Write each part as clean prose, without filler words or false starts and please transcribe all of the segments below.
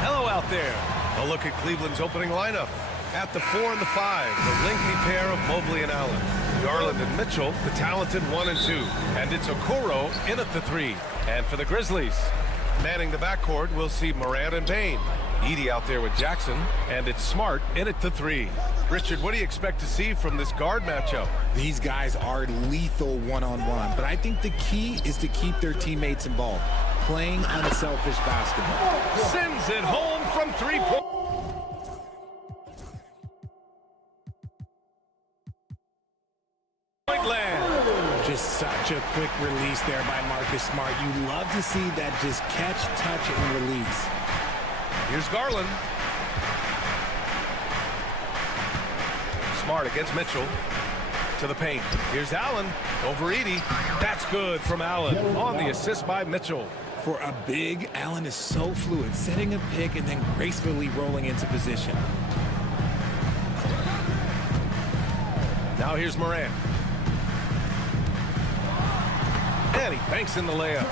Hello out there. A look at Cleveland's opening lineup. At the 4 and the 5, the lengthy pair of Mobley and Allen. Garland and Mitchell, the talented 1 and 2. And it's Okoro in at the 3. And for the Grizzlies, manning the backcourt, we'll see Morant and Bane. Edey out there with Jackson, and it's Smart in at the 3. Richard, what do you expect to see from this guard matchup? These guys are lethal one-on-one, but I think the key is to keep their teammates involved, playing unselfish basketball. Sends it home from 3-point. Just such a quick release there by Marcus Smart. You love to see that just catch, touch, and release. Here's Garland. Smart against Mitchell. To the paint. Here's Allen over Edey. That's good from Allen on the assist by Mitchell. For a big, Allen is so fluid, setting a pick and then gracefully rolling into position. Now here's Morant. And he banks in the layup.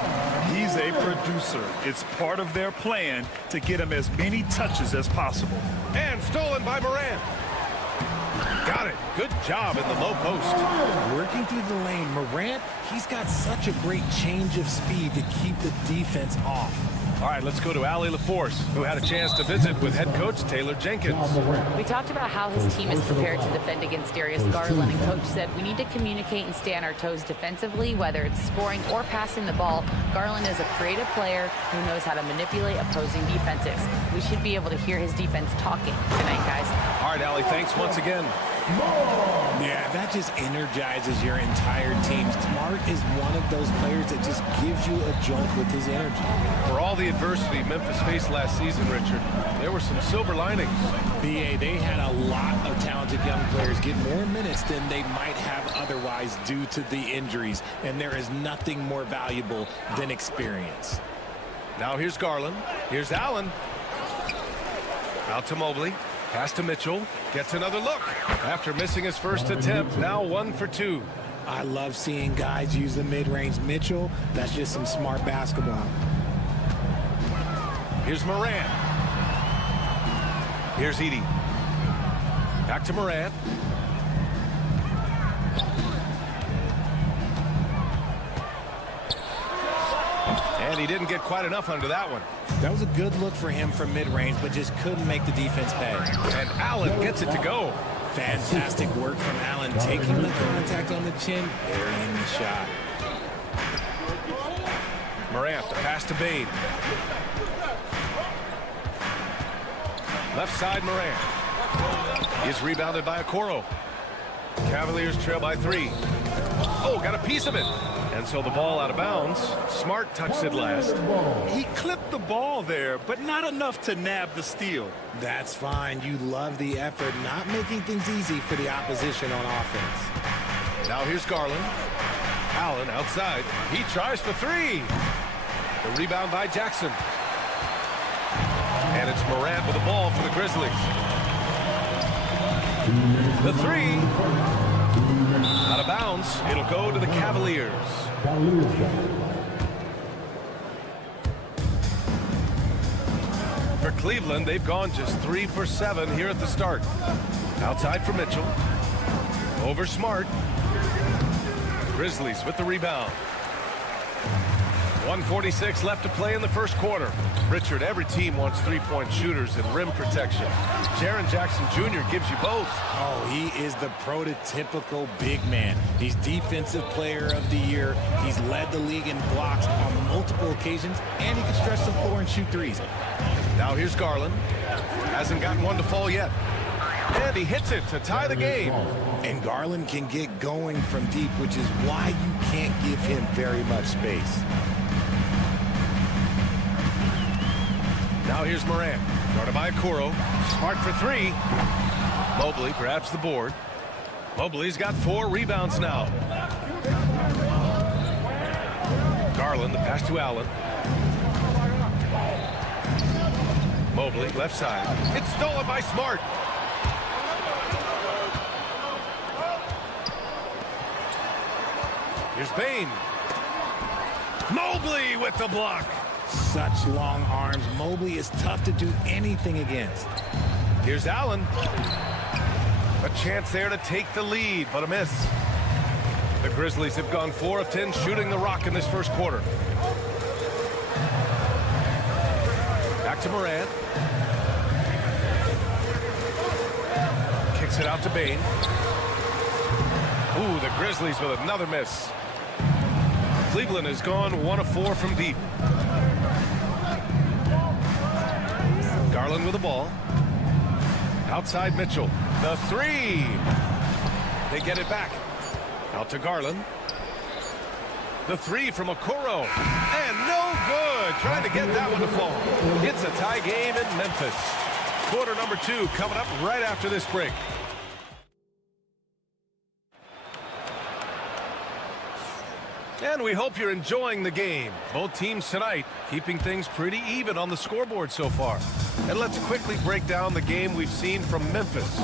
He's a producer. It's part of their plan to get him as many touches as possible. And stolen by Morant. Got it. Good job in the low post. Working through the lane, Morant, he's got such a great change of speed to keep the defense off. All right, let's go to Allie LaForce, who had a chance to visit with head coach Taylor Jenkins. We talked about how his team is prepared to defend against Darius Garland, and coach said we need to communicate and stay on our toes defensively, whether it's scoring or passing the ball. Garland is a creative player who knows how to manipulate opposing defenses. We should be able to hear his defense talking tonight, guys. All right, Allie, thanks once again. Yeah, that just energizes your entire team. Smart is one of those players that just gives you a jolt with his energy. For all the adversity Memphis faced last season, Richard, there were some silver linings. BA, they had a lot of talented young players get more minutes than they might have otherwise due to the injuries, and there is nothing more valuable than experience. Now here's Garland. Here's Allen. Out to Mobley. Pass to Mitchell. Gets another look. After missing his first attempt, now 1 for 2. I love seeing guys use the mid-range. Mitchell, that's just some smart basketball. Here's Morant. Here's Edey. Back to Morant. And he didn't get quite enough under that one. That was a good look for him from mid-range, but just couldn't make the defense pay. And Allen gets it to go. Fantastic work from Allen, taking the contact on the chin, burying the shot. Morant, the pass to Bane. Left side, Morant. He's rebounded by Okoro. Cavaliers trail by 3. Oh, got a piece of it. And so the ball out of bounds. Smart touched it last. He clipped the ball there, but not enough to nab the steal. That's fine. You love the effort, not making things easy for the opposition on offense. Now here's Garland. Allen outside. He tries for 3. The rebound by Jackson. And it's Morant with the ball for the Grizzlies. The 3. Out of bounds. It'll go to the Cavaliers. Cleveland, they've gone just 3 for 7 here at the start. Outside for Mitchell. Over Smart. Grizzlies with the rebound. 1:46 left to play in the first quarter. Richard, every team wants three-point shooters and rim protection. Jaren Jackson Jr. gives you both. Oh, he is the prototypical big man. He's Defensive Player of the Year. He's led the league in blocks on multiple occasions, and he can stretch the floor and shoot threes. Now here's Garland. Hasn't gotten one to fall yet. And he hits it to tie the game. And Garland can get going from deep, which is why you can't give him very much space. Now here's Morant. Guarded by Okoro. Smart for three. Mobley grabs the board. Mobley's got 4 rebounds now. Garland, the pass to Allen. Mobley, left side. It's stolen by Smart. Here's Bane. Mobley with the block. Such long arms. Mobley is tough to do anything against. Here's Allen. A chance there to take the lead, but a miss. The Grizzlies have gone 4 of 10 shooting the rock in this first quarter. Back to Morant. Kicks it out to Bane. Ooh, the Grizzlies with another miss. Cleveland has gone 1 of 4 from deep. Garland with the ball. Outside Mitchell. The three. They get it back. Out to Garland. The three from Okoro. And no good. Trying to get that one to fall. It's a tie game in Memphis. Quarter number 2 coming up right after this break. And we hope you're enjoying the game. Both teams tonight keeping things pretty even on the scoreboard so far. And let's quickly break down the game we've seen from Memphis.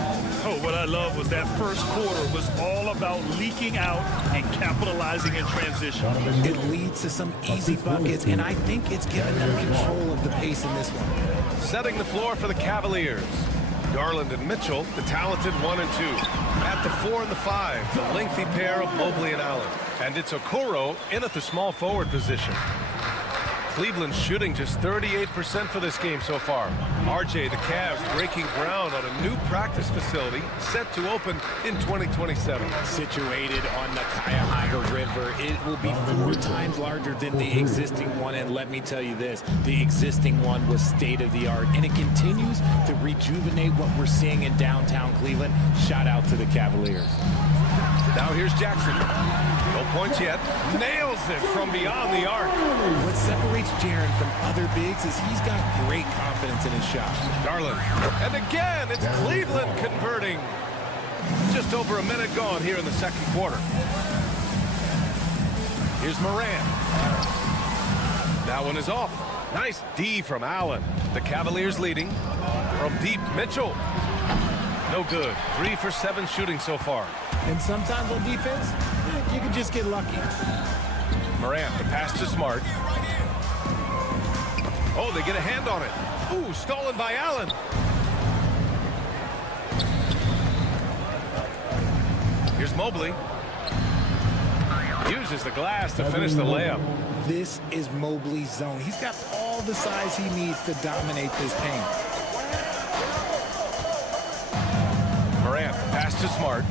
Oh, what I love was that first quarter was all about leaking out and capitalizing in transition. It leads to some easy buckets, and I think it's given them control of the pace in this one. Setting the floor for the Cavaliers. Garland and Mitchell, the talented 1 and 2. At the 4 and the 5, the lengthy pair of Mobley and Allen. And it's Okoro in at the small forward position. Cleveland shooting just 38% for this game so far. RJ, the Cavs, breaking ground on a new practice facility set to open in 2027. Situated on the Cuyahoga River, it will be 4 times larger than the existing one. And let me tell you this, the existing one was state-of-the-art, and it continues to rejuvenate what we're seeing in downtown Cleveland. Shout out to the Cavaliers. Now here's Jackson. No points yet. Nails it from beyond the arc. What separates Jaren from other bigs is he's got great confidence in his shot. Garland. And again, it's Cleveland converting. Just over a minute gone here in the second quarter. Here's Morant. That one is off. Nice D from Allen. The Cavaliers leading. From deep, Mitchell. No good. 3 for 7 shooting so far. And sometimes on defense, you can just get lucky. Morant, the pass to Smart. Oh, they get a hand on it. Ooh, stolen by Allen. Here's Mobley. Uses the glass to finish the layup. This is Mobley's zone. He's got all the size he needs to dominate this paint. Morant, the pass to Smart.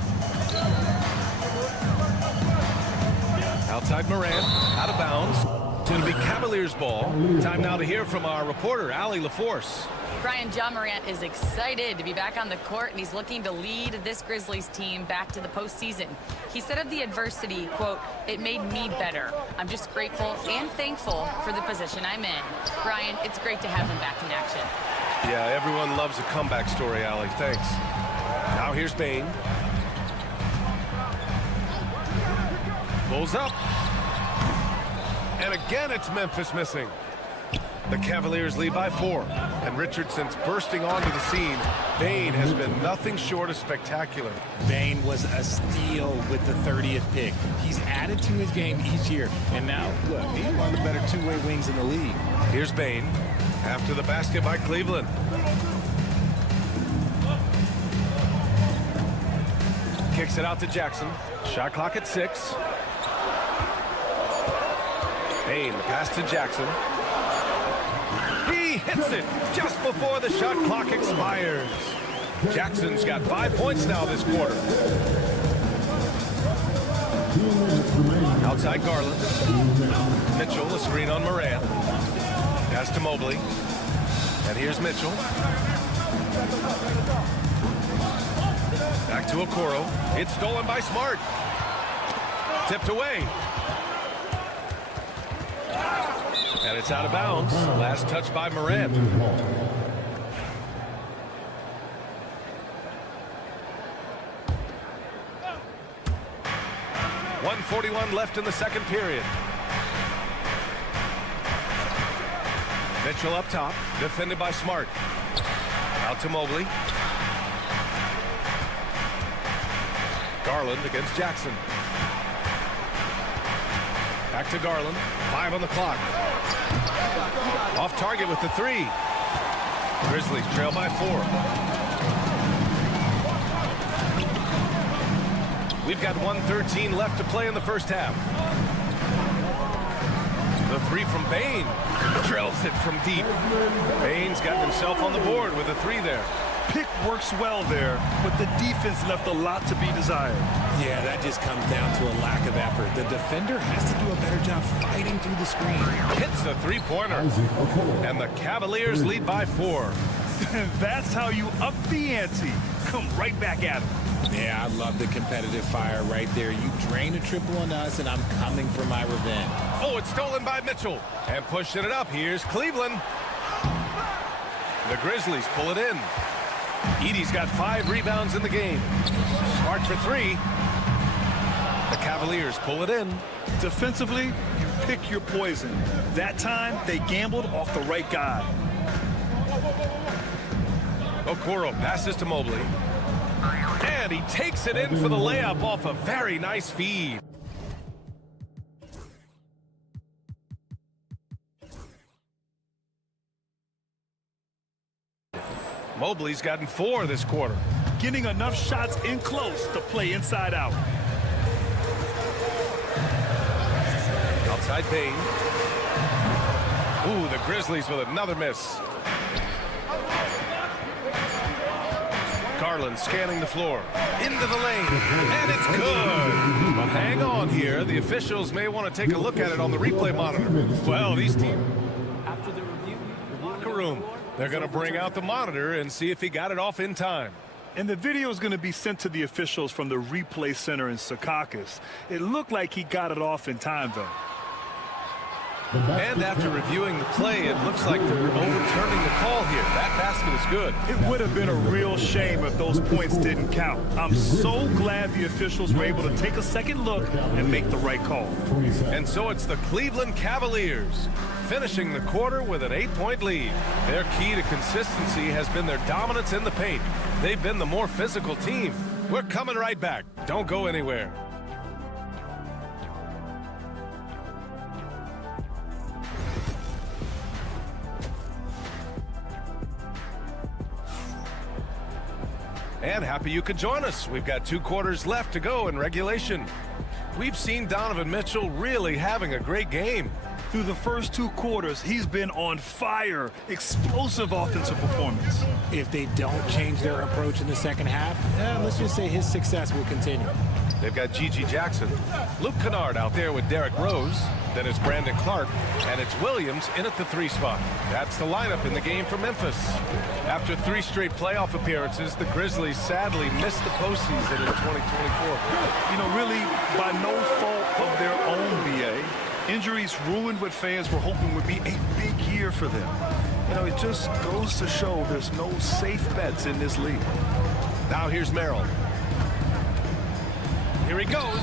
Outside Morant, out of bounds. It'll be Cavaliers ball. Time now to hear from our reporter, Allie LaForce. Brian, Ja Morant is excited to be back on the court, and he's looking to lead this Grizzlies team back to the postseason. He said of the adversity, quote, "It made me better. I'm just grateful and thankful for the position I'm in." Brian, it's great to have him back in action. Yeah, everyone loves a comeback story, Allie. Thanks. Now here's Bane. Pulls up. And again, it's Memphis missing. The Cavaliers lead by 4. And Richardson's bursting onto the scene. Bane has been nothing short of spectacular. Bane was a steal with the 30th pick. He's added to his game each year. And now, look, he's one of the better two-way wings in the league. Here's Bane. After the basket by Cleveland. Kicks it out to Jackson. Shot clock at 6. Payne, the pass to Jackson. He hits it just before the shot clock expires. Jackson's got 5 points now this quarter. Outside Garland. Mitchell, a screen on Moran. Pass to Mobley. And here's Mitchell. Back to Okoro. It's stolen by Smart. Tipped away. And it's out of bounds. Last touch by Moran. 1:41 left in the second period. Mitchell up top, defended by Smart. Out to Mobley. Garland against Jackson. Back to Garland. 5 on the clock. Off target with the 3. Grizzlies trail by 4. We've got 1:13 left to play in the first half. The 3 from Bain. Drills it from deep. Bain's got himself on the board with a 3 there. Pick works well there, but the defense left a lot to be desired. Yeah, that just comes down to a lack of effort. The defender has to do a better job fighting through the screen. Hits the 3-pointer. And the Cavaliers lead by 4. That's how you up the ante. Come right back at him. Yeah, I love the competitive fire right there. You drain a triple on us, and I'm coming for my revenge. Oh, it's stolen by Mitchell. And pushing it up, here's Cleveland. The Grizzlies pull it in. Edey's got 5 rebounds in the game. Smart for 3. The Cavaliers pull it in. Defensively, you pick your poison. That time, they gambled off the right guy. Okoro passes to Mobley. And he takes it in for the layup off a very nice feed. Mobley's gotten 4 this quarter. Getting enough shots in close to play inside out. Outside Bain. Ooh, the Grizzlies with another miss. Garland scanning the floor. Into the lane. And it's good. But hang on here. The officials may want to take a look at it on the replay monitor. Well, these teams. After the review, locker room. They're going to bring out the monitor and see if he got it off in time. And the video is going to be sent to the officials from the replay center in Secaucus. It looked like he got it off in time, though. And after reviewing the play, it looks like they're overturning the call here. That basket is good. It would have been a real shame if those points didn't count. I'm so glad the officials were able to take a second look and make the right call. And so it's the Cleveland Cavaliers finishing the quarter with an 8-point lead. Their key to consistency has been their dominance in the paint. They've been the more physical team. We're coming right back. Don't go anywhere. And happy you could join us. We've got 2 quarters left to go in regulation. We've seen Donovan Mitchell really having a great game. Through the first 2 quarters, he's been on fire. Explosive offensive performance. If they don't change their approach in the second half, let's just say his success will continue. They've got Gigi Jackson. Luke Kennard out there with Derrick Rose. Then it's Brandon Clark. And it's Williams in at the 3 spot. That's the lineup in the game for Memphis. After 3 straight playoff appearances, the Grizzlies sadly missed the postseason in 2024. You know, really, by no fault of their own, BA. Injuries ruined what fans were hoping would be a big year for them. You know, it just goes to show there's no safe bets in this league. Now here's Merrill. Here he goes.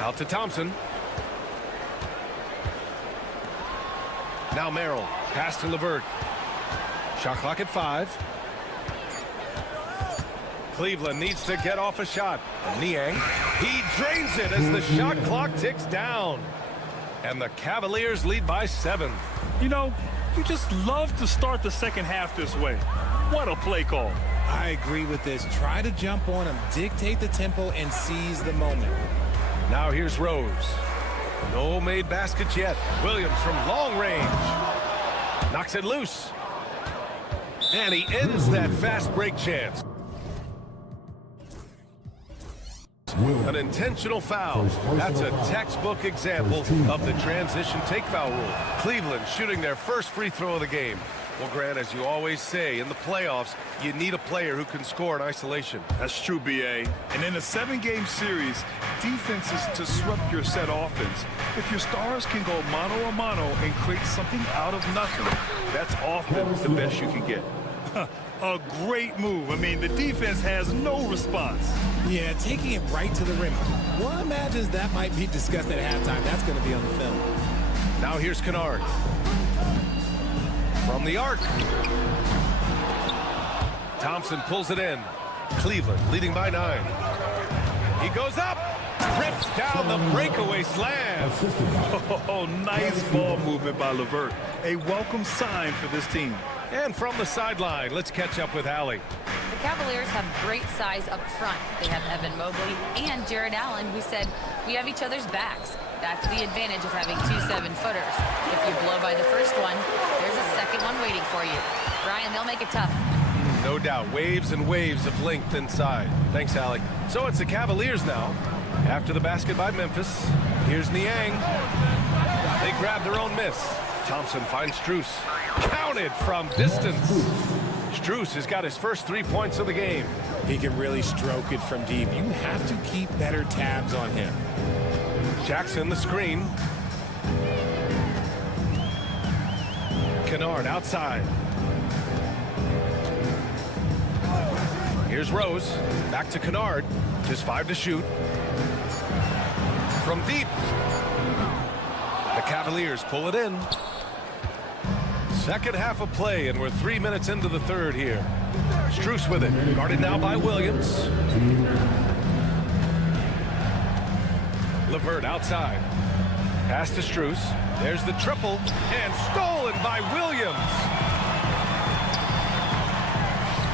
Out to Thompson. Now Merrill. Pass to LeVert. Shot clock at 5. Cleveland needs to get off a shot. Niang. He drains it as the shot clock ticks down. And the Cavaliers lead by 7. You know, you just love to start the second half this way. What a play call. I agree with this. Try to jump on him, dictate the tempo, and seize the moment. Now here's Rose. No made baskets yet. Williams from long range. Knocks it loose. And he ends that fast break chance. An intentional foul. That's a textbook example of the transition take foul rule. Cleveland shooting their first free throw of the game. Well, Grant, as you always say, in the playoffs, you need a player who can score in isolation. That's true, B.A. And in a 7-game series, defense is to disrupt your set offense. If your stars can go mano-a-mano and create something out of nothing, that's often the best you can get. A great move. I mean, the defense has no response. Yeah, taking it right to the rim. One imagines that might be discussed at halftime. That's going to be on the film. Now here's Kennard. From the arc. Thompson pulls it in. Cleveland leading by 9. He goes up. Rips down the breakaway slam. Oh, nice ball movement by LeVert. A welcome sign for this team. And from the sideline, let's catch up with Allie. The Cavaliers have great size up front. They have Evan Mobley and Jared Allen, who said, we have each other's backs. That's the advantage of having 2 7-footers. If you blow by the first one, there's a second one waiting for you. Ryan, they'll make it tough. No doubt, waves and waves of length inside. Thanks, Allie. So it's the Cavaliers now. After the basket by Memphis, here's Niang. They grab their own miss. Thompson finds Strus. Counted from distance. Strus has got his first 3 points of the game. He can really stroke it from deep. You have to keep better tabs on him. Jackson the screen. Kennard outside. Here's Rose. Back to Kennard. Just 5 to shoot. From deep. The Cavaliers pull it in. Second half of play, and we're 3 minutes into the third here. Strus with it. Guarded now by Williams. LeVert outside. Pass to Strus. There's the triple, and stolen by Williams.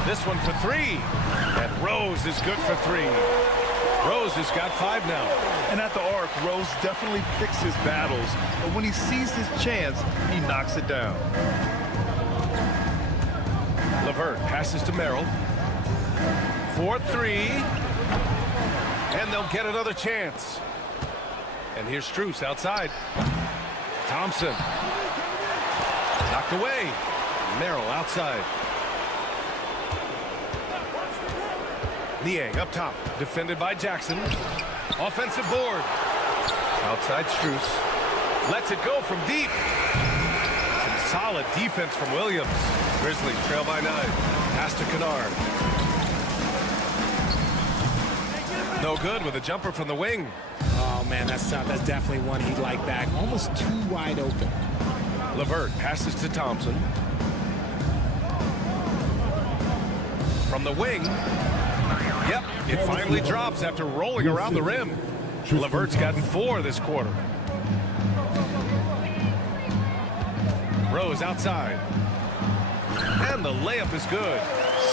This one for 3. And Rose is good for 3. Rose has got 5 now. And at the arc, Rose definitely picks his battles, but when he sees his chance, he knocks it down. LeVert passes to Merrill. 4-3. And they'll get another chance. And here's Strus outside. Thompson. Knocked away. Merrill outside. Niang up top. Defended by Jackson. Offensive board. Outside Strus. Lets it go from deep. Some solid defense from Williams. Grizzlies trail by 9. Pass to Kennard. No good with a jumper from the wing. Oh, man, that's tough. That's definitely one he'd like back. Almost too wide open. LeVert passes to Thompson. From the wing. Yep, it finally drops after rolling around the rim. LeVert's gotten 4 this quarter. Rose outside. And the layup is good.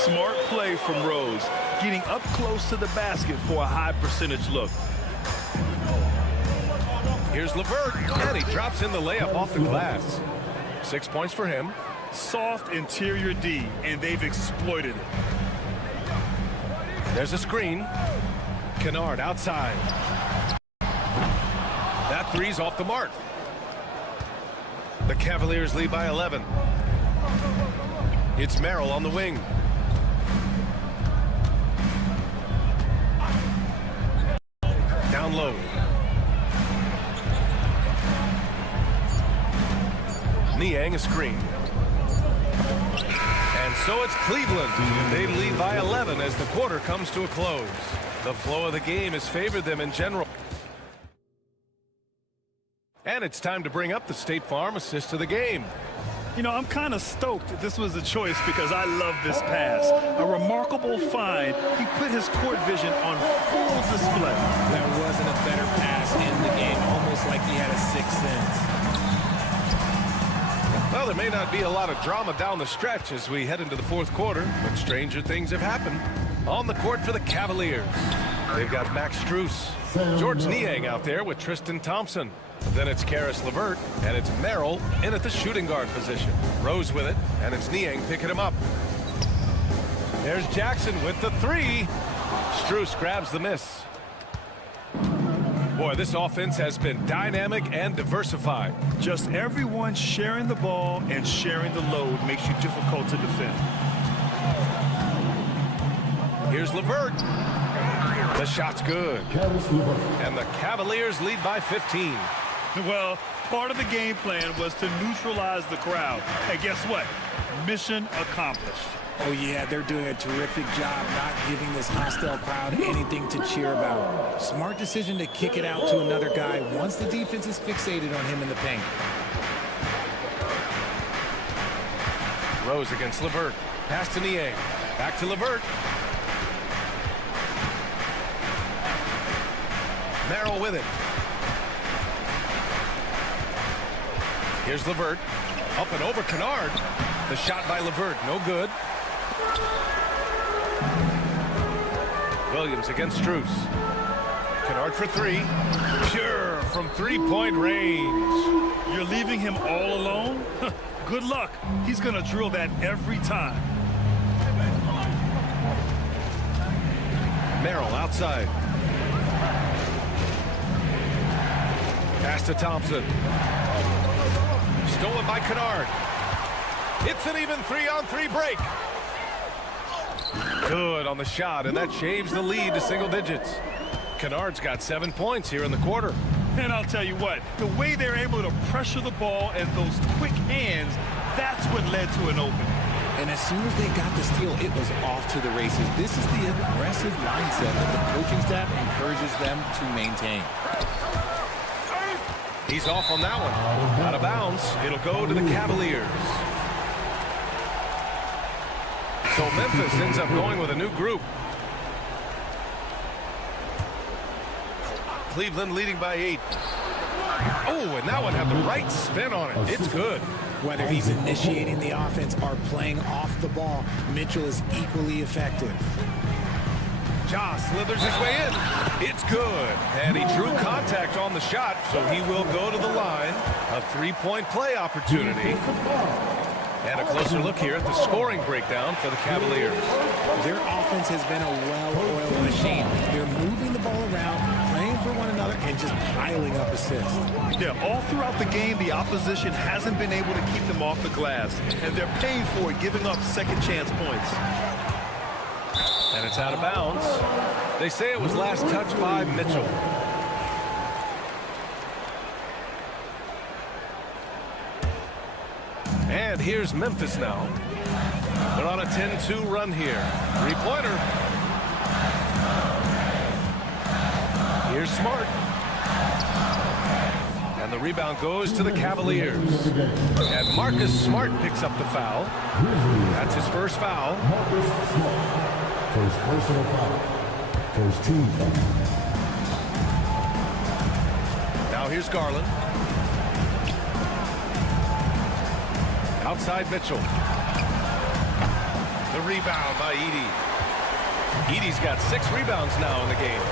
Smart play from Rose, getting up close to the basket for a high percentage look. Here's LeVert, and he drops in the layup off the glass. 6 points for him. Soft interior D, and they've exploited it. There's a screen. Kennard outside. That 3's off the mark. The Cavaliers lead by 11. It's Merrill on the wing. Down low. Niang a screen. And so it's Cleveland. They lead by 11 as the quarter comes to a close. The flow of the game has favored them in general. And it's time to bring up the State Farm assist of the game. You know, I'm kind of stoked this was a choice because I love this pass. A remarkable find. He put his court vision on full display. There wasn't a better pass in the game, almost like he had a 6th sense. Well, there may not be a lot of drama down the stretch as we head into the fourth quarter, but stranger things have happened. On the court for the Cavaliers, they've got Max Strus, George Niang out there with Tristan Thompson. Then it's Karis LeVert, and it's Merrill in at the shooting guard position. Rose with it, and it's Niang picking him up. There's Jackson with the three. Strus grabs the miss. Boy, this offense has been dynamic and diversified. Just everyone sharing the ball and sharing the load makes you difficult to defend. Here's LeVert. The shot's good. And the Cavaliers lead by 15. Well, part of the game plan was to neutralize the crowd. And guess what? Mission accomplished. Oh, yeah, they're doing a terrific job not giving this hostile crowd anything to cheer about. Smart decision to kick it out to another guy once the defense is fixated on him in the paint. Rose against LeVert. Pass to Niang. Back to LeVert. Merrill with it. Here's LeVert. Up and over Kennard. The shot by LeVert. No good. Williams against Strus. Kennard for three. Pure from three-point range. You're leaving him all alone? Good luck. He's going to drill that every time. Merrill outside. Pass to Thompson. Stolen by Kennard. It's an even 3-on-3 break. Good on the shot, and that shaves the lead to single digits. Kennard's got 7 points here in the quarter. And I'll tell you what, the way they're able to pressure the ball and those quick hands, that's what led to an opening. And as soon as they got the steal, it was off to the races. This is the aggressive mindset that the coaching staff encourages them to maintain. He's off on that one. Out of bounds. It'll go to the Cavaliers. So Memphis ends up going with a new group. Cleveland leading by 8. Oh, and that one had the right spin on it. It's good. Whether he's initiating the offense or playing off the ball, Mitchell is equally effective. Ja slithers his way in. It's good. And he drew contact on the shot, so he will go to the line. A three-point play opportunity. And a closer look here at the scoring breakdown for the Cavaliers. Their offense has been a well-oiled machine. They're moving the ball around, playing for one another, and just piling up assists. Yeah, all throughout the game, the opposition hasn't been able to keep them off the glass, and they're paying for it, giving up second chance points. And it's out of bounds. They say it was last touched by Mitchell. And here's Memphis now. They're on a 10-2 run here. Three-pointer. Here's Smart. And the rebound goes to the Cavaliers. And Marcus Smart picks up the foul. That's his first foul. First personal foul. First team foul. Now here's Garland. Outside Mitchell. The rebound by Edey. Edey's got 6 rebounds now in the game.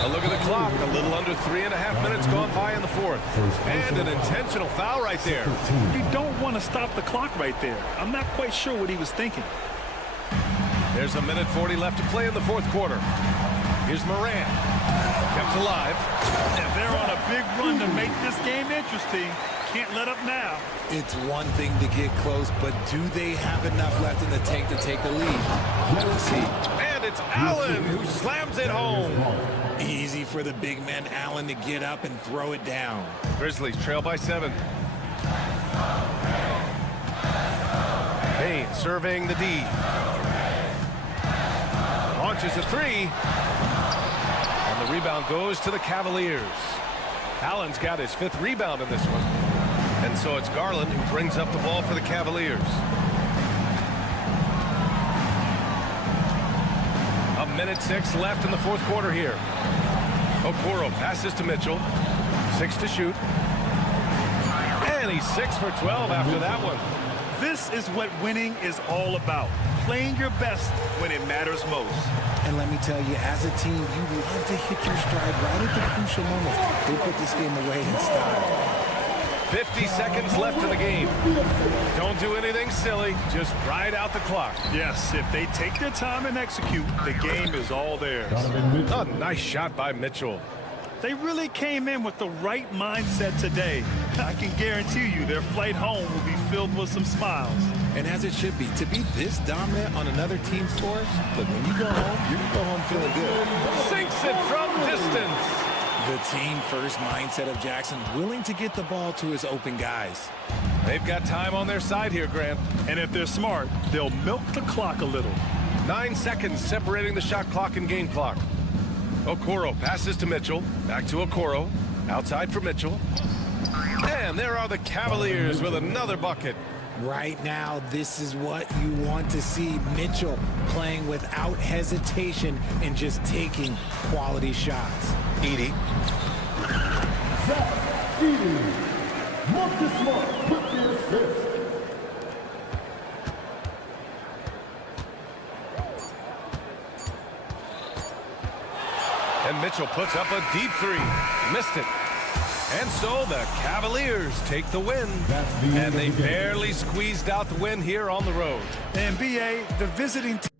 A look at the clock. A little under 3.5 minutes gone by in the fourth. And an intentional foul right there. You don't want to stop the clock right there. I'm not quite sure what he was thinking. There's a minute 40 left to play in the fourth quarter. Here's Moran. Kept alive. And they're on a big run to make this game interesting. Can't let up now. It's one thing to get close, but do they have enough left in the tank to take the lead? Let's see. And it's Allen who slams it home. Easy for the big man Allen to get up and throw it down. Grizzlies trail by 7. Payne surveying the D. Launches a 3. And the rebound goes to the Cavaliers. Allen's got his 5th rebound in this one. And so it's Garland who brings up the ball for the Cavaliers. A minute 6 left in the fourth quarter here. Okoro passes to Mitchell. 6 to shoot. And he's 6 for 12 after that one. This is what winning is all about. Playing your best when it matters most. And let me tell you, as a team, you love to hit your stride right at the crucial moments. They put this game away in style. 50 seconds left in the game. Don't do anything silly. Just ride out the clock. Yes, if they take their time and execute, the game is all theirs. A nice shot by Mitchell. They really came in with the right mindset today. I can guarantee you their flight home will be filled with some smiles. And as it should be, to be this dominant on another team's floor, look, when you go home, you can go home feeling good. Sinks it from distance. The team-first mindset of Jackson, willing to get the ball to his open guys. They've got time on their side here, Grant. And if they're smart, they'll milk the clock a little. 9 seconds separating the shot clock and game clock. Okoro passes to Mitchell. Back to Okoro. Outside for Mitchell. And there are the Cavaliers with another bucket. Right now, this is what you want to see. Mitchell playing without hesitation and just taking quality shots. Edie. Zach Edie. Marcus Smart with the assist. And Mitchell puts up a deep 3. Missed it. And so the Cavaliers take the win. And they barely squeezed out the win here on the road. And BA, the visiting team.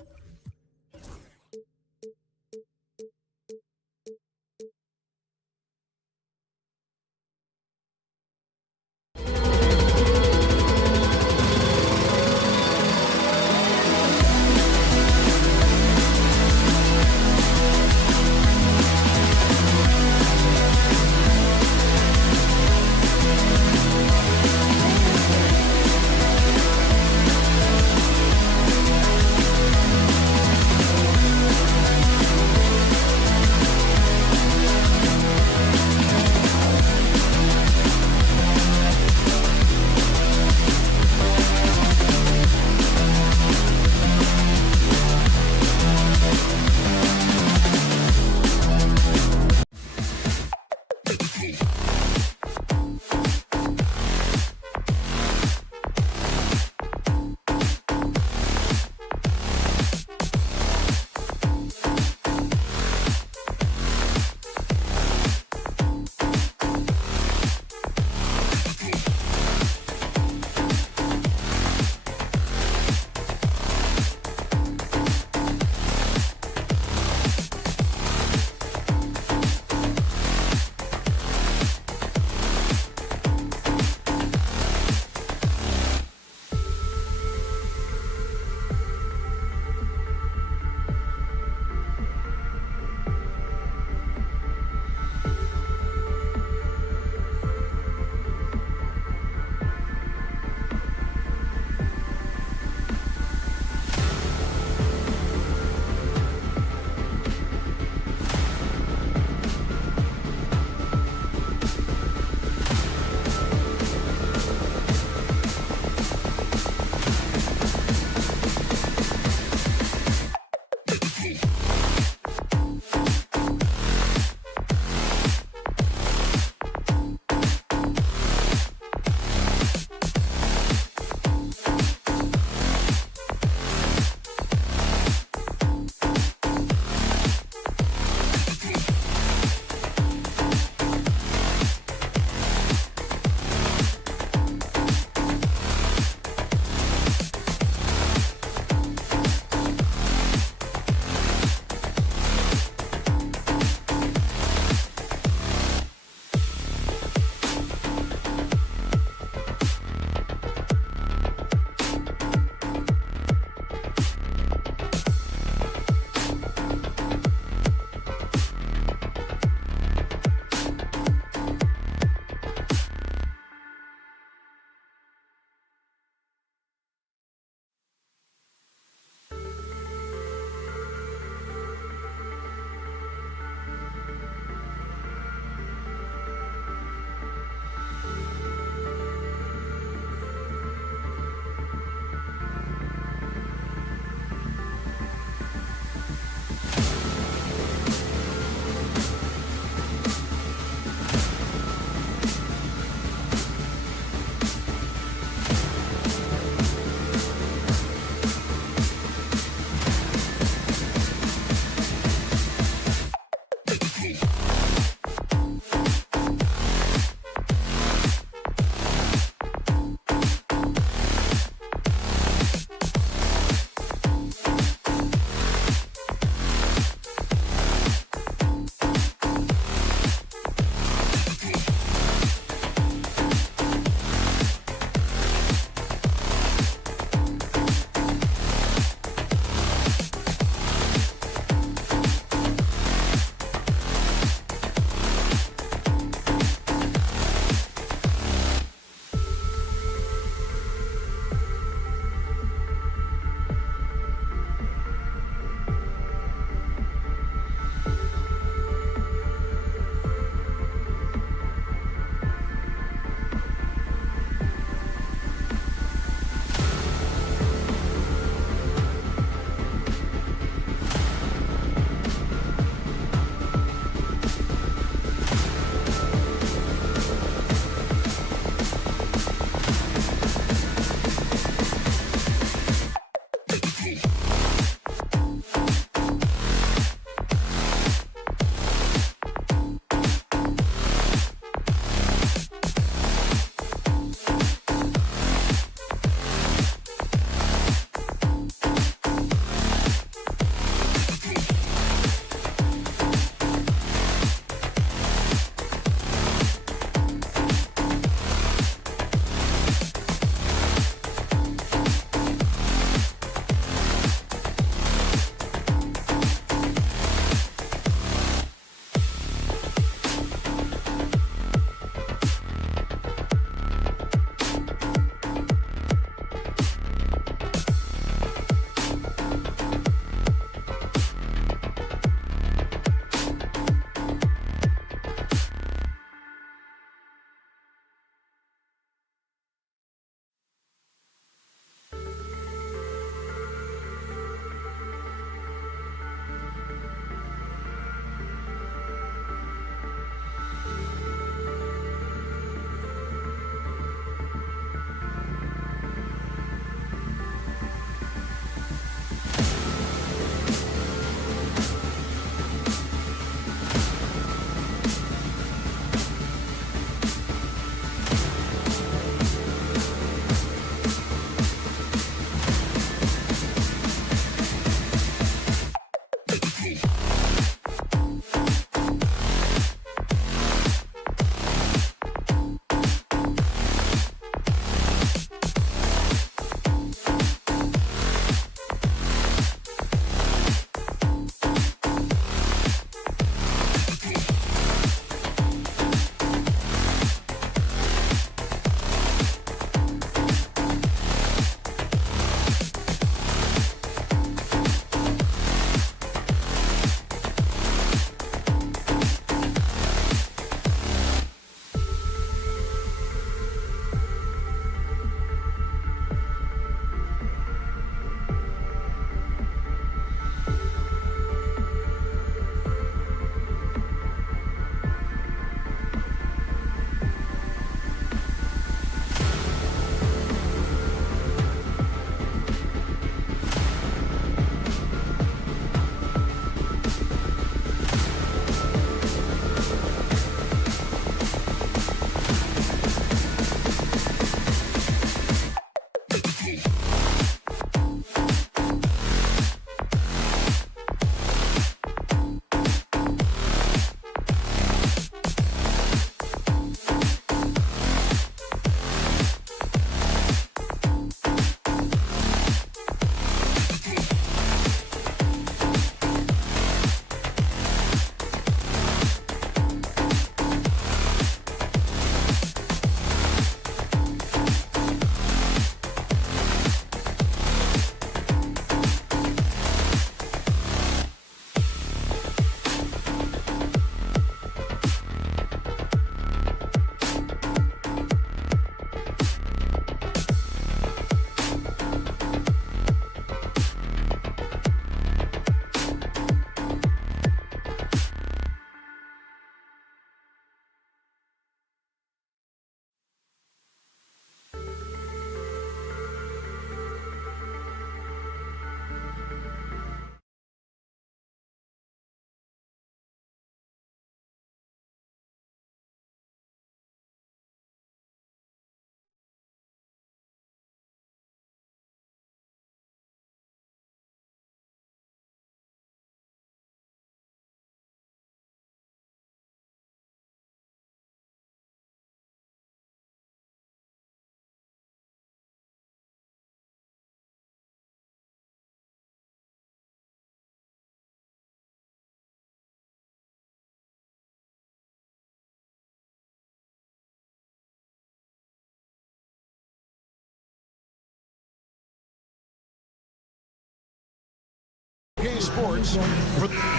CBS Sports.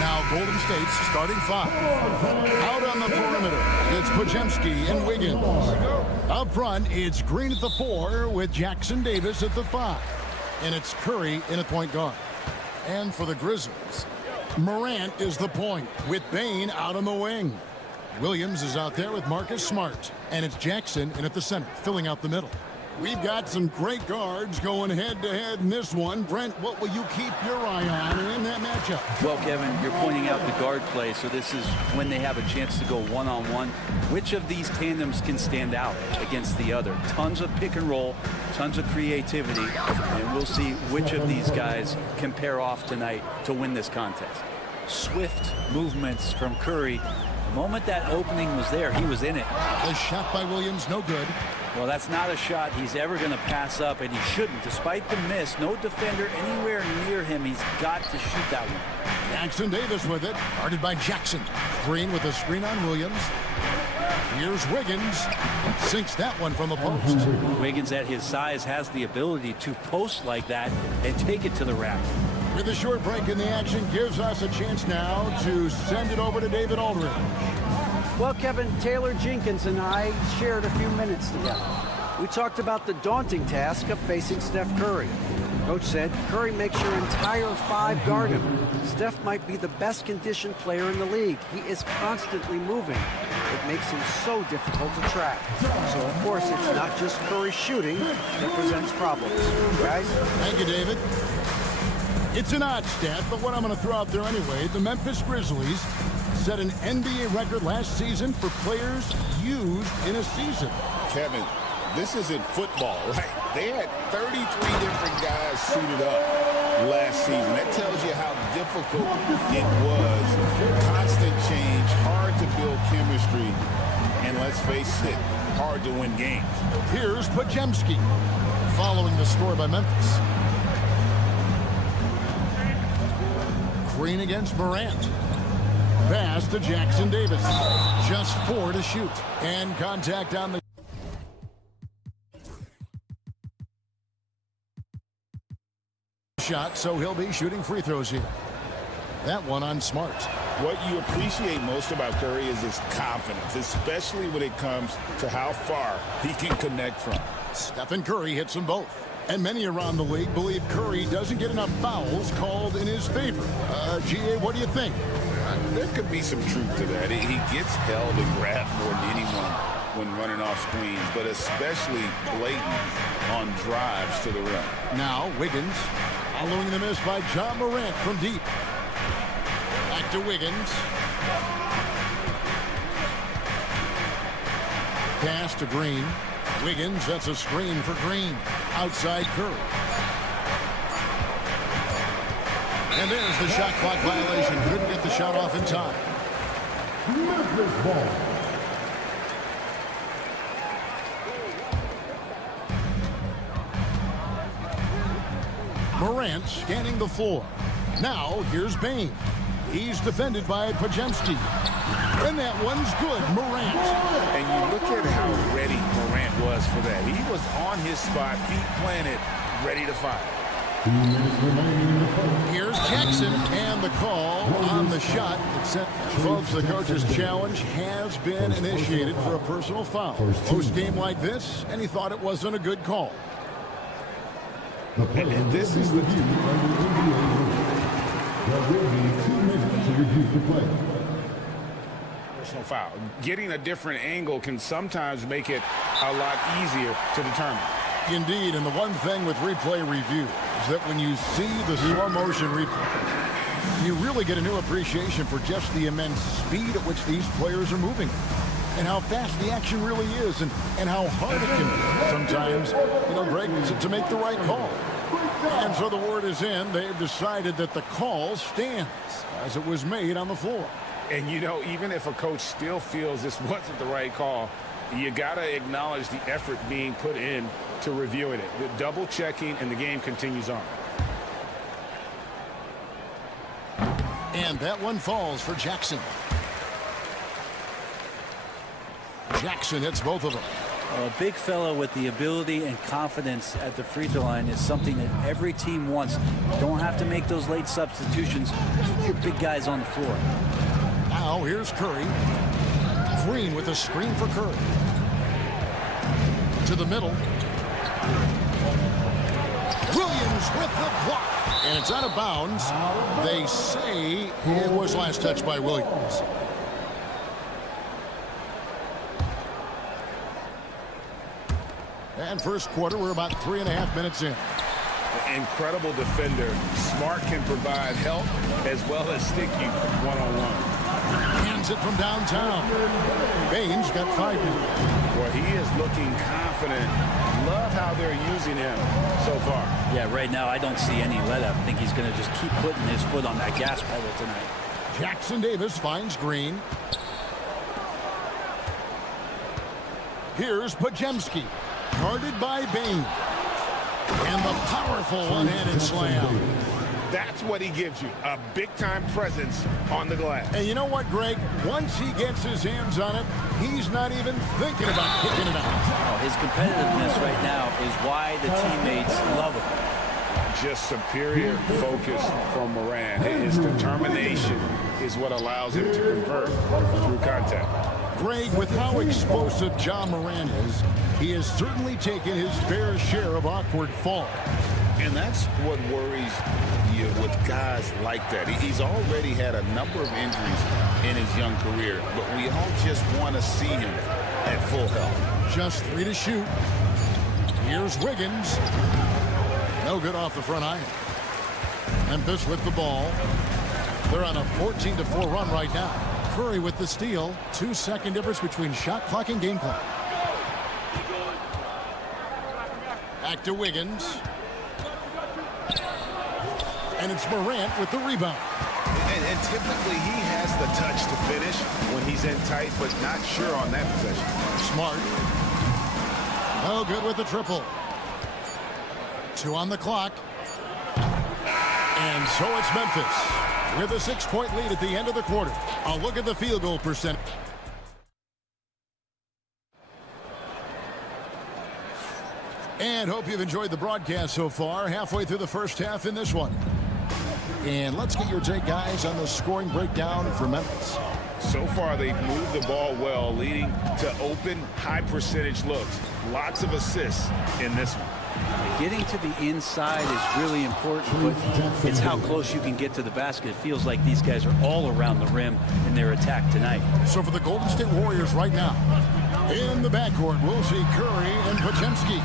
Now Golden State's starting 5. Out on the perimeter, it's Podziemski and Wiggins. Up front, it's Green at the 4 with Jackson Davis at the 5. And it's Curry in at point guard. And for the Grizzlies, Morant is the point with Bane out on the wing. Williams is out there with Marcus Smart. And it's Jackson in at the center, filling out the middle. We've got some great guards going head-to-head in this one. Brent, what will you keep your eye on in that matchup? Well, Kevin, you're pointing out the guard play, so this is when they have a chance to go one-on-one. Which of these tandems can stand out against the other? Tons of pick and roll, tons of creativity, and we'll see which of these guys can pair off tonight to win this contest. Swift movements from Curry. The moment that opening was there, he was in it. A shot by Williams, no good. Well, that's not a shot he's ever going to pass up, and he shouldn't. Despite the miss, no defender anywhere near him. He's got to shoot that one. Jackson Davis with it, guarded by Jackson. Green with a screen on Williams. Here's Wiggins. Sinks that one from the post. Wiggins at his size has the ability to post like that and take it to the rack. With a short break in the action, gives us a chance now to send it over to David Aldridge. Well, Kevin, Taylor Jenkins and I shared a few minutes together. We talked about the daunting task of facing Steph Curry. Coach said, Curry makes your entire 5 guard him. Steph might be the best conditioned player in the league. He is constantly moving. It makes him so difficult to track. So, of course, it's not just Curry shooting that presents problems. Guys? Thank you, David. It's an odd stat, but what I'm going to throw out there anyway, the Memphis Grizzlies set an NBA record last season for players used in a season. Kevin, this isn't football, right? They had 33 different guys suited up last season. That tells you how difficult it was. Constant change, hard to build chemistry, and let's face it, hard to win games. Here's Podziemski following the score by Memphis. Green against Morant. Pass to Jackson Davis. Just 4 to shoot. And contact on the shot, so he'll be shooting free throws here. That one on Smart. What you appreciate most about Curry is his confidence, especially when it comes to how far he can connect from. Stephen Curry hits them both. And many around the league believe Curry doesn't get enough fouls called in his favor. GA, what do you think? There could be some truth to that. He gets held and grabbed more than anyone when running off screens, but especially blatant on drives to the rim. Now Wiggins following the miss by John Morant from deep. Back to Wiggins. Pass to Green. Wiggins, that's a screen for Green. Outside Curry. And there's the shot clock violation. Couldn't get the shot off in time. Memphis ball. Morant scanning the floor. Now here's Bane. He's defended by Podziemski. And that one's good, Morant. And you look at how ready Morant was for that. He was on his spot, feet planted, ready to fire. Here's Jackson, and the call on the shot. Except, folks, the coach's challenge has been initiated for a personal foul. Post game like this, and he thought it wasn't a good call. And this is the review under NBA rules. There will be 2 minutes to review the play. personal foul. Getting a different angle can sometimes make it a lot easier to determine. Indeed, and the one thing with replay review is that when you see the slow motion replay, you really get a new appreciation for just the immense speed at which these players are moving and how fast the action really is and how hard it can be sometimes, Greg, to make the right call. And so the word is in. They've decided that the call stands as it was made on the floor. And, even if a coach still feels this wasn't the right call, you got to acknowledge the effort being put in to reviewing it. The double checking, and the game continues on. And that one falls for Jackson. Jackson hits both of them. A big fellow with the ability and confidence at the free throw line is something that every team wants. Don't have to make those late substitutions. Keep your big guys on the floor. Now here's Curry. Green with a screen for Curry. To the middle. Williams with the block. And it's out of bounds. They say it was last touched by Williams. And first quarter, we're about 3.5 minutes in. Incredible defender. Smart can provide help as well as stick you one-on-one. Hands it from downtown. Baines got 5 minutes. Well, he is looking confident. Love how they're using him so far. Yeah, right now I don't see any let-up. I think he's going to just keep putting his foot on that gas pedal tonight. Jackson Davis finds Green. Here's Pajemski. Guarded by Baines. And the powerful one-handed slam. That's what he gives you, a big-time presence on the glass. And you know what, Greg? Once he gets his hands on it, he's not even thinking about kicking it out. His competitiveness right now is why the teammates love him. Just superior focus from Moran. His determination is what allows him to convert through contact. Greg, with how explosive Ja Morant is, he has certainly taken his fair share of awkward falls. And that's what worries you with guys like that. He's already had a number of injuries in his young career, but we all just want to see him at full health. Just 3 to shoot. Here's Wiggins. No good off the front iron. Memphis with the ball. They're on a 14-4 run right now. Curry with the steal. 2-second difference between shot clock and game clock. Back to Wiggins. And it's Morant with the rebound. And typically he has the touch to finish when he's in tight, but not sure on that possession. Smart. No good with the triple. 2 on the clock. And so it's Memphis with a 6-point lead at the end of the quarter. A look at the field goal percentage. And hope you've enjoyed the broadcast so far. Halfway through the first half in this one. And let's get your take, guys, on the scoring breakdown for Memphis. So far, they've moved the ball well, leading to open, high-percentage looks. Lots of assists in this one. Getting to the inside is really important, but it's how close you can get to the basket. It feels like these guys are all around the rim in their attack tonight. So for the Golden State Warriors right now, in the backcourt, we'll see Curry and Pajemski.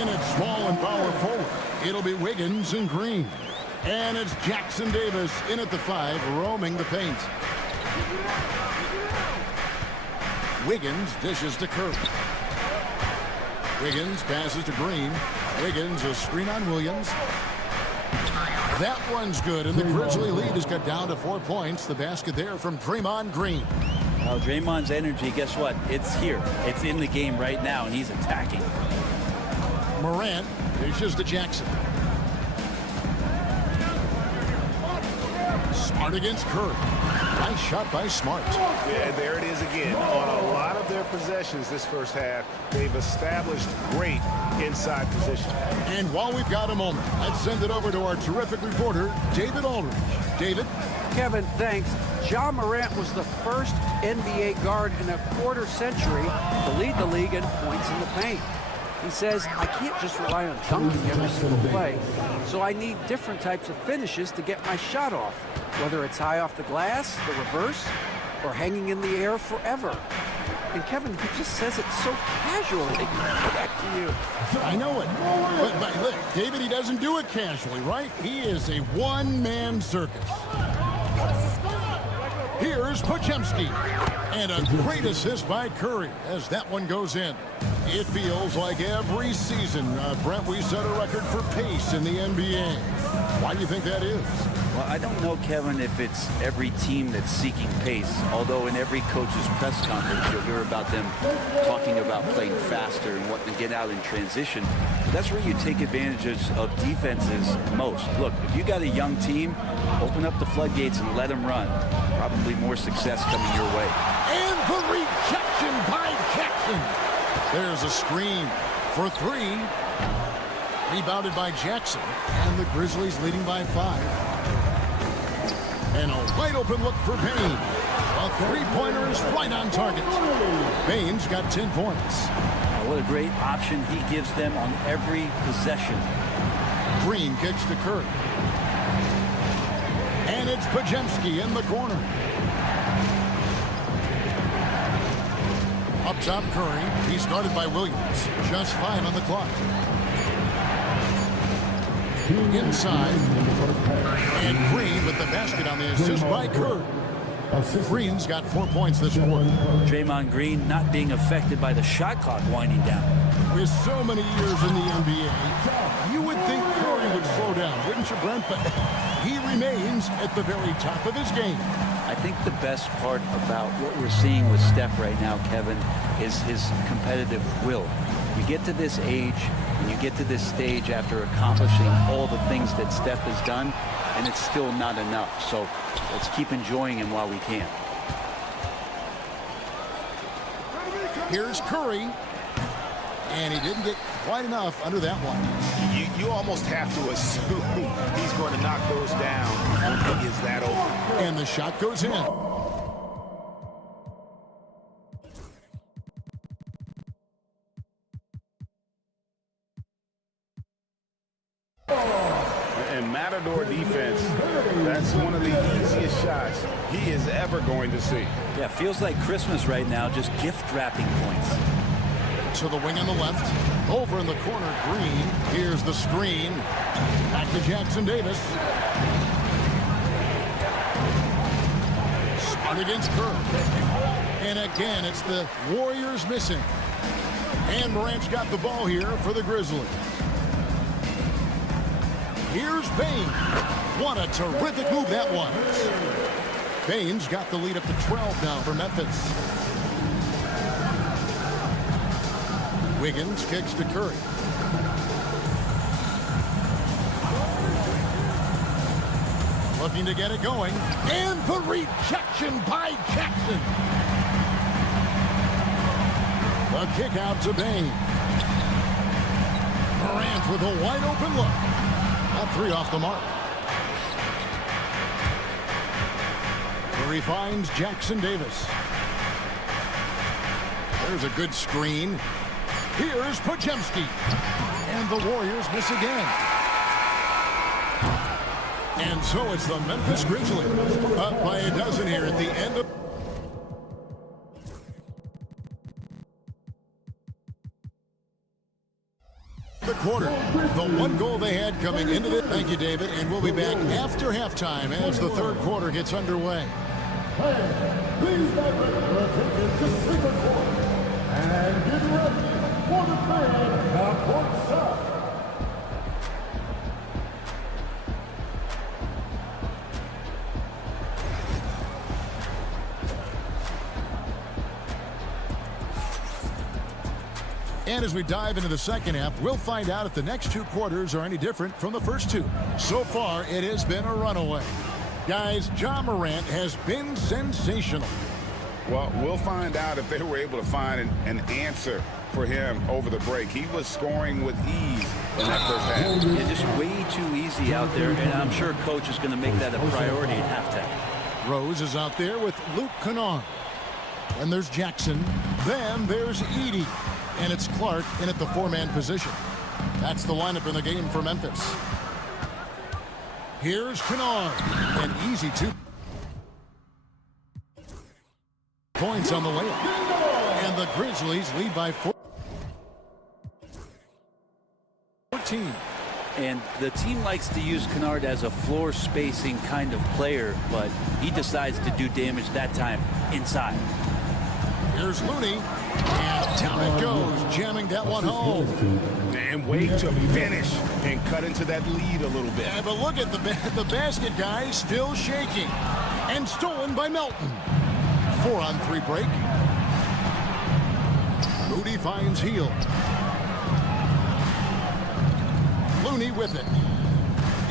In at small and power forward, it'll be Wiggins and Green. And it's Jackson Davis in at the 5, roaming the paint. Wiggins dishes to Curry. Wiggins passes to Green. Wiggins a screen on Williams. That one's good, and the Grizzly lead has got down to 4 points. The basket there from Draymond Green. Now, Draymond's energy, guess what? It's here. It's in the game right now, and he's attacking. Morant dishes to Jackson. Smart against Curry. Nice shot by Smart. Yeah, there it is again. On a lot of their possessions this first half, they've established great inside position. And while we've got a moment, let's send it over to our terrific reporter, David Aldridge. David? Kevin, thanks. Ja Morant was the first NBA guard in a quarter century to lead the league in points in the paint. He says, I can't just rely on dunking every single play, so I need different types of finishes to get my shot off, whether it's high off the glass, the reverse, or hanging in the air forever. And Kevin, he just says it so casually. Back to you. I know it. But look, David, he doesn't do it casually, right? He is a one-man circus. Here's Pajemski. And a great assist by Curry as that one goes in. It feels like every season, Brent, we set a record for pace in the NBA. Why do you think that is? Well, I don't know, Kevin, if it's every team that's seeking pace, although in every coach's press conference you'll hear about them talking about playing faster and wanting to get out in transition. That's where you take advantage of defenses most. Look, if you got a young team, open up the floodgates and let them run. Probably more success coming your way. And the rejection by Jackson. There's a screen for 3. Rebounded by Jackson. And the Grizzlies leading by 5. And a wide open look for Payne. A three-pointer is right on target. Payne's got 10 points. What a great option he gives them on every possession. Green kicks to Curry. And it's Pajemski in the corner. Up top, Curry. He's guarded by Williams. Just 5 on the clock. Inside. And Green with the basket on the assist by Curry. Green's got 4 points this quarter. Draymond Green not being affected by the shot clock winding down. With so many years in the NBA, you would think Curry would slow down, wouldn't you, Brent? But he remains at the very top of his game. I think the best part about what we're seeing with Steph right now, Kevin, is his competitive will. You get to this age, and you get to this stage after accomplishing all the things that Steph has done, and it's still not enough. So let's keep enjoying him while we can. Here's Curry. And he didn't get quite enough under that one. You almost have to assume he's going to knock those down when he is that open. And the shot goes in. And Matador defense, that's one of the easiest shots he is ever going to see. Yeah, feels like Christmas right now, just gift wrapping points. To the wing on the left. Over in the corner, Green. Here's the screen. Back to Jackson Davis. Smart against Curry. And again, it's the Warriors missing. And Morant's got the ball here for the Grizzlies. Here's Payne. What a terrific move that was. Payne's got the lead up to 12 now for Memphis. Wiggins kicks to Curry. Looking to get it going. And the rejection by Jackson. The kick out to Payne. Morant with a wide open look. A 3 off the mark. Curry finds Jackson Davis. There's a good screen. Here's Pajemski. And the Warriors miss again. And so it's the Memphis Grizzlies up by a dozen here at the end of the quarter. The one goal they had coming into it. Thank you, David. And we'll be back after halftime as the third quarter gets underway. Please get ready for attention to second quarter. And get ready for the fan now courtside. And as we dive into the second half, we'll find out if the next 2 quarters are any different from the first 2. So far, it has been a runaway. Guys, Ja Morant has been sensational. Well, we'll find out if they were able to find an answer for him over the break. He was scoring with ease in that first half. Yeah, just way too easy out there, and I'm sure coach is going to make that a priority at halftime. Rose is out there with Luke Kennard. And there's Jackson. Then there's Edey. And it's Clark in at the 4-man position. That's the lineup in the game for Memphis. Here's Kennard. An easy 2 points on the layup. And the Grizzlies lead by 14. And the team likes to use Kennard as a floor spacing kind of player, but he decides to do damage that time inside. Here's Looney. And down it goes, jamming that one home. And wait to finish and cut into that lead a little bit. Yeah, but look at the basket guy still shaking. And stolen by Melton. 4-on-3 break. Moody finds Heel. Looney with it.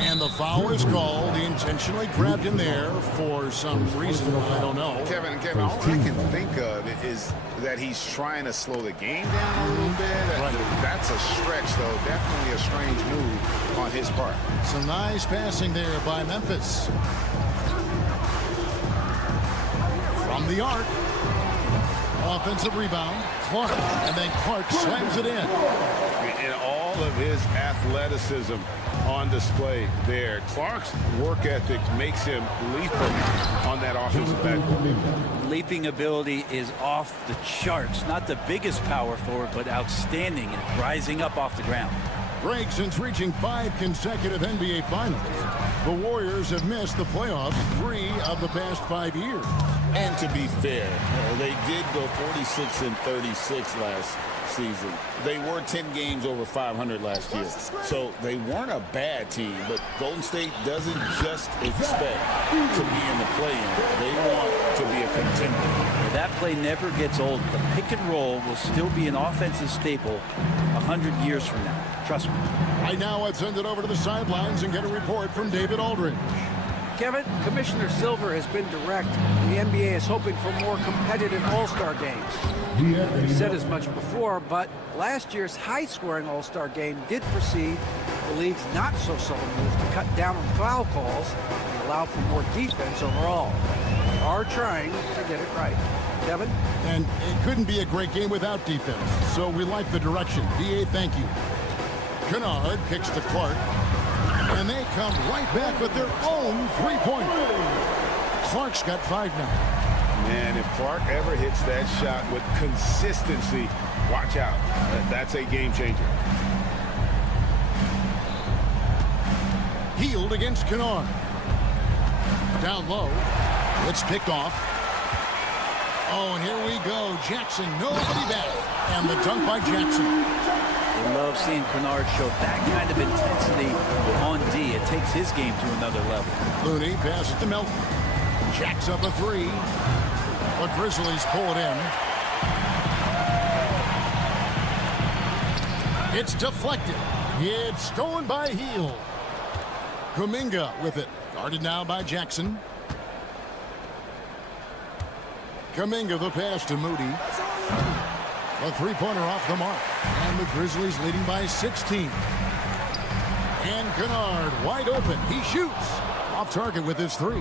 And the foul is called. He intentionally grabbed him there for some reason. I don't know. Kevin, all I can think of is that he's trying to slow the game down a little bit. That's a stretch, though. Definitely a strange move on his part. Some nice passing there by Memphis. From the arc. Offensive rebound. Clark. And then Clark slams it in. And all of his athleticism on display there. Clark's work ethic makes him lethal on that offensive backboard. Leaping ability is off the charts. Not the biggest power forward, but outstanding and rising up off the ground. Greg, since reaching 5 consecutive NBA Finals, the Warriors have missed the playoffs 3 of the past 5 years. And to be fair, they did go 46-36 last season. They were 10 games over 500 last year. So they weren't a bad team, but Golden State doesn't just expect to be in the play-in. They want to be a contender. That play never gets old. The pick and roll will still be an offensive staple 100 years from now. Trust me. Right now, let's send it over to the sidelines and get a report from David Aldridge. Kevin, Commissioner Silver has been direct. The NBA is hoping for more competitive All-Star games. He said as much before, but last year's high-scoring All-Star game did precede the league's not-so-subtle move to cut down on foul calls and allow for more defense overall. They are trying to get it right. Kevin? And it couldn't be a great game without defense, so we like the direction. DA, thank you. Kennard kicks to Clark. And they come right back with their own three-pointer. Clark's got 5 now. Man, if Clark ever hits that shot with consistency, watch out. That's a game changer. Healed against Kennard. Down low. It's picked off. Oh, and here we go. Jackson, nobody back. And the dunk by Jackson. I love seeing Kennard show that kind of intensity on D. It takes his game to another level. Looney passes to Melton. Jacks up a 3. The Grizzlies pull it in. It's deflected. It's stolen by Heel. Kuminga with it. Guarded now by Jackson. Kuminga the pass to Moody. A three-pointer off the mark. And the Grizzlies leading by 16. And Kennard wide open. He shoots. Off target with his 3.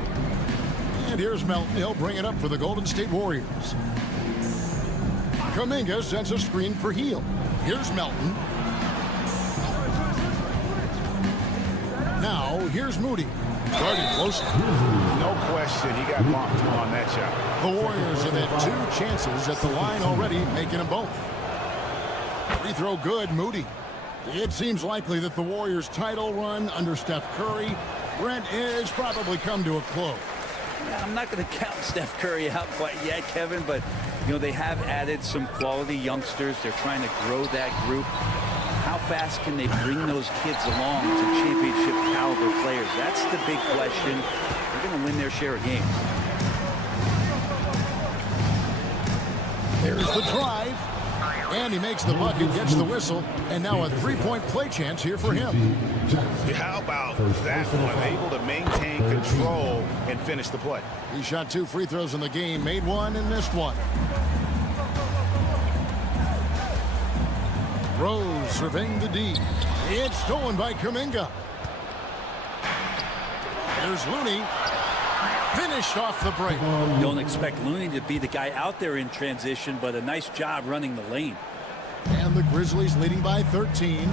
And here's Melton. He'll bring it up for the Golden State Warriors. Kuminga sends a screen for Heel. Here's Melton. Now, here's Moody. Guarded close. No question, he got bumped on that shot. The Warriors have had 2 chances at the line already, making them both. Free throw good, Moody. It seems likely that the Warriors' title run under Steph Curry, Brent, is probably come to a close. Yeah, I'm not going to count Steph Curry out quite yet, Kevin, but you know they have added some quality youngsters. They're trying to grow that group. How fast can they bring those kids along to championship caliber players? That's the big question. They're going to win their share of games. There's the drive. And he makes the bucket, gets the whistle, and now a 3-point play chance here for him. How about that one? Able to maintain control and finish the play. He shot 2 free throws in the game, made 1 and missed 1. Rose surveying the D. It's stolen by Kuminga. There's Looney. Finished off the break. Don't expect Looney to be the guy out there in transition, but a nice job running the lane. And the Grizzlies leading by 13.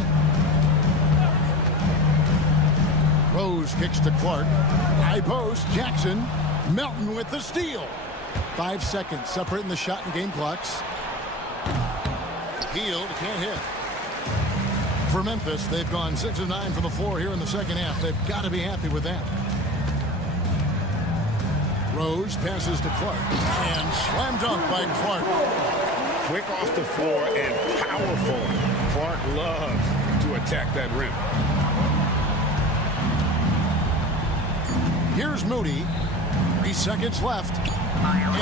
Rose kicks to Clark. High post, Jackson. Melton with the steal. 5 seconds separating the shot and game clocks. Healed, can't hit. For Memphis, they've gone 6 of 9 from the floor here in the second half. They've got to be happy with that. Rose passes to Clark and slammed dunk by Clark. Quick off the floor and powerful. Clark loves to attack that rim. Here's Moody. 3 seconds left.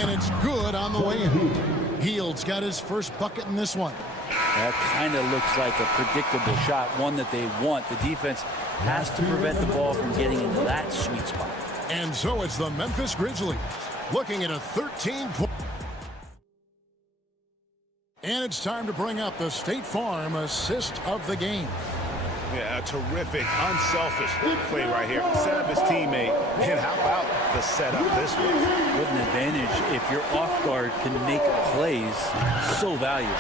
And it's good on the way in. Hield's got his first bucket in this one. That kind of looks like a predictable shot, one that they want. The defense has to prevent the ball from getting into that sweet spot. And so it's the Memphis Grizzlies looking at a 13-point. And it's time to bring up the State Farm assist of the game. Yeah, a terrific, unselfish play right here. Set up his teammate. And how about the setup this way? What an advantage if your off guard can make plays so valuable.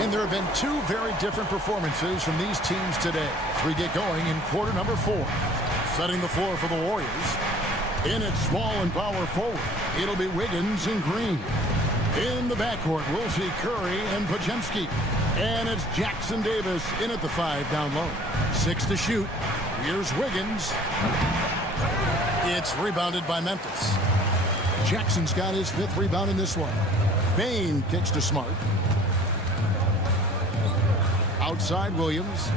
And there have been two very different performances from these teams today as we get going in quarter number 4. Setting the floor for the Warriors. In at small and power forward, it'll be Wiggins and Green. In the backcourt, we'll see Curry and Podziemski. And it's Jackson Davis in at the 5 down low. 6 to shoot. Here's Wiggins. It's rebounded by Memphis. Jackson's got his 5th rebound in this one. Bain kicks to Smart. Outside Williams.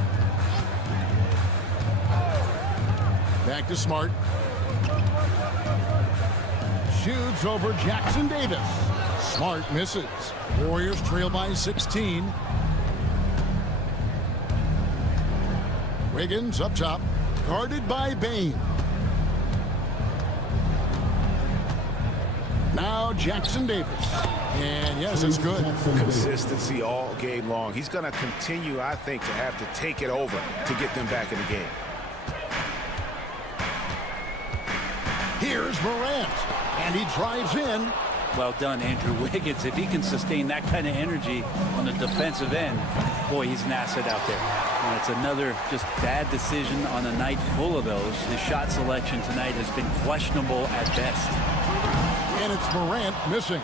Back to Smart. Shoots over Jackson Davis. Smart misses. Warriors trail by 16. Wiggins up top, guarded by Bain. Now Jackson Davis. And yes, it's good. Consistency all game long. He's going to continue, I think, to have to take it over to get them back in the game. Here's Morant, and he drives in. Well done, Andrew Wiggins. If he can sustain that kind of energy on the defensive end, boy, he's an asset out there. And it's another just bad decision on a night full of those. His shot selection tonight has been questionable at best. And it's Morant missing.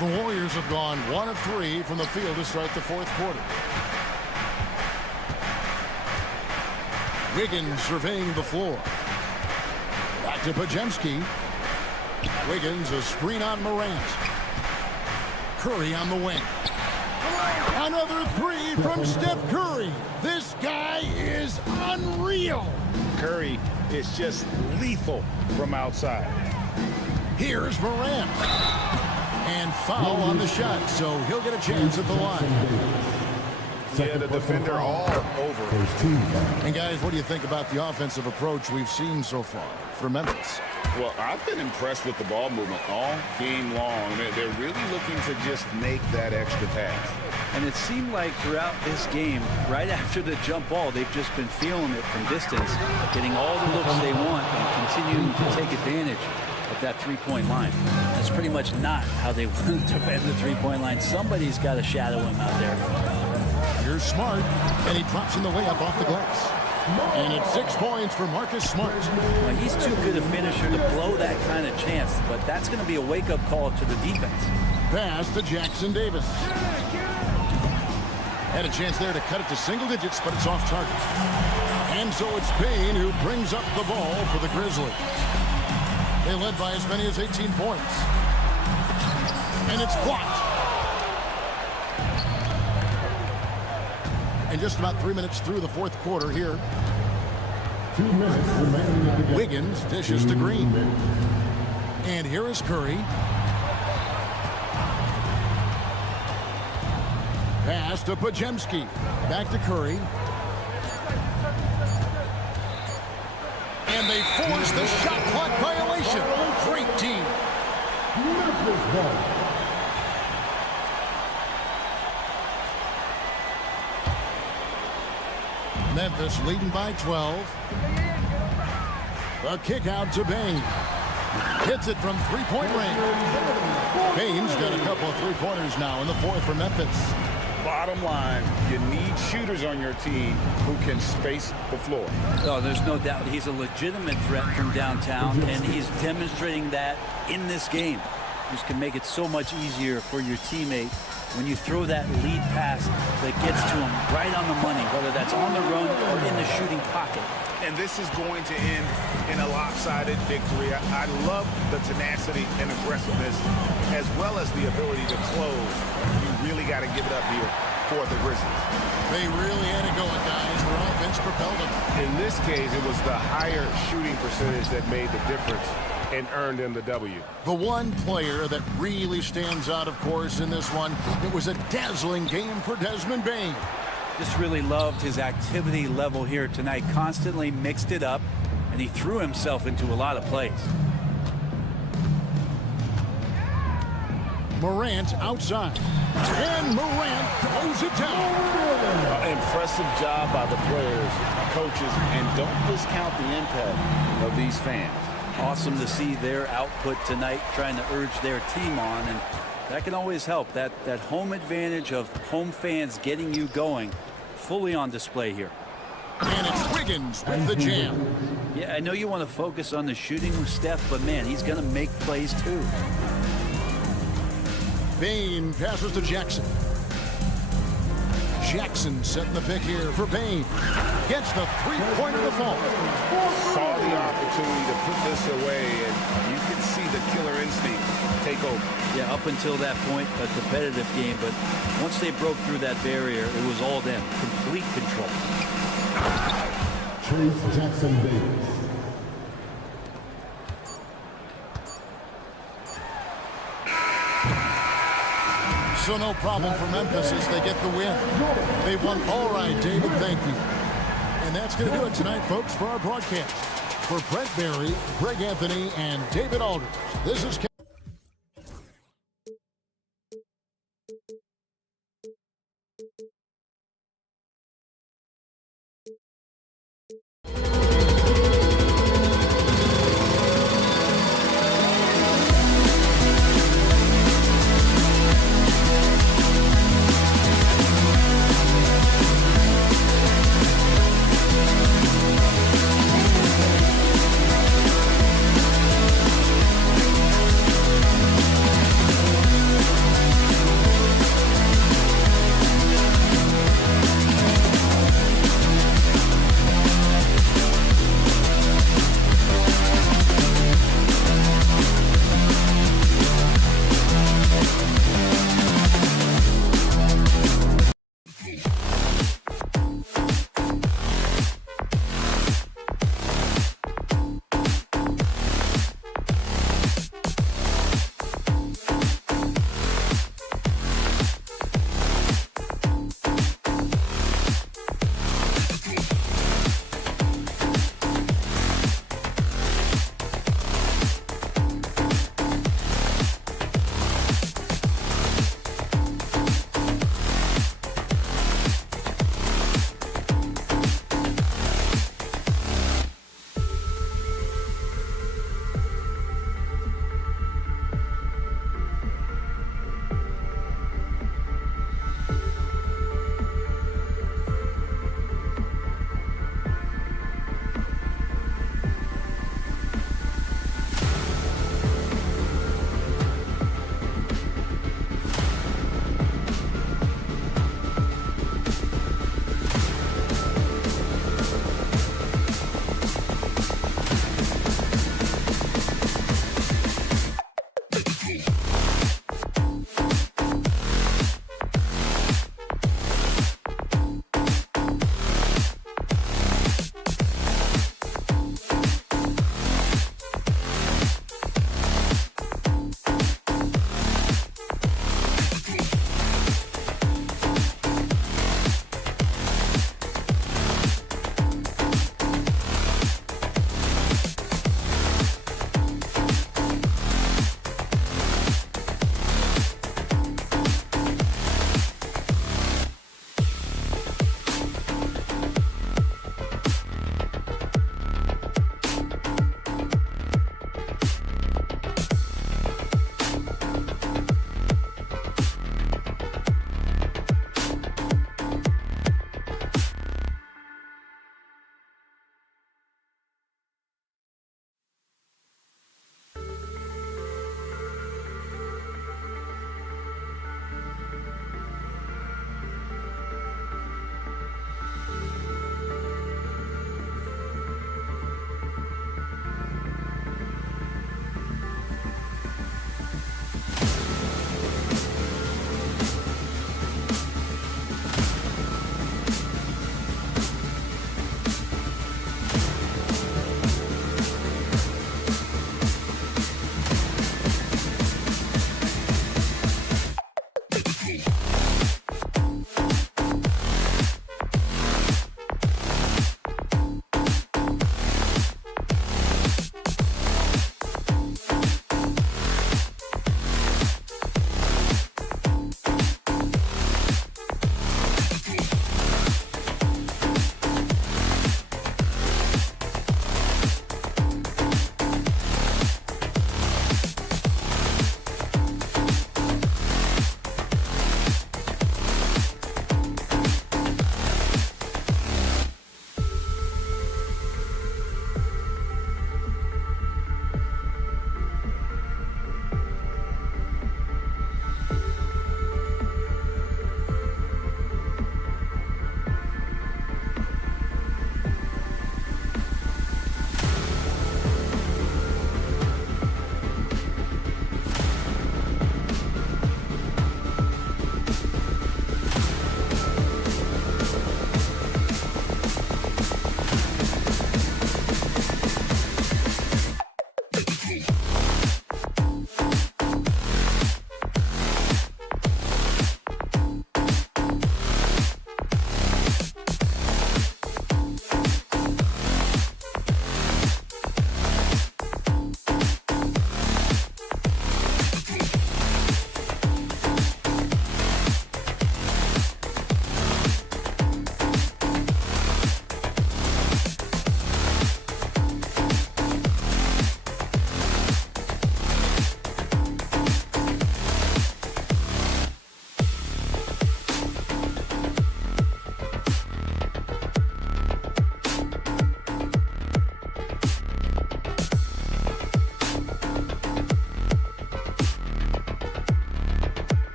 The Warriors have gone 1 of 3 from the field to start the 4th quarter. Wiggins surveying the floor. Back to Podziemski. Wiggins, a screen on Morant. Curry on the wing. Another 3 from Steph Curry. This guy is unreal. Curry is just lethal from outside. Here's Morant. And foul on the shot, so he'll get a chance at the line. Yeah, the defender all over. And guys, what do you think about the offensive approach we've seen so far for Memphis? Well, I've been impressed with the ball movement all game long. They're really looking to just make that extra pass. And it seemed like throughout this game, right after the jump ball, they've just been feeling it from distance, getting all the looks they want and continuing to take advantage of that three-point line. That's pretty much not how they want to defend the three-point line. Somebody's got to shadow him out there. Here's Smart, and he drops in the layup off the glass. And it's 6 points for Marcus Smart. Well, he's too good a finisher to blow that kind of chance, but that's going to be a wake-up call to the defense. Pass to Jackson Davis. Had a chance there to cut it to single digits, but it's off target. And so it's Bain who brings up the ball for the Grizzlies. They led by as many as 18 points. And it's blocked. And just about 3 minutes through the 4th quarter here. 2 minutes remaining. Wiggins dishes to Green. And here is Curry. Pass to Podziemski. Back to Curry. And they force the shot clock violation. Great team. Memphis ball. Memphis leading by 12. The kick out to Bain. Hits it from three-point range. Bain's got a couple of three-pointers now in the 4th for Memphis. Bottom line, you need shooters on your team who can space the floor. Oh, there's no doubt he's a legitimate threat from downtown, and he's demonstrating that in this game. Just can make it so much easier for your teammate when you throw that lead pass that gets to him right on the money, whether that's on the run or in the shooting pocket. And this is going to end in a lopsided victory. I love the tenacity and aggressiveness, as well as the ability to close. You really got to give it up here for the Grizzlies. They really had it going, guys. Their offense propelled them. In this case, it was the higher shooting percentage that made the difference and earned them the W. The one player that really stands out, of course, in this one, it was a dazzling game for Desmond Bain. Just really loved his activity level here tonight. Constantly mixed it up, and he threw himself into a lot of plays. Morant outside. And Morant throws it down. Impressive job by the players, coaches, and don't discount the impact of these fans. Awesome to see their output tonight, trying to urge their team on, and that can always help. That home advantage of home fans getting you going, fully on display here. And it's Wiggins with the jam. Yeah, I know you want to focus on the shooting with Steph, but man, he's going to make plays too. Bane passes to Jackson. Jackson setting the pick here for Bane. Gets the three-pointer to fall. Saw the opportunity to put this away, and you can see the killer instinct take over. Yeah, up until that point, a competitive game, but once they broke through that barrier, it was all them. Complete control. Trace Jackson Davis. So no problem for Memphis as they get the win. They won. All right, David, thank you. And that's going to do it tonight, folks, for our broadcast. For Brent Barry, Greg Anthony, and David Aldridge, this is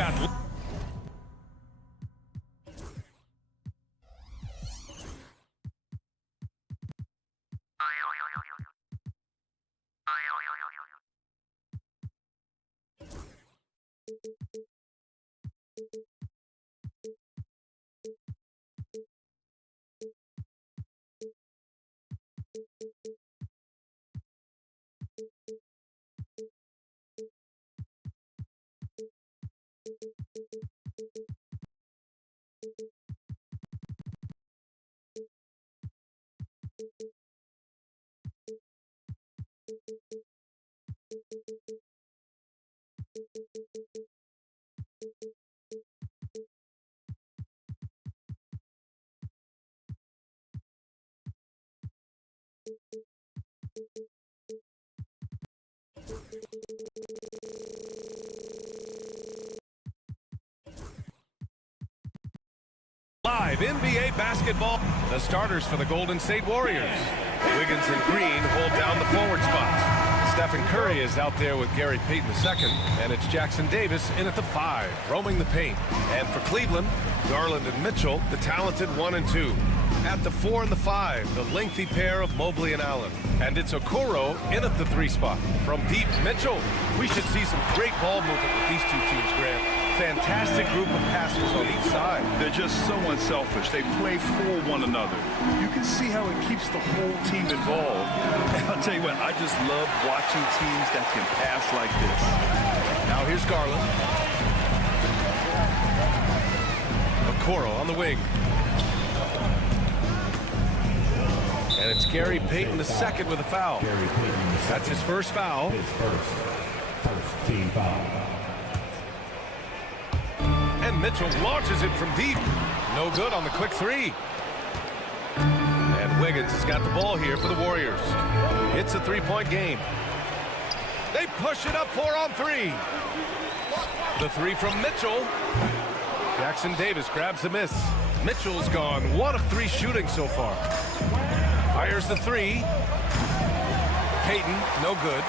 got... Live NBA basketball. The starters for the Golden State Warriors. Wiggins and Green hold down the forward spots. Stephen Curry is out there with Gary Payton II, and it's Jackson Davis in at the 5, roaming the paint. And for Cleveland, Garland and Mitchell, the talented 1 and 2. At the 4 and the 5, the lengthy pair of Mobley and Allen. And it's Okoro in at the 3 spot. From deep, Mitchell. We should see some great ball movement with these two teams, Grant. Fantastic group of passers on each side. They're just so unselfish. They play for one another. You can see how it keeps the whole team involved. And I'll tell you what, I just love watching teams that can pass like this. Now here's Garland. Okoro on the wing. And it's Gary Payton II with a foul. That's his first foul. His first team foul. And Mitchell launches it from deep. No good on the quick 3. And Wiggins has got the ball here for the Warriors. It's a 3-point game. They push it up 4 on 3. The 3 from Mitchell. Jackson Davis grabs the miss. Mitchell's gone 1 of 3 shooting so far. Fires the 3. Payton, no good.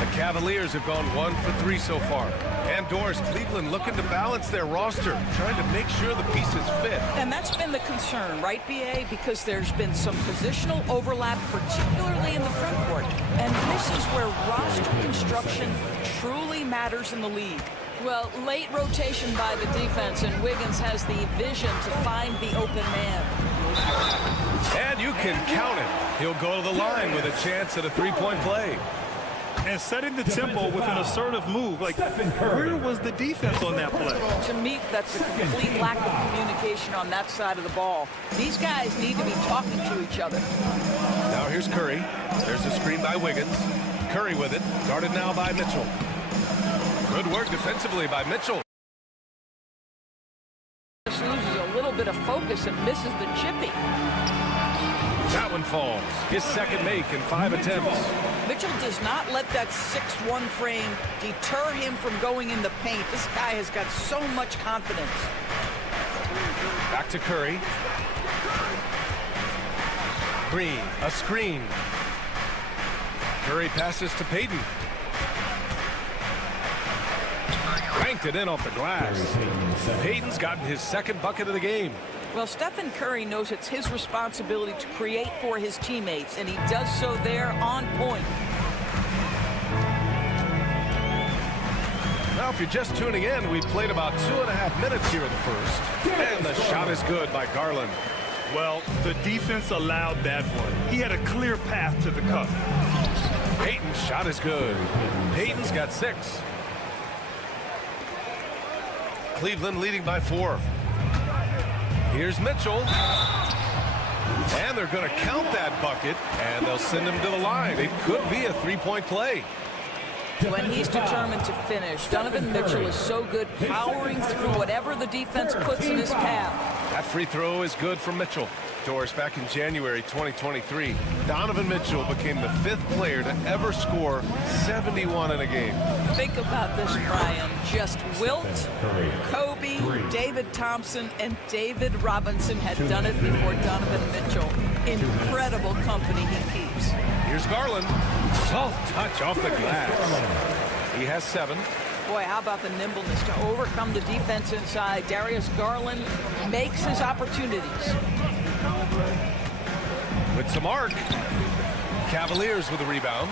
The Cavaliers have gone 1 for 3 so far. And Doris, Cleveland looking to balance their roster, trying to make sure the pieces fit. And that's been the concern, right, BA? Because there's been some positional overlap, particularly in the front court. And this is where roster construction truly matters in the league. Well, late rotation by the defense, and Wiggins has the vision to find the open man. And you can count it. He'll go to the line with a chance at a 3-point play. And setting the tempo with an assertive move. Like, where was the defense on that play? To me, that's a complete lack of communication on that side of the ball. These guys need to be talking to each other. Now here's Curry. There's a screen by Wiggins. Curry with it. Guarded now by Mitchell. Good work defensively by Mitchell. Just loses a little bit of focus and misses the chippy. That one falls. His second make in 5 attempts. Mitchell does not let that 6'1" frame deter him from going in the paint. This guy has got so much confidence. Back to Curry. Green, a screen. Curry passes to Payton. Banked it in off the glass. Payton's gotten his second bucket of the game. Well, Stephen Curry knows it's his responsibility to create for his teammates, and he does so there on point. Now, if you're just tuning in, we've played about 2.5 minutes here in the first. And the shot is good by Garland. Well, the defense allowed that one. He had a clear path to the cup. Payton's shot is good. Payton's got 6. Cleveland leading by 4. Here's Mitchell. And they're going to count that bucket, and they'll send him to the line. It could be a 3-point play. When he's determined to finish, Donovan Mitchell is so good powering through whatever the defense puts in his path. That free throw is good for Mitchell. Doris, back in January 2023, Donovan Mitchell became the 5th player to ever score 71 in a game. Think about this, Brian. Just Wilt, Kobe, David Thompson, and David Robinson had done it before Donovan Mitchell. Incredible company he keeps. Here's Garland. Soft touch off the glass. He has 7. Boy, how about the nimbleness to overcome the defense inside. Darius Garland makes his opportunities. With some arc. Cavaliers with a rebound.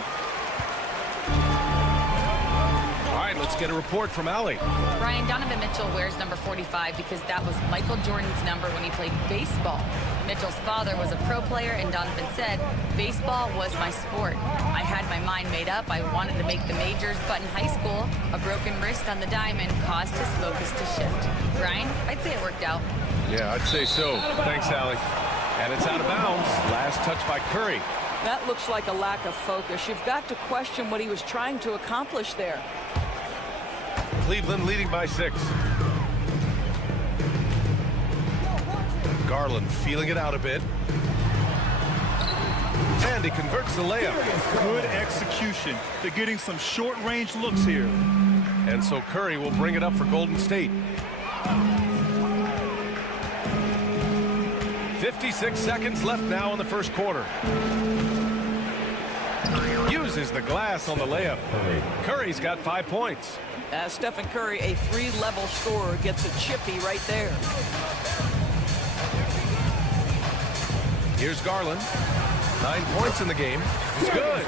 All right, let's get a report from Allie. Brian, Donovan Mitchell wears number 45 because that was Michael Jordan's number when he played baseball. Mitchell's father was a pro player, and Donovan said, baseball was my sport. I had my mind made up. I wanted to make the majors, but in high school, a broken wrist on the diamond caused his focus to shift. Brian, I'd say it worked out. Yeah, I'd say so. Thanks, Allie. And it's out of bounds. Last touch by Curry. That looks like a lack of focus. You've got to question what he was trying to accomplish there. Cleveland leading by 6. Garland feeling it out a bit. And he converts the layup. Good execution. They're getting some short-range looks here. And so Curry will bring it up for Golden State. 56 seconds left now in the first quarter. Uses the glass on the layup. Curry's got 5 points. Stephen Curry, a 3-level scorer, gets a chippy right there. Here's Garland. 9 points in the game. It's good.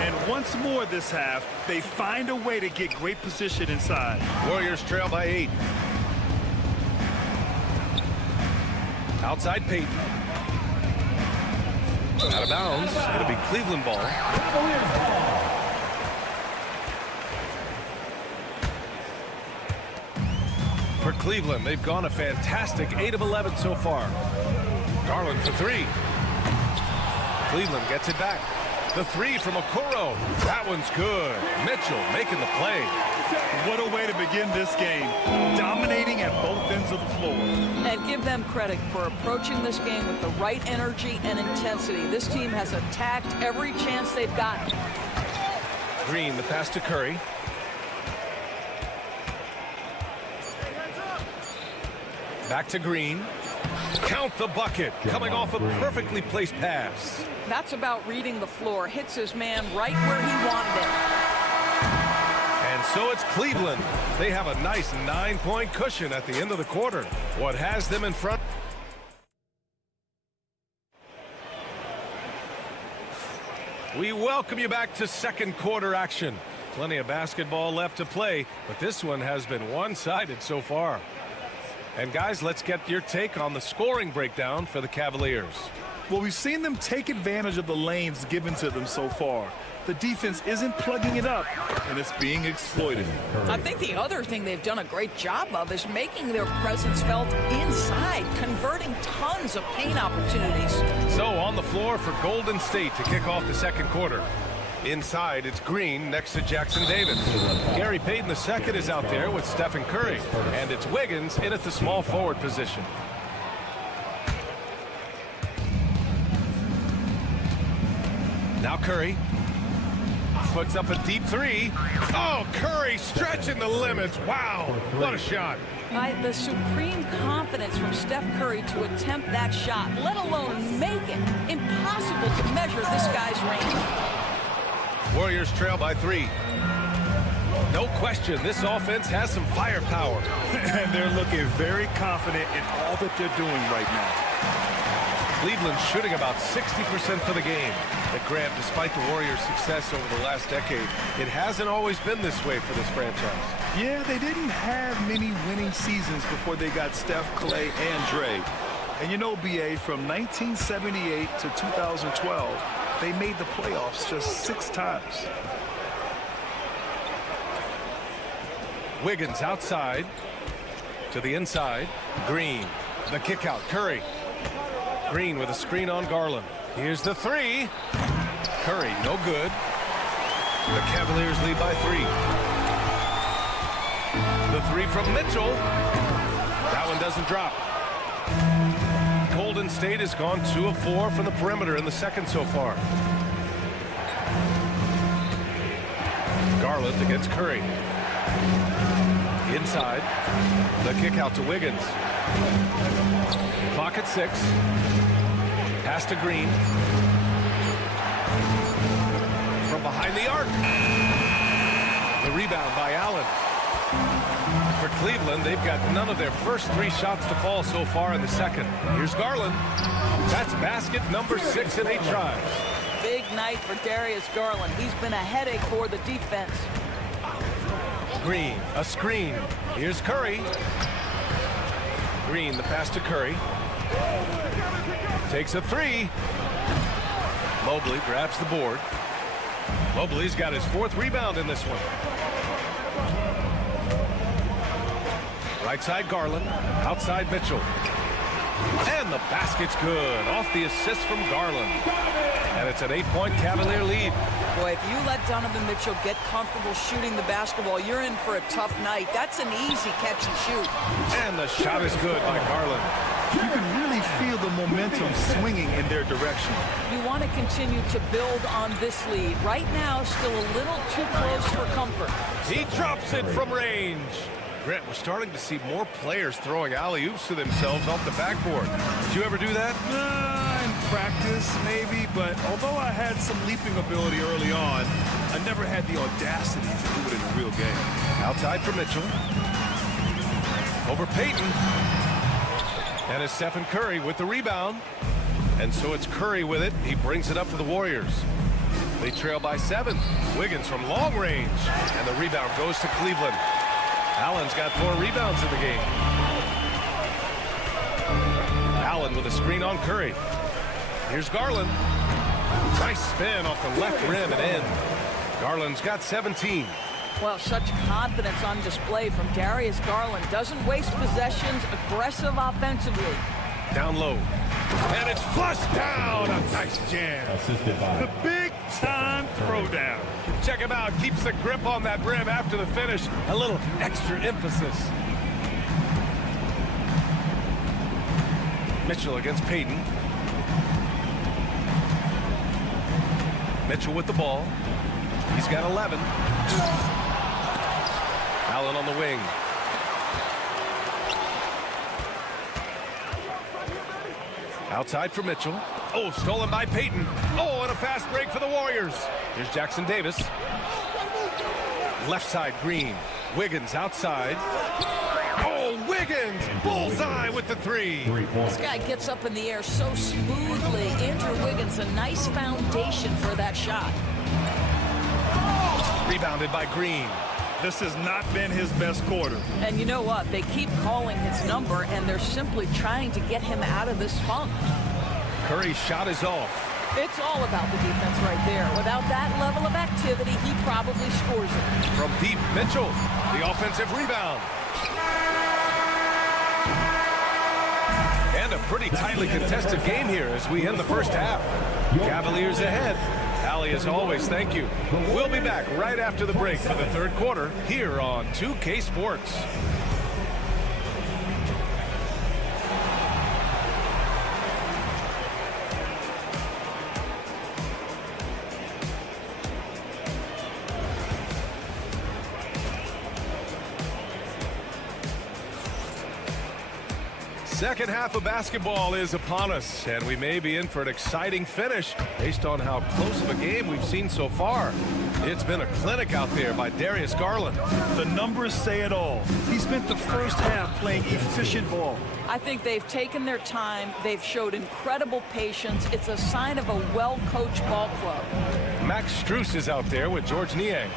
And once more this half, they find a way to get great position inside. Warriors trail by 8. Outside Peyton. Out of bounds. It'll be Cleveland ball. For Cleveland, they've gone a fantastic 8 of 11 so far. Garland for 3. Cleveland gets it back. The 3 from Okoro. That one's good. Mitchell making the play. What a way to begin this game. Dominating at both ends of the floor. And give them credit for approaching this game with the right energy and intensity. This team has attacked every chance they've gotten. Green, the pass to Curry. Back to Green. Count the bucket. Coming off a perfectly placed pass. That's about reading the floor. Hits his man right where he wanted it. And so it's Cleveland. They have a nice 9-point cushion at the end of the quarter. What has them in front? We welcome you back to second quarter action. Plenty of basketball left to play, but this one has been one-sided so far. And guys, let's get your take on the scoring breakdown for the Cavaliers. Well, we've seen them take advantage of the lanes given to them so far. The defense isn't plugging it up, and it's being exploited. I think the other thing they've done a great job of is making their presence felt inside, converting tons of paint opportunities. So on the floor for Golden State to kick off the second quarter. Inside, it's Green next to Jackson Davis. Gary Payton II is out there with Stephen Curry. And it's Wiggins in at the small forward position. Now Curry puts up a deep 3. Oh, Curry stretching the limits. Wow, what a shot. The supreme confidence from Steph Curry to attempt that shot, let alone make it. Impossible to measure this guy's range. Warriors trail by 3. No question, this offense has some firepower. And they're looking very confident in all that they're doing right now. Cleveland shooting about 60% for the game. But Grant, despite the Warriors' success over the last decade, it hasn't always been this way for this franchise. Yeah, they didn't have many winning seasons before they got Steph, Clay, and Dre. And you know, BA, from 1978 to 2012, they made the playoffs just 6 times. Wiggins outside to the inside. Green, the kick out. Curry. Green with a screen on Garland. Here's the 3. Curry, no good. The Cavaliers lead by 3. The 3 from Mitchell. That one doesn't drop. Golden State has gone 2 of 4 from the perimeter in the second so far. Garland against Curry. Inside. The kick out to Wiggins. Clock at 6. Pass to Green. From behind the arc. The rebound by Allen. For Cleveland, they've got none of their first 3 shots to fall so far in the second. Here's Garland. That's basket number 6 in 8 tries. Big night for Darius Garland. He's been a headache for the defense. Green, a screen. Here's Curry. Green, the pass to Curry. Takes a 3. Mobley grabs the board. Mobley's got his 4th rebound in this one. Right side Garland, outside Mitchell. And the basket's good, off the assist from Garland. And it's an 8-point Cavalier lead. Boy, if you let Donovan Mitchell get comfortable shooting the basketball, you're in for a tough night. That's an easy catch and shoot. And the shot is good by Garland. You can really feel the momentum swinging in their direction. You want to continue to build on this lead. Right now, still a little too close for comfort. He drops it from range. Grant, we're starting to see more players throwing alley-oops to themselves off the backboard. Did you ever do that? In practice, maybe, but although I had some leaping ability early on, I never had the audacity to do it in a real game. Outside for Mitchell. Over Payton. And it's Stephen Curry with the rebound. And so it's Curry with it. He brings it up for the Warriors. They trail by 7. Wiggins from long range. And the rebound goes to Cleveland. Allen's got 4 rebounds in the game. Allen with a screen on Curry. Here's Garland. Nice spin off the left rim and in. Garland's got 17. Well, such confidence on display from Darius Garland. Doesn't waste possessions, aggressive offensively. Down low. And it's flushed down. A nice jam. The big-time throwdown. Check him out. Keeps the grip on that rim after the finish. A little extra emphasis. Mitchell against Payton. Mitchell with the ball. He's got 11. Allen on the wing. Outside for Mitchell. Oh, stolen by Payton. Oh, and a fast break for the Warriors. Here's Jackson Davis. Left side, Green. Wiggins outside. Oh, Wiggins! Bullseye with the 3. This guy gets up in the air so smoothly. Andrew Wiggins, a nice foundation for that shot. Rebounded by Green. This has not been his best quarter. And you know what? They keep calling his number, and they're simply trying to get him out of this funk. Curry's shot is off. It's all about the defense right there. Without that level of activity, he probably scores it. From deep, Mitchell, the offensive rebound. And a pretty tightly contested game here as we end the first half. Cavaliers ahead. Allie, as always, thank you. We'll be back right after the break for the 3rd quarter here on 2K Sports. Second half of basketball is upon us, and we may be in for an exciting finish based on how close of a game we've seen so far. It's been a clinic out there by Darius Garland. The numbers say it all. He spent the first half playing efficient ball. I think they've taken their time. They've showed incredible patience. It's a sign of a well-coached ball club. Max Strus is out there with George Niang.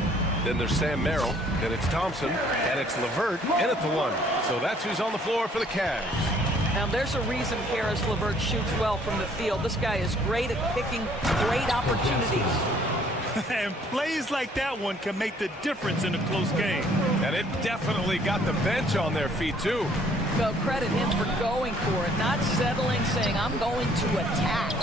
Then there's Sam Merrill, then it's Thompson, and it's LeVert in at the 1. So that's who's on the floor for the Cavs. Now, there's a reason Karis LeVert shoots well from the field. This guy is great at picking great opportunities. And plays like that one can make the difference in a close game. And it definitely got the bench on their feet, too. Well, credit him for going for it, not settling, saying, I'm going to attack.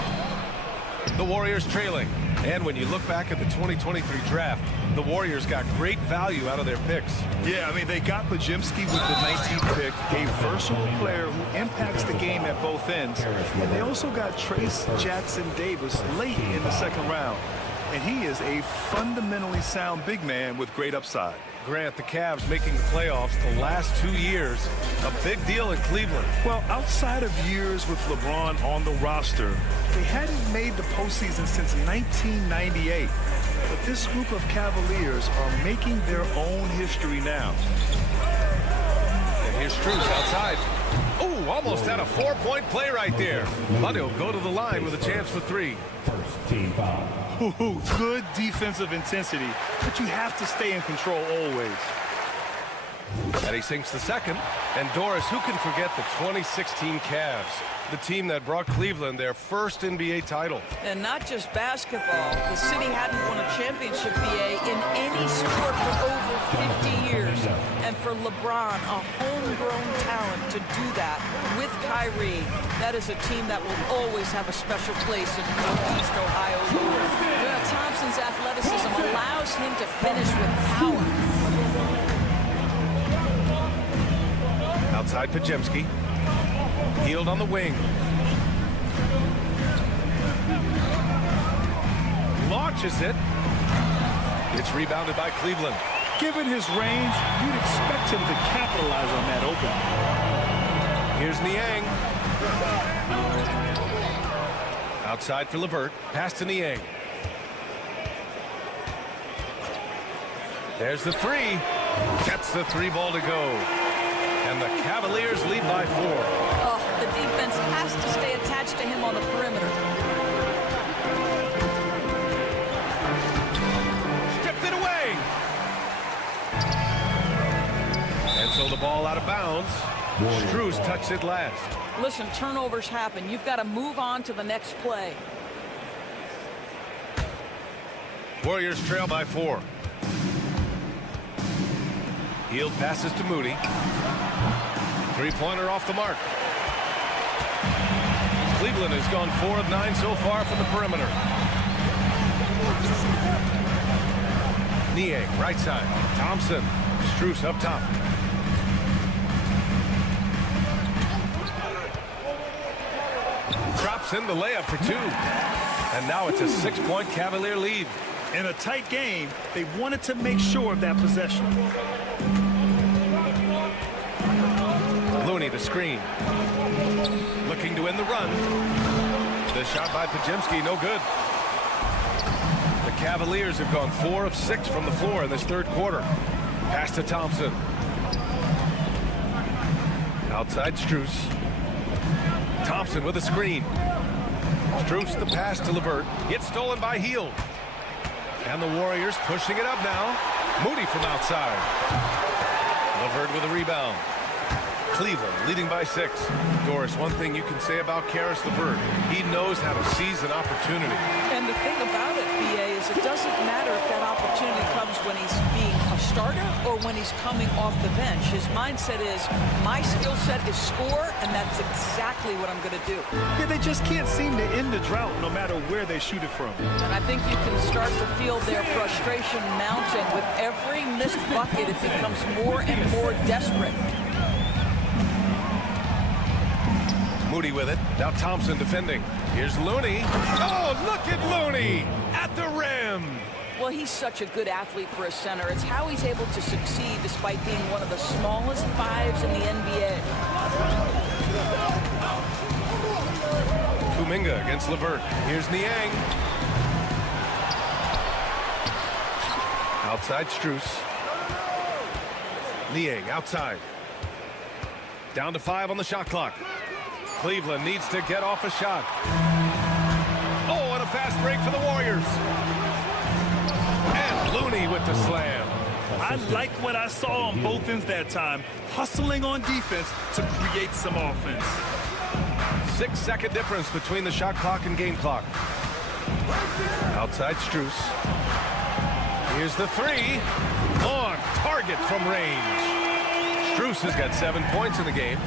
The Warriors trailing. And when you look back at the 2023 draft, the Warriors got great value out of their picks. Yeah, I mean, they got Pajemski with the 19th pick, a versatile player who impacts the game at both ends. And they also got Trace Jackson Davis late in the 2nd round. And he is a fundamentally sound big man with great upside. Grant, the Cavs making the playoffs the last 2 years, a big deal in Cleveland. Well, outside of years with LeBron on the roster, they hadn't made the postseason since 1998. But this group of Cavaliers are making their own history now. And here's Strus outside. Oh, almost had a 4-point play right there. But he'll go to the line with a chance for 3. First team foul. Ooh, good defensive intensity, but you have to stay in control always. And he sinks the second. And Doris, who can forget the 2016 Cavs, the team that brought Cleveland their first NBA title. And not just basketball. The city hadn't won a championship, BA, in any sport for over 50 years. And for LeBron, a homegrown talent, to do that with Kyrie, that is a team that will always have a special place in Northeast Ohio. Thompson's athleticism allows him to finish with power. Outside Pajemski. Healed on the wing. Launches it. It's rebounded by Cleveland. Given his range, you'd expect him to capitalize on that open. Here's Niang. Outside for LeVert. Pass to Niang. There's the 3. Gets the 3 ball to go. And the Cavaliers lead by 4. Oh, the defense has to stay attached to him on the perimeter. Stripped it away. And so the ball out of bounds. Strus touched it last. Listen, turnovers happen. You've got to move on to the next play. Warriors trail by 4. Hield passes to Moody. 3-pointer off the mark. Cleveland has gone 4 of 9 so far from the perimeter. Niang, right side. Thompson. Strus up top. Drops in the layup for 2. And now it's a 6-point Cavalier lead. In a tight game, they wanted to make sure of that possession. Looney the screen. Looking to win the run. The shot by Pajemski, no good. The Cavaliers have gone 4 of 6 from the floor in this third quarter. Pass to Thompson. Outside Strus. Thompson with a screen. Strus the pass to LeVert. It's stolen by Hield. And the Warriors pushing it up now. Moody from outside. LeVert with a rebound. Cleveland leading by 6. Doris, one thing you can say about Caris LeVert, he knows how to seize an opportunity. And the thing about it, BA, is it doesn't matter if that opportunity comes when he's being a starter or when he's coming off the bench. His mindset is, my skill set is score, and that's exactly what I'm going to do. Yeah, they just can't seem to end the drought no matter where they shoot it from. And I think you can start to feel their frustration mounting. With every missed bucket, it becomes more and more desperate. Moody with it. Now Thompson defending. Here's Looney. Oh, look at Looney at the rim. Well, he's such a good athlete for a center. It's how he's able to succeed despite being one of the smallest 5s in the NBA. Kuminga against LeVert. Here's Niang. Outside Strus. Niang outside. Down to 5 on the shot clock. Cleveland needs to get off a shot. Oh, and a fast break for the Warriors. And Looney with the slam. I like what I saw on both ends that time, hustling on defense to create some offense. 6-second difference between the shot clock and game clock. Outside Strus. Here's the 3. On target from range. Strus has got 7 points in the game.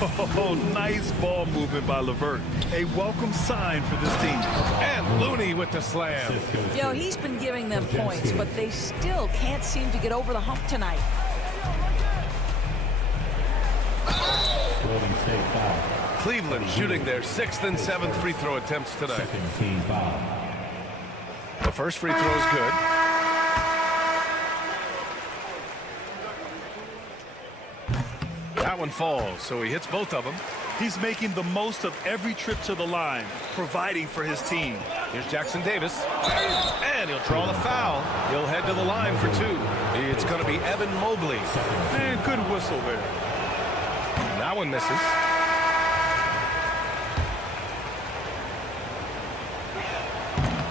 Oh, nice ball movement by LeVert. A welcome sign for this team. And Looney with the slam. You know, he's been giving them points, but they still can't seem to get over the hump tonight. Cleveland shooting their 6th and 7th free throw attempts tonight. The first free throw is good. That one falls, so he hits both of them. He's making the most of every trip to the line, providing for his team. Here's Jackson Davis. And he'll draw the foul. He'll head to the line for 2. It's going to be Evan Mobley. And good whistle there. That one misses.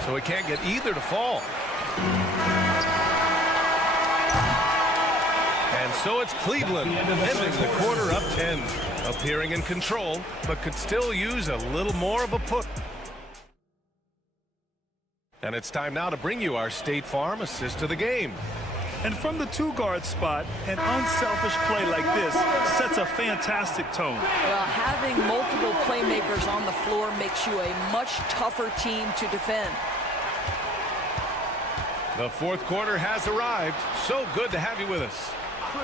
So he can't get either to fall. And so it's Cleveland ending the quarter up 10. Appearing in control, but could still use a little more of a push. And it's time now to bring you our State Farm assist of the game. And from the 2-guard spot, an unselfish play like this sets a fantastic tone. Well, having multiple playmakers on the floor makes you a much tougher team to defend. The fourth quarter has arrived. So good to have you with us.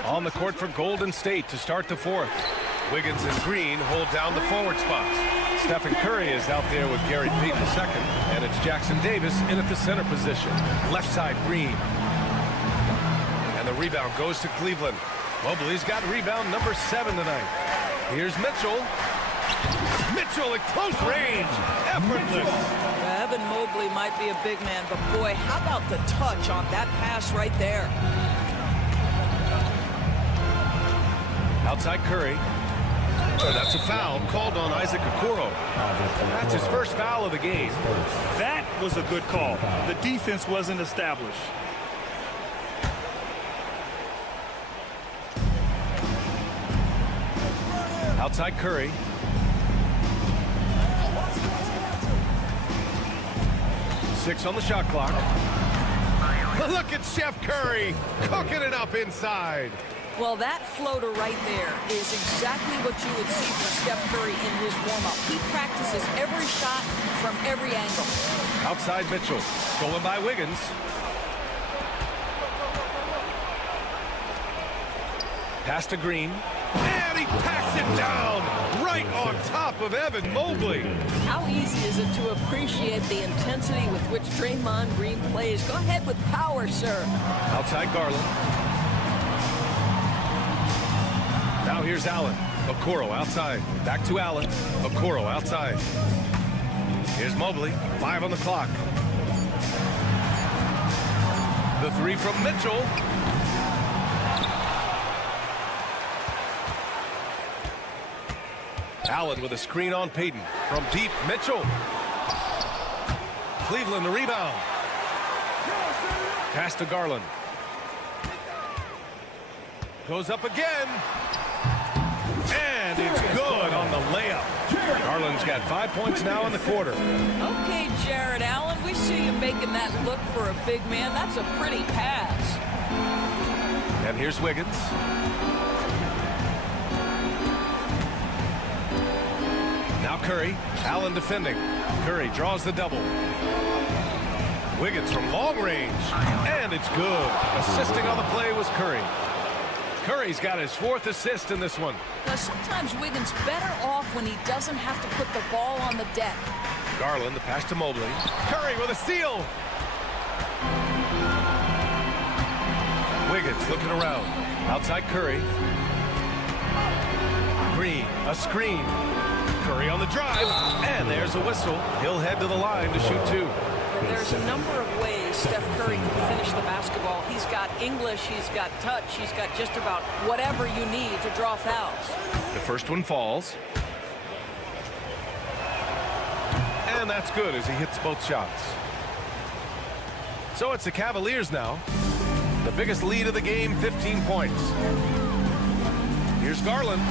On the court for Golden State to start the fourth. Wiggins and Green hold down the forward spots. Stephen Curry is out there with Gary Payton II, and it's Jackson Davis in at the center position. Left side, Green. And the rebound goes to Cleveland. Mobley's got rebound number 7 tonight. Here's Mitchell. Mitchell at close range. Effortless. Evan Mobley might be a big man, but boy, how about the touch on that pass right there? Outside Curry. That's a foul called on Isaac Okoro. That's his first foul of the game. That was a good call. The defense wasn't established. Outside Curry. Six on the shot clock. Look at Chef Curry cooking it up inside. Well, that floater right there is exactly what you would see from Steph Curry in his warm-up. He practices every shot from every angle. Outside Mitchell. Stolen by Wiggins. Pass to Green. And he packs it down right on top of Evan Mobley. How easy is it to appreciate the intensity with which Draymond Green plays? Go ahead with power, sir. Outside Garland. Now here's Allen. Okoro outside. Back to Allen. Okoro outside. Here's Mobley. 5 on the clock. The 3 from Mitchell. Allen with a screen on Payton. From deep, Mitchell. Cleveland the rebound. Pass to Garland. Goes up again. And it's good on the layup. Garland's got 5 points now in the quarter. Okay, Jared Allen, we see you making that look for a big man. That's a pretty pass. And here's Wiggins. Now Curry. Allen defending. Curry draws the double. Wiggins from long range. And it's good. Assisting on the play was Curry. Curry's got his 4th assist in this one. Now, sometimes Wiggins better off when he doesn't have to put the ball on the deck. Garland, the pass to Mobley. Curry with a steal. Wiggins looking around. Outside Curry. Green, a screen. Curry on the drive. And there's a whistle. He'll head to the line to shoot 2. There's a number of ways Steph Curry can finish the basketball. He's got English, he's got touch, he's got just about whatever you need to draw fouls. The first one falls. And that's good as he hits both shots. So it's the Cavaliers now. The biggest lead of the game, 15 points. Here's Garland.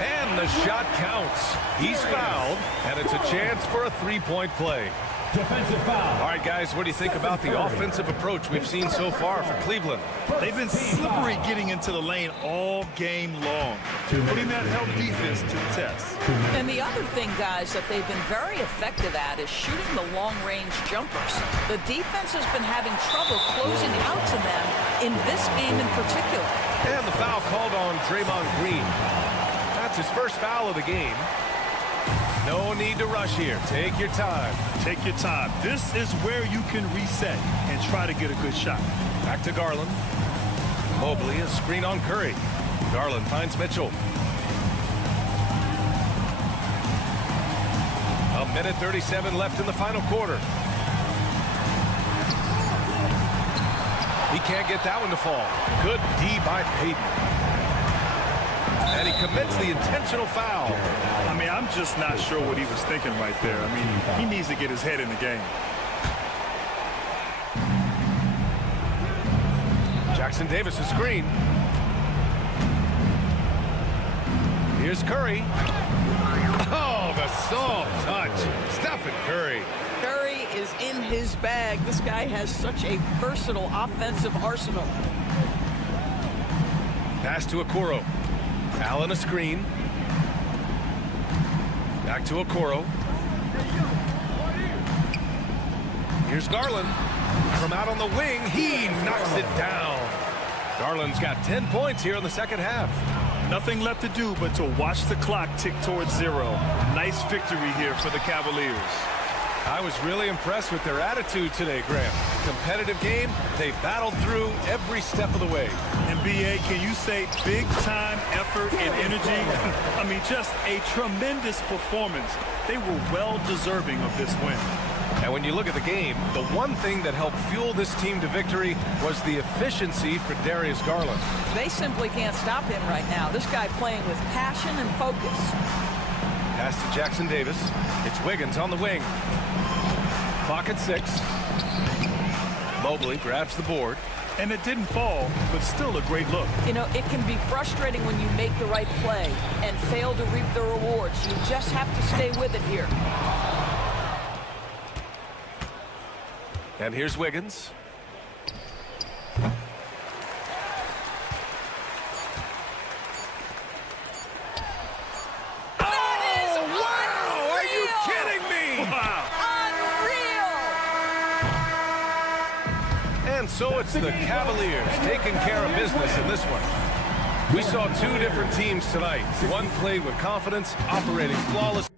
And the shot counts. He's fouled, and it's a chance for a 3-point play. Defensive foul. All right, guys, what do you think about the offensive approach we've seen so far for Cleveland? They've been slippery getting into the lane all game long, putting that help defense to the test. And the other thing, guys, that they've been very effective at is shooting the long-range jumpers. The defense has been having trouble closing out to them in this game in particular. And the foul called on Draymond Green. That's his first foul of the game. No need to rush here. Take your time. Take your time. This is where you can reset and try to get a good shot. Back to Garland. Mobley, a screen on Curry. Garland finds Mitchell. Minute 37 left in the final quarter. He can't get that one to fall. Good D by Payton. And he commits the intentional foul. I mean, I'm just not sure what he was thinking right there. I mean, he needs to get his head in the game. Jackson Davis' screen. Here's Curry. Oh, the soft touch. Stephen Curry. Curry is in his bag. This guy has such a versatile offensive arsenal. Pass to Okoro. Allen a screen. Back to Okoro. Here's Garland. From out on the wing, he knocks it down. Garland's got 10 points here in the second half. Nothing left to do but to watch the clock tick towards 0. Nice victory here for the Cavaliers. I was really impressed with their attitude today, Graham. Competitive game, they battled through every step of the way. And BA, can you say big time effort and energy? I mean, just a tremendous performance. They were well deserving of this win. And when you look at the game, the one thing that helped fuel this team to victory was the efficiency for Darius Garland. They simply can't stop him right now. This guy playing with passion and focus. Pass to Jackson Davis. It's Wiggins on the wing. Clock at 6. Mobley grabs the board. And it didn't fall, but still a great look. You know, it can be frustrating when you make the right play and fail to reap the rewards. You just have to stay with it here. And here's Wiggins. That is Wow! Are you kidding me? Wow. unreal! And so it's the Cavaliers taking care of business in this one. We saw two different teams tonight. One played with confidence, operating flawless.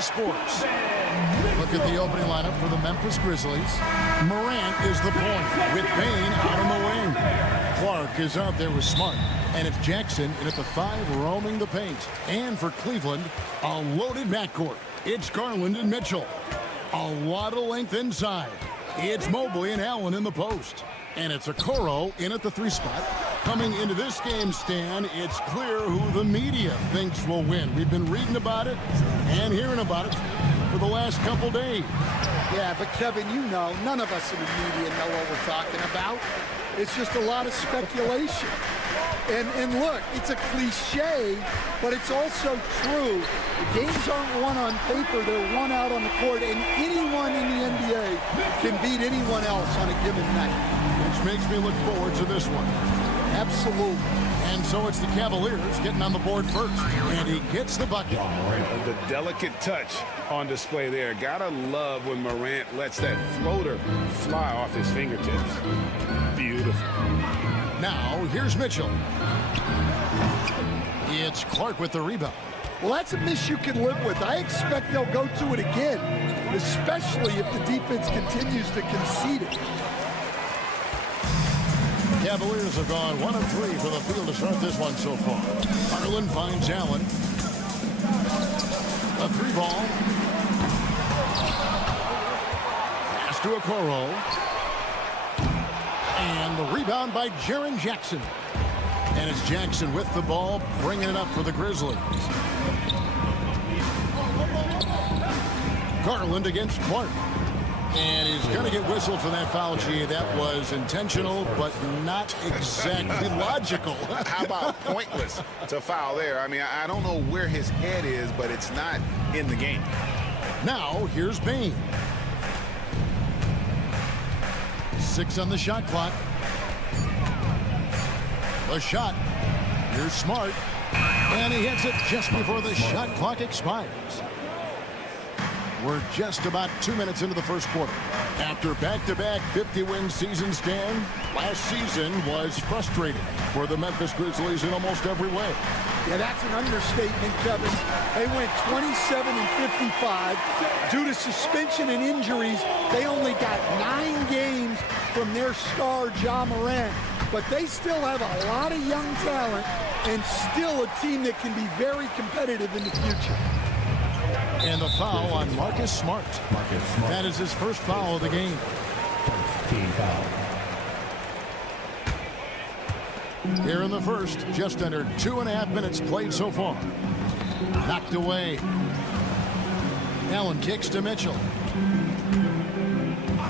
Sports. Look at the opening lineup for the Memphis Grizzlies. Morant is the point with Payne out on the wing. Clark is out there with Smart. And it's Jackson in at the 5 roaming the paint. And for Cleveland, a loaded backcourt. It's Garland and Mitchell. A lot of length inside. It's Mobley and Allen in the post. And it's Okoro in at the 3 spot. Coming into this game, Stan, it's clear who the media thinks will win. We've been reading about it and hearing about it for the last couple days. Yeah, but Kevin, you know, none of us in the media know what we're talking about. It's just a lot of speculation. And look, it's a cliche, but it's also true. The games aren't won on paper, they're won out on the court, and anyone in the NBA can beat anyone else on a given night. Which makes me look forward to this one. Absolutely. And so it's the Cavaliers getting on the board first. And he gets the bucket. The delicate touch on display there. Gotta love when Morant lets that floater fly off his fingertips. Beautiful. Now, here's Mitchell. It's Clark with the rebound. Well, that's a miss you can live with. I expect they'll go to it again, especially if the defense continues to concede it. Cavaliers have gone 1 of 3 for the field to start this one so far. Garland finds Allen. A 3 ball. Pass to Okoro. And the rebound by Jaren Jackson. And it's Jackson with the ball, bringing it up for the Grizzlies. Garland against Clark. And he's going to get whistled for that foul, G. That was intentional, but not exactly logical. How about pointless to foul there? I mean, I don't know where his head is, but it's not in the game. Now, here's Payne. 6 on the shot clock. The shot. Here's Smart. And he hits it just before the shot clock expires. We're just about 2 minutes into the first quarter. After back-to-back 50-win seasons, Stan, last season was frustrating for the Memphis Grizzlies in almost every way. Yeah, that's an understatement, Kevin. They went 27-55. Due to suspension and injuries, they only got 9 games from their star, Ja Morant. But they still have a lot of young talent and still a team that can be very competitive in the future. And the foul on Marcus Smart. That is his first foul of the game. Team foul. Here in the first, just under 2.5 minutes played so far. Knocked away. Allen kicks to Mitchell.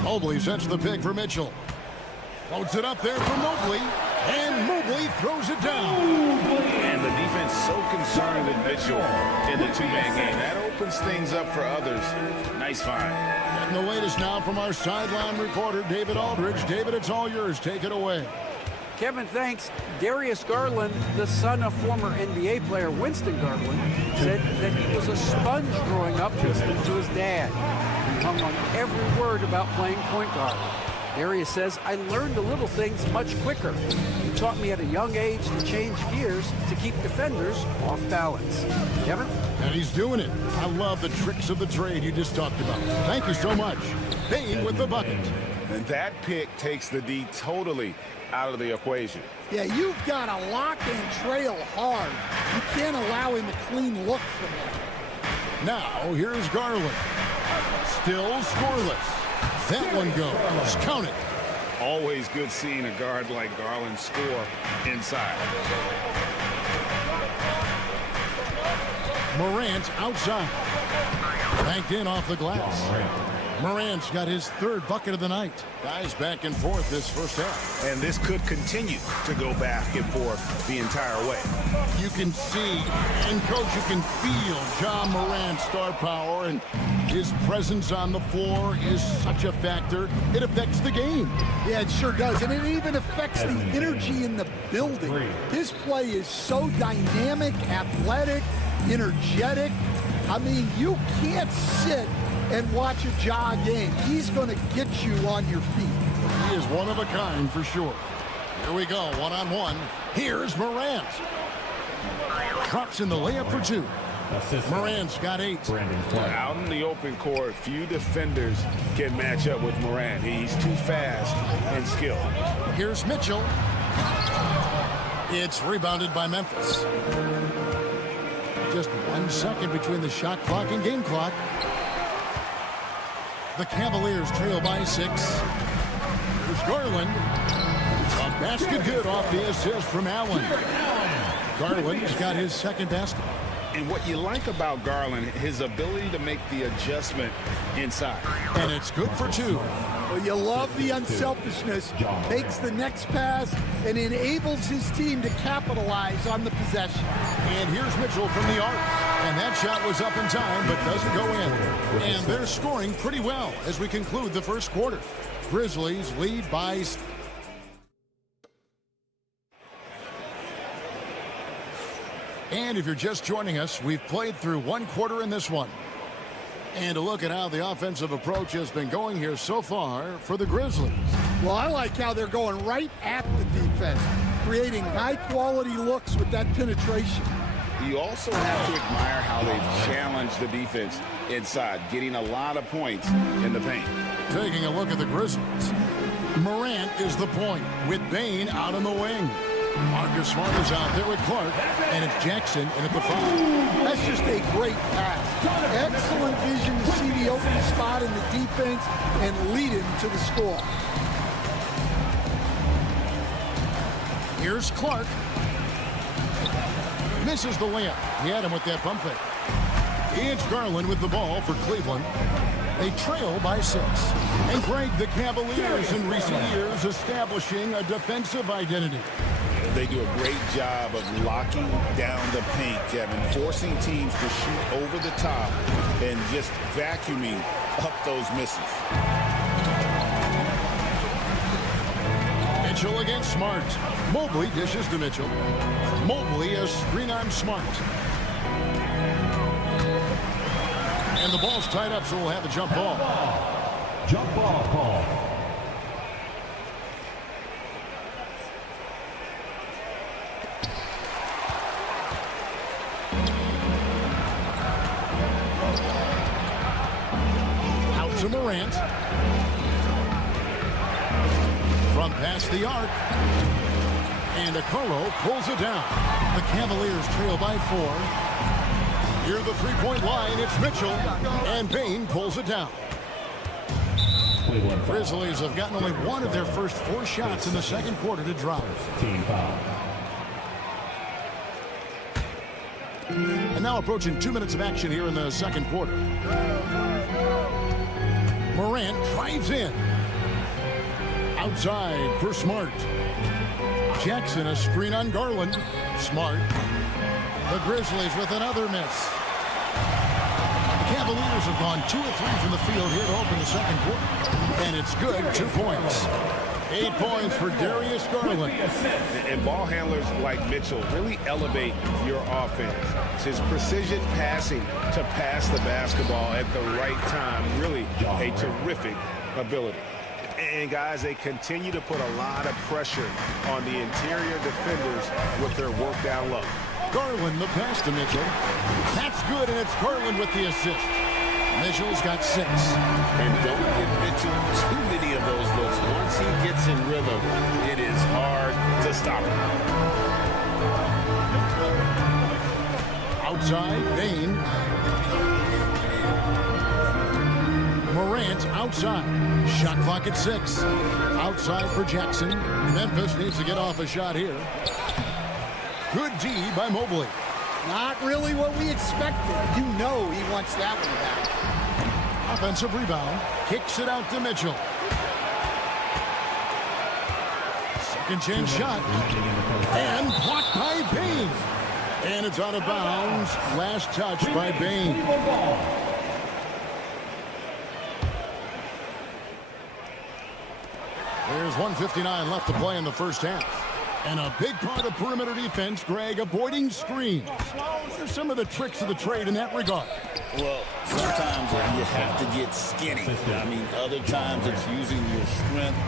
Mobley sets the pick for Mitchell. Floats it up there for Mobley. And Mobley throws it down. And the defense so concerned with Mitchell in the 2-man game. That opens things up for others. Nice find. And the latest now from our sideline reporter, David Aldridge. David, it's all yours. Take it away. Kevin, thanks. Darius Garland, the son of former NBA player Winston Garland, said that he was a sponge growing up listening to his dad. He hung on every word about playing point guard. Darius says, I learned the little things much quicker. He taught me at a young age to change gears to keep defenders off balance. Kevin? And he's doing it. I love the tricks of the trade you just talked about. Thank you so much. Payne with the bucket. And that pick takes the D totally out of the equation. Yeah, you've got to lock and trail hard. You can't allow him a clean look from that. Now, here's Garland. Still scoreless. That one goes. Count it. Always good seeing a guard like Garland score inside. Morant outside. Banked in off the glass. Morant's got his third bucket of the night. Guys back and forth this first half. And this could continue to go back and forth the entire way. You can see, and Coach, you can feel John Morant's star power, and his presence on the floor is such a factor. It affects the game. Yeah, it sure does. And it even affects the energy in the building. His play is so dynamic, athletic, energetic. I mean, you can't sit and watch a Ja game. He's going to get you on your feet. He is one of a kind for sure. Here we go, one-on-one. Here's Morant. Drops in the layup for two. Morant's got 8. Out in the open court, few defenders can match up with Morant. He's too fast and skilled. Here's Mitchell. It's rebounded by Memphis. Just 1 second between the shot clock and game clock. The Cavaliers trail by 6. Here's Garland. A basket good off the assist from Allen. Garland's got his second basket. And what you like about Garland, his ability to make the adjustment inside. And it's good for 2. Well, you love the unselfishness. Makes the next pass and enables his team to capitalize on the possession. And here's Mitchell from the arc. And that shot was up in time, but doesn't go in. And they're scoring pretty well as we conclude the first quarter. Grizzlies lead by... And if you're just joining us, we've played through 1 quarter in this one. And a look at how the offensive approach has been going here so far for the Grizzlies. Well, I like how they're going right at the defense, creating high-quality looks with that penetration. You also have to admire how they've challenged the defense inside, getting a lot of points in the paint. Taking a look at the Grizzlies. Morant is the point with Bane out on the wing. Marcus Smart is out there with Clark, and it's Jackson in at the 5. That's just a great pass. Excellent vision to see the open spot in the defense and lead him to the score. Here's Clark. Misses the layup. He had him with that pump fake. It's Garland with the ball for Cleveland. They trail by 6. And Greg, the Cavaliers in recent years establishing a defensive identity. They do a great job of locking down the paint, Kevin, forcing teams to shoot over the top and just vacuuming up those misses. Mitchell against Smart. Mobley dishes to Mitchell. Mobley a screen on Smart. And the ball's tied up, so we'll have a jump ball. Jump ball call. Out to Morant. From past the arc. And Okoro pulls it down. The Cavaliers trail by 4. Near the three-point line, it's Mitchell. And Bane pulls it down. Grizzlies have gotten only 1 of their first 4 shots in the second quarter to drop. Team foul. And now approaching 2 minutes of action here in the second quarter. Morant drives in. Outside for Smart. Jackson a screen on Garland. Smart. The Grizzlies with another miss. The Cavaliers have gone 2 of 3 from the field here to open the second quarter. And it's good, 2 points. 8 points for Darius Garland. And ball handlers like Mitchell really elevate your offense. It's his precision passing to pass the basketball at the right time. Really a terrific ability. And guys, they continue to put a lot of pressure on the interior defenders with their work down low. Garland the pass to Mitchell. That's good, and it's Garland with the assist. Mitchell's got 6. And don't give Mitchell too many of those looks. Once he gets in rhythm, it is hard to stop him. Outside, Bain. Morant outside. Shot clock at 6. Outside for Jackson. Memphis needs to get off a shot here. Good D by Mobley. Not really what we expected. You know he wants that one back. Offensive rebound. Kicks it out to Mitchell. Second chance shot. And blocked by Bain. And it's out of bounds. Last touch by Bain. There's 1:59 left to play in the first half. And a big part of perimeter defense, Greg, avoiding screens. What are some of the tricks of the trade in that regard? Well, sometimes you have to get skinny. I mean, other times it's using your strength.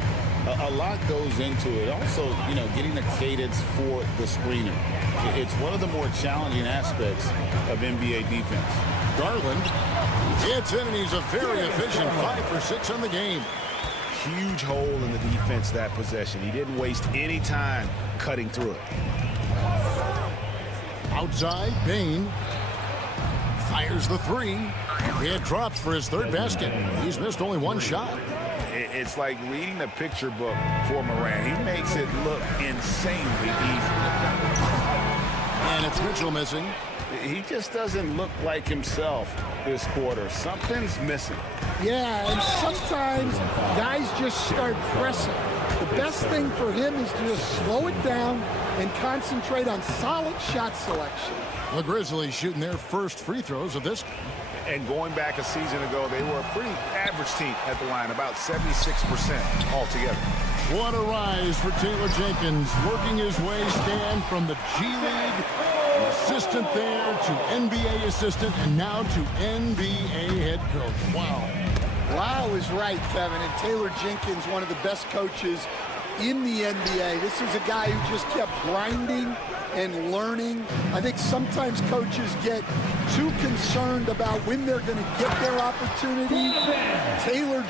A lot goes into it. Also, you know, getting the cadence for the screener. It's one of the more challenging aspects of NBA defense. Garland gets in, and he's a very efficient 5 for 6 on the game. Huge hole in the defense that possession. He didn't waste any time cutting through it. Outside, Bain fires the 3. It drops for his 3rd basket. He's missed only 1 shot. It's like reading a picture book for Morant. He makes it look insanely easy. And it's Mitchell missing. He just doesn't look like himself this quarter. Something's missing. Yeah, and sometimes guys just start pressing. The best thing for him is to just slow it down and concentrate on solid shot selection. The Grizzlies shooting their first free throws of this. And going back a season ago, they were a pretty average team at the line, about 76% altogether. What a rise for Taylor Jenkins, working his way, Stan, from the G League assistant there to NBA assistant and now to NBA head coach. Wow. Wow is right, Kevin. And Taylor Jenkins, one of the best coaches in the NBA. This is a guy who just kept grinding and learning. I think sometimes coaches get too concerned about when they're going to get their opportunity. Taylor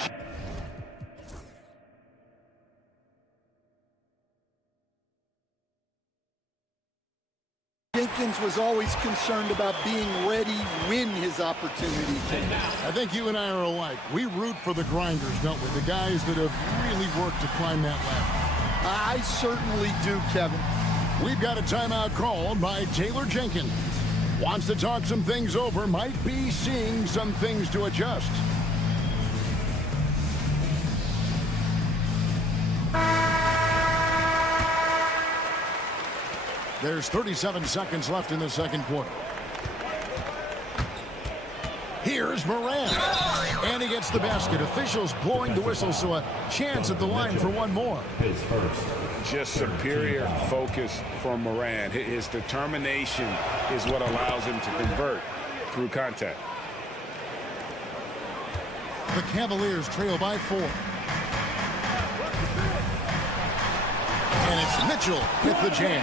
Jenkins was always concerned about being ready when his opportunity came. I think you and I are alike. We root for the grinders, don't we? The guys that have really worked to climb that ladder. I certainly do, Kevin. We've got a timeout called by Taylor Jenkins. Wants to talk some things over, might be seeing some things to adjust. There's 37 seconds left in the second quarter. Here's Morant. And he gets the basket. Officials blowing the whistle, so a chance at the line for one more. Just superior focus from Morant. His determination is what allows him to convert through contact. The Cavaliers trail by 4. And it's Mitchell with the jam.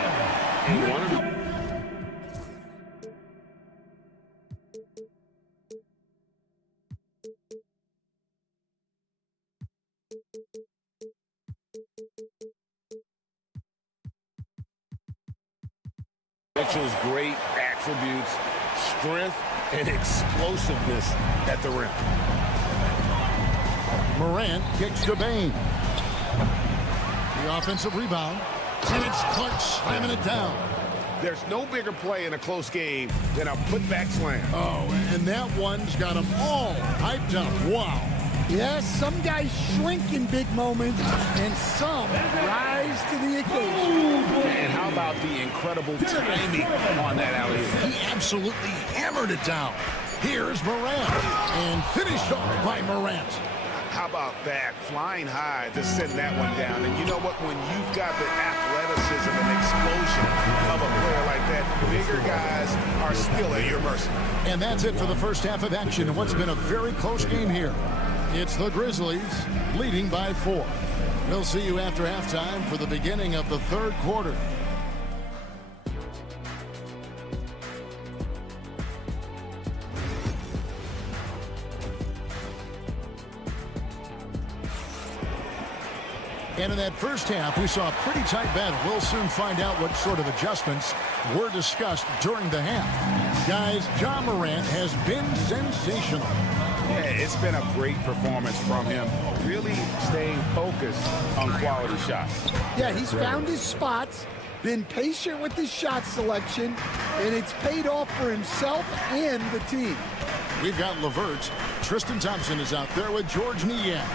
Mitchell's great attributes, strength and explosiveness at the rim. Morant kicks to Bain. The offensive rebound. And it's Clark slamming it down. There's no bigger play in a close game than a putback slam. Oh, and that one's got them all hyped up. Wow. Yes, some guys shrink in big moments, and some rise to the occasion. And how about the incredible timing on that alley-oop? He absolutely hammered it down. Here's Morant. And finished off by Morant. How about that? Flying high to send that one down. And you know what? When you've got the athleticism and explosion of a player like that, bigger guys are still at your mercy. And that's it for the first half of action in what's been a very close game here. It's the Grizzlies leading by 4. We'll see you after halftime for the beginning of the third quarter. And in that first half, we saw a pretty tight battle. We'll soon find out what sort of adjustments were discussed during the half. Guys, Ja Morant has been sensational. Yeah, it's been a great performance from him, really staying focused on quality shots. Yeah, he's found his spots, been patient with his shot selection, and it's paid off for himself and the team. We've got LeVert. Tristan Thompson is out there with George Niang.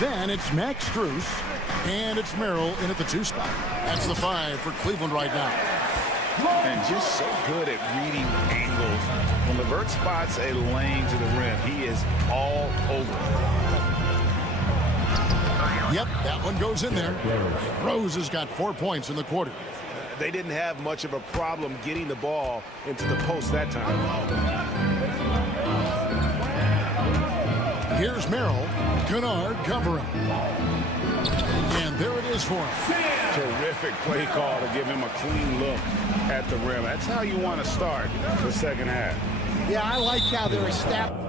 Then it's Max Strus, and it's Merrill in at the 2 spot. That's the 5 for Cleveland right now. And just so good at reading angles. When LeVert spots a lane to the rim, he is all over it. Yep, that one goes in there. Rose has got 4 points in the quarter. They didn't have much of a problem getting the ball into the post that time. Here's Merrill. Kennard covering. And there it is for him. Terrific play call to give him a clean look at the rim. That's how you want to start the second half. Yeah, I like how they're established.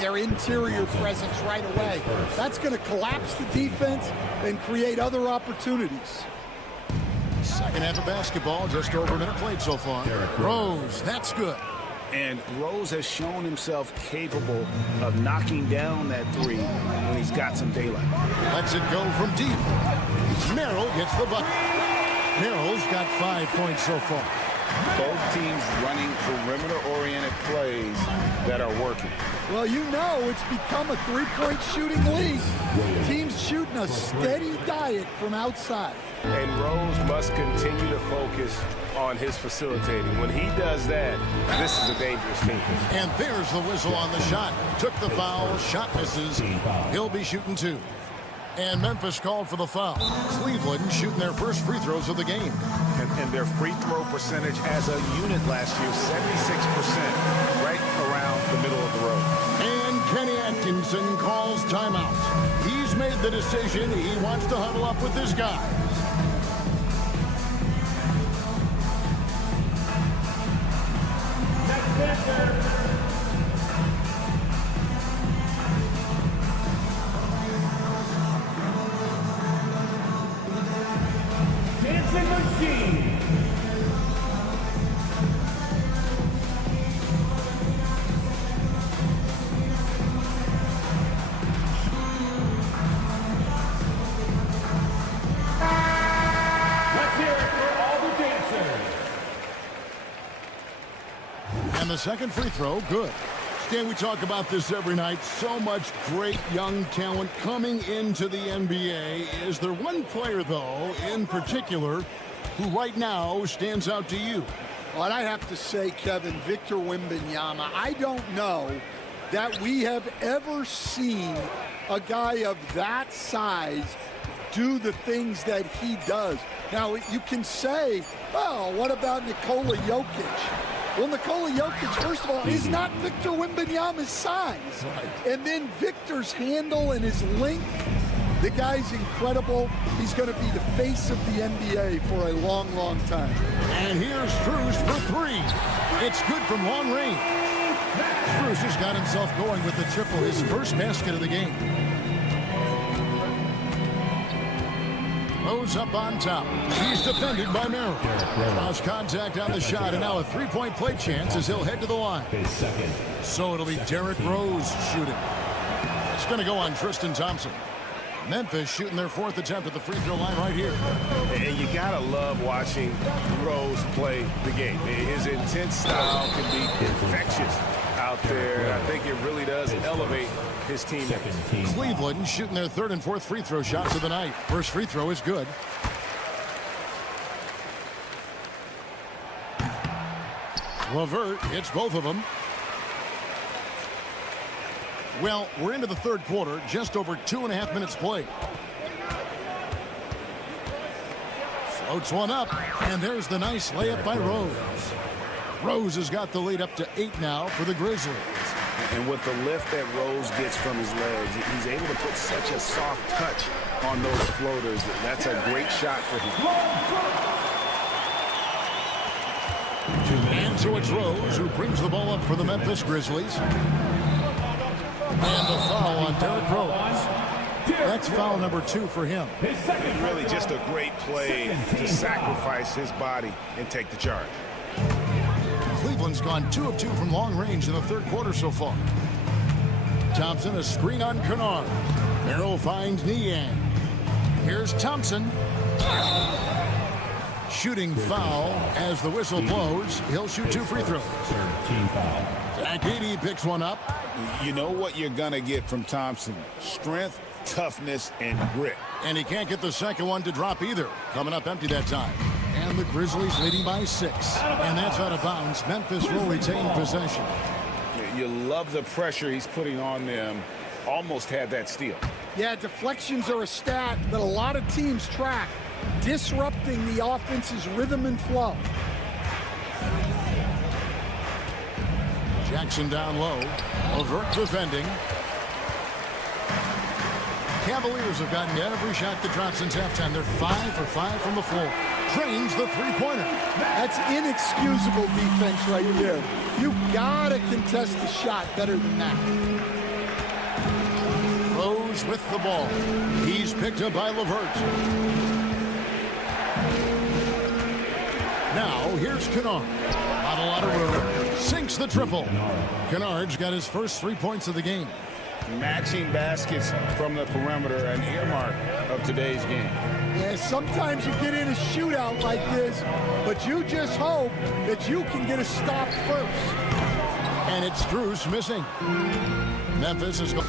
Their interior presence right away. That's going to collapse the defense and create other opportunities. Second half of basketball, just over a minute played so far. Rose, that's good. And Rose has shown himself capable of knocking down that 3 when he's got some daylight. Lets it go from deep. Merrill gets the bucket. Merrill's got 5 points so far. Both teams running perimeter-oriented plays that are working. Well, you know it's become a 3-point shooting league. Teams shooting a steady diet from outside. And Rose must continue to focus on his facilitating. When he does that, this is a dangerous team. And there's the whistle on the shot. Took the foul, shot misses. He'll be shooting 2. And Memphis called for the foul. Cleveland shooting their first free throws of the game. And their free throw percentage as a unit last year, 76%, right around the middle of the road. And Kenny Atkinson calls timeout. He's made the decision. He wants to huddle up with his guys. The second free throw, good. Stan, we talk about this every night. So much great young talent coming into the NBA. Is there one player, though, in particular, who right now stands out to you? Well, I have to say, Kevin, Victor Wembanyama. I don't know that we have ever seen a guy of that size do the things that he does. Now, you can say, well, what about Nikola Jokic? Well, Nikola Jokic, first of all, is not Victor Wembanyama's size. And then Victor's handle and his length, the guy's incredible. He's going to be the face of the NBA for a long, long time. And here's Strus for 3. It's good from long range. Strus has got himself going with the triple, his first basket of the game. Rose up on top. He's defended by Merrill. Lost contact on the shot, and now a 3-point play chance as he'll head to the line. So it'll be Derrick Rose shooting. It's going to go on Tristan Thompson. Memphis shooting their 4th attempt at the free throw line right here. And you gotta love watching Rose play the game. His intense style can be infectious out there, and I think it really does elevate his teammates. Cleveland shooting their 3rd and 4th free throw shots of the night. First free throw is good. LeVert hits both of them. Well, we're into the 3rd quarter, just over 2.5 minutes played. Floats one up, and there's the nice layup by Rose. Rose has got the lead up to 8 now for the Grizzlies. And with the lift that Rose gets from his legs, he's able to put such a soft touch on those floaters. That's a great shot for him. And so it's Rose who brings the ball up for the Memphis Grizzlies. And the foul on Derrick Rose. That's foul number 2 for him. And really just a great play to sacrifice his body and take the charge. Cleveland's gone 2 of 2 from long range in the third quarter so far. Thompson, a screen on Kennard. Merrill finds Niang. Here's Thompson. Shooting foul as the whistle blows. He'll shoot 2 free throws. Zach Edey picks one up. You know what you're going to get from Thompson. Strength, toughness, and grit. And he can't get the second one to drop either. Coming up empty that time. And the Grizzlies leading by 6. And that's out of bounds. Memphis will retain possession. You love the pressure he's putting on them. Almost had that steal. Yeah, deflections are a stat that a lot of teams track, disrupting the offense's rhythm and flow. Jackson down low. Levert defending. Cavaliers have gotten every shot that dropped since halftime. They're 5 for 5 from the floor. Drains the three-pointer. That's inexcusable defense right there. You gotta contest the shot better than that. Rose with the ball. He's picked up by Levert. Now here's Kennard. Not a lot of room. Sinks the triple. Kennard's got his first 3 points of the game. Matching baskets from the perimeter, an earmark of today's game. Yeah, sometimes you get in a shootout like this, but you just hope that you can get a stop first. And it's Drews missing. Memphis is going.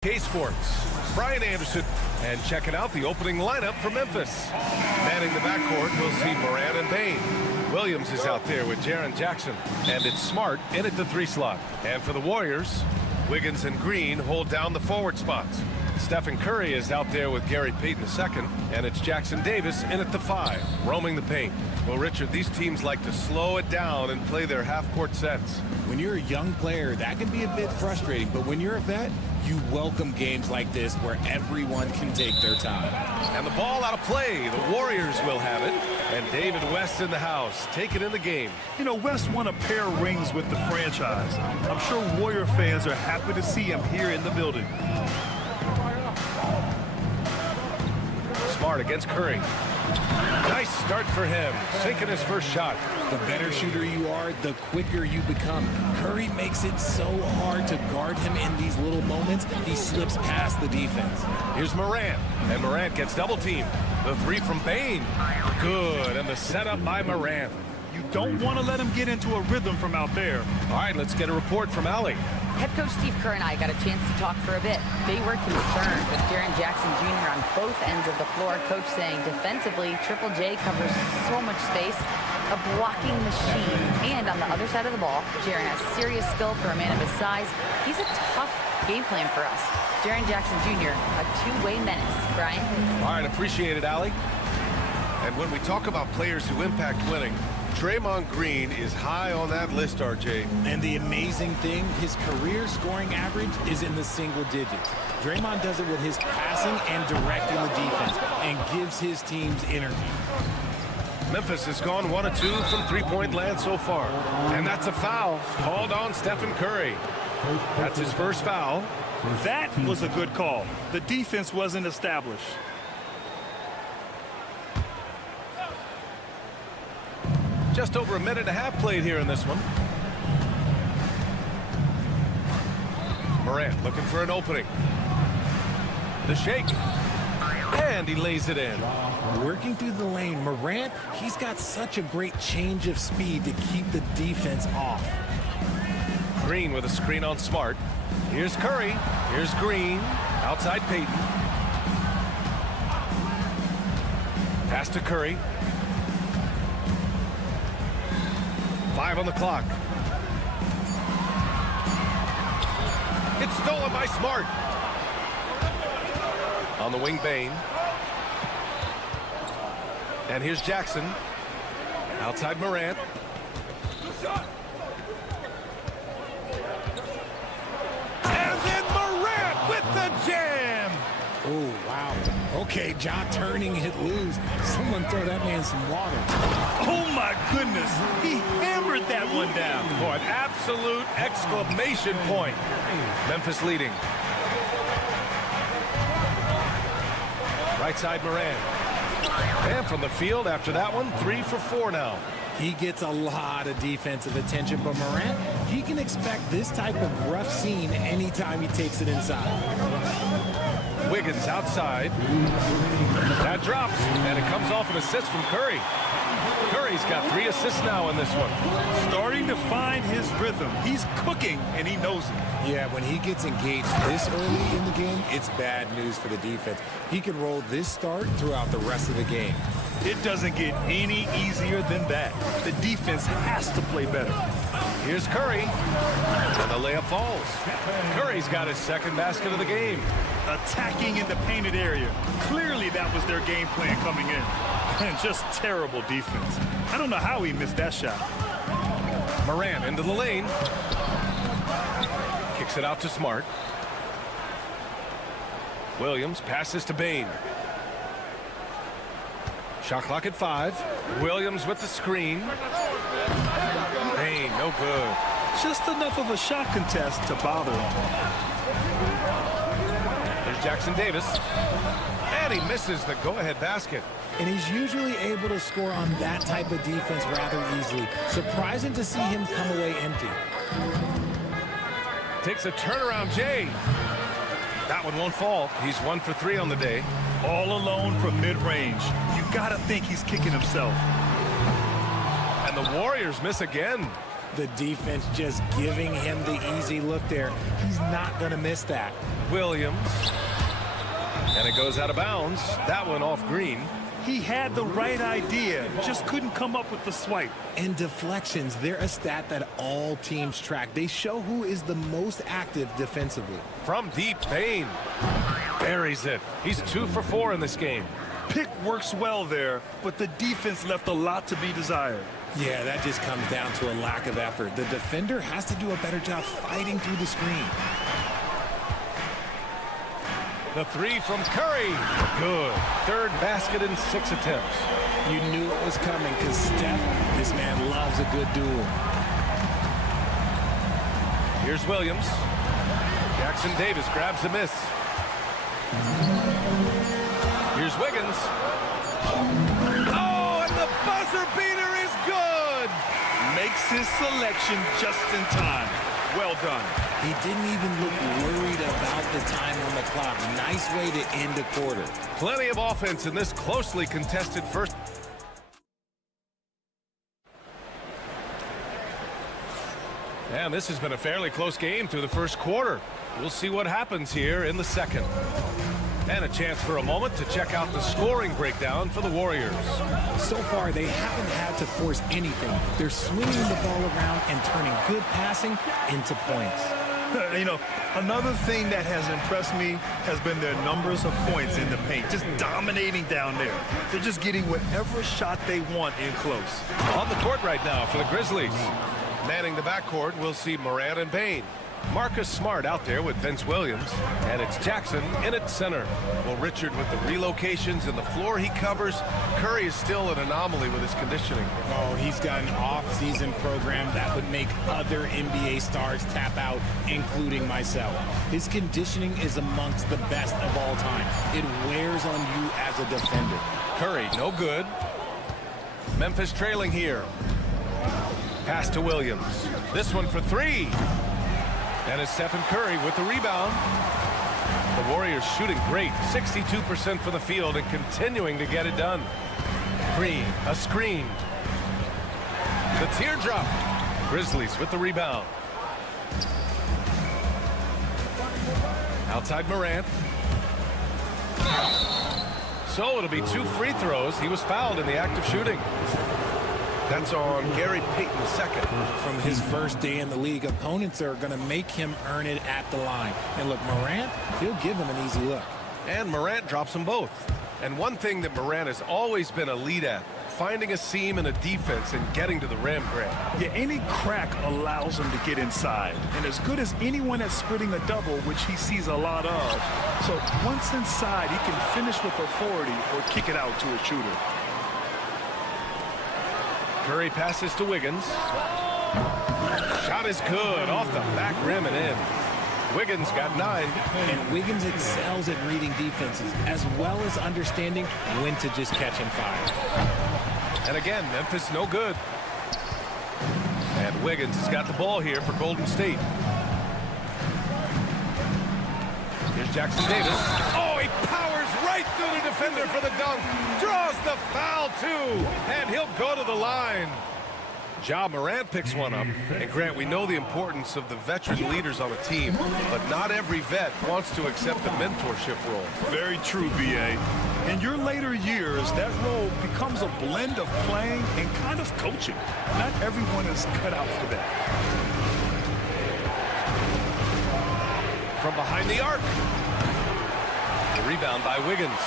K-Sports, Brian Anderson, and checking out the opening lineup for Memphis. Manning the backcourt, we'll see Moran and Bain. Williams is out there with Jaren Jackson, and it's Smart in at the 3 slot. And for the Warriors, Wiggins and Green hold down the forward spots. Stephen Curry is out there with Gary Payton II, and it's Jackson Davis in at the 5, roaming the paint. Well, Richard, these teams like to slow it down and play their half-court sets. When you're a young player, that can be a bit frustrating, but when you're a vet, you welcome games like this where everyone can take their time. And the ball out of play. The Warriors will have it. And David West in the house, taking in the game. You know, West won a pair of rings with the franchise. I'm sure Warrior fans are happy to see him here in the building. Smart against Curry. Nice start for him, sinking his first shot. The better shooter you are, the quicker you become. Curry makes it so hard to guard him in these little moments. He slips past the defense. Here's Morant, and Morant gets double-teamed. The 3 from Bain. Good, and the setup by Morant. You don't want to let him get into a rhythm from out there. All right, let's get a report from Allie. Head coach Steve Kerr and I got a chance to talk for a bit. They were concerned with Jaren Jackson Jr. on both ends of the floor. Coach saying defensively, Triple J covers so much space, a blocking machine. And on the other side of the ball, Jaren has serious skill for a man of his size. He's a tough game plan for us. Jaren Jackson Jr., a two-way menace. Brian? All right, appreciate it, Allie. And when we talk about players who impact winning, Draymond Green is high on that list, RJ. And the amazing thing, his career scoring average is in the single digits. Draymond does it with his passing and directing the defense and gives his teams energy. Memphis has gone 1 of 2 from three-point land so far. And that's a foul called on Stephen Curry. That's his first foul. That was a good call. The defense wasn't established. Just over a minute and a half played here in this one. Morant looking for an opening. The shake. And he lays it in. Working through the lane, Morant, he's got such a great change of speed to keep the defense off. Green with a screen on Smart. Here's Curry. Here's Green. Outside Payton. Pass to Curry. 5 on the clock. It's stolen by Smart. On the wing, Bain. And here's Jackson. Outside Morant. And then Morant with the jam. Oh, wow. Okay, jaw turning it loose. Someone throw that man some water. Oh, my goodness. He hammered that one down. Oh, an absolute exclamation point. Memphis leading. Right side Morant. And from the field after that one, 3 for 4 now. He gets a lot of defensive attention, but Morant, he can expect this type of rough scene anytime he takes it inside. Wiggins outside. That drops, and it comes off an assist from Curry. Curry's got 3 assists now in this one. Starting to find his rhythm. He's cooking, and he knows it. Yeah, when he gets engaged this early in the game, it's bad news for the defense. He can roll this start throughout the rest of the game. It doesn't get any easier than that. The defense has to play better. Here's Curry. And the layup falls. Curry's got his second basket of the game. Attacking in the painted area. Clearly that was their game plan coming in. And just terrible defense. I don't know how he missed that shot. Morant into the lane. Kicks it out to Smart. Williams passes to Bain. Shot clock at 5. Williams with the screen. Bain, no good. just enough of a shot contest to bother him. Here's Jackson Davis. And he misses the go-ahead basket. And he's usually able to score on that type of defense rather easily. Surprising to see him come away empty. Takes a turnaround, Jay. That one won't fall. He's 1 for 3 on the day. All alone from mid-range. You got to think he's kicking himself. And the Warriors miss again. The defense just giving him the easy look there. He's not going to miss that. Williams. And it goes out of bounds. That one off Green. He had the right idea, just couldn't come up with the swipe. And deflections, they're a stat that all teams track. They show who is the most active defensively. From deep, Payne buries it. He's 2 for 4 in this game. Pick works well there, but the defense left a lot to be desired. Yeah, that just comes down to a lack of effort. The defender has to do a better job fighting through the screen. The 3 from Curry. Good. 3rd basket in 6 attempts. You knew it was coming because Steph, this man loves a good duel. Here's Williams. Jackson Davis grabs the miss. Here's Wiggins. Oh, and the buzzer beater is good. Makes his selection just in time. Well done. He didn't even look worried about the time on the clock. Nice way to end a quarter. Plenty of offense in this closely contested first. And this has been a fairly close game through the first quarter. We'll see what happens here in the second. And a chance for a moment to check out the scoring breakdown for the Warriors. So far, they haven't had to force anything. They're swinging the ball around and turning good passing into points. You know, another thing that has impressed me has been their numbers of points in the paint, just dominating down there. They're just getting whatever shot they want in close. On the court right now for the Grizzlies. Manning the backcourt, we'll see Morant and Payne. Marcus Smart out there with Vince Williams, and it's Jackson in at center. Well, Richard with the relocations and the floor he covers. Curry is still an anomaly with his conditioning. Oh, he's got an off-season program that would make other NBA stars tap out, including myself. His conditioning is amongst the best of all time. It wears on you as a defender. Curry, no good. Memphis trailing here. Pass to Williams. This one for 3. And it's Stephen Curry with the rebound. The Warriors shooting great, 62% for the field and continuing to get it done. Green, a screen. The teardrop. Grizzlies with the rebound. Outside Morant. So it'll be 2 free throws. He was fouled in the act of shooting. That's on Gary Payton II. From his first day in the league, opponents are going to make him earn it at the line. And look, Morant, he'll give him an easy look. And Morant drops them both. And one thing that Morant has always been elite at, finding a seam in a defense and getting to the rim, Grant. Yeah, any crack allows him to get inside. And as good as anyone at splitting a double, which he sees a lot of. So once inside, he can finish with authority or kick it out to a shooter. Curry passes to Wiggins. Shot is good, off the back rim and in. Wiggins got 9. And Wiggins excels at reading defenses, as well as understanding when to just catch and fire. And again, Memphis no good. And Wiggins has got the ball here for Golden State. Here's Jackson Davis. Oh, he powers right through the defender for the dunk. Draws the foul, too. And he'll go to the line. Ja Morant picks one up. And Grant, we know the importance of the veteran leaders on a team, but not every vet wants to accept the mentorship role. Very true, B.A. In your later years, that role becomes a blend of playing and kind of coaching. Not everyone is cut out for that. From behind the arc. The rebound by Wiggins.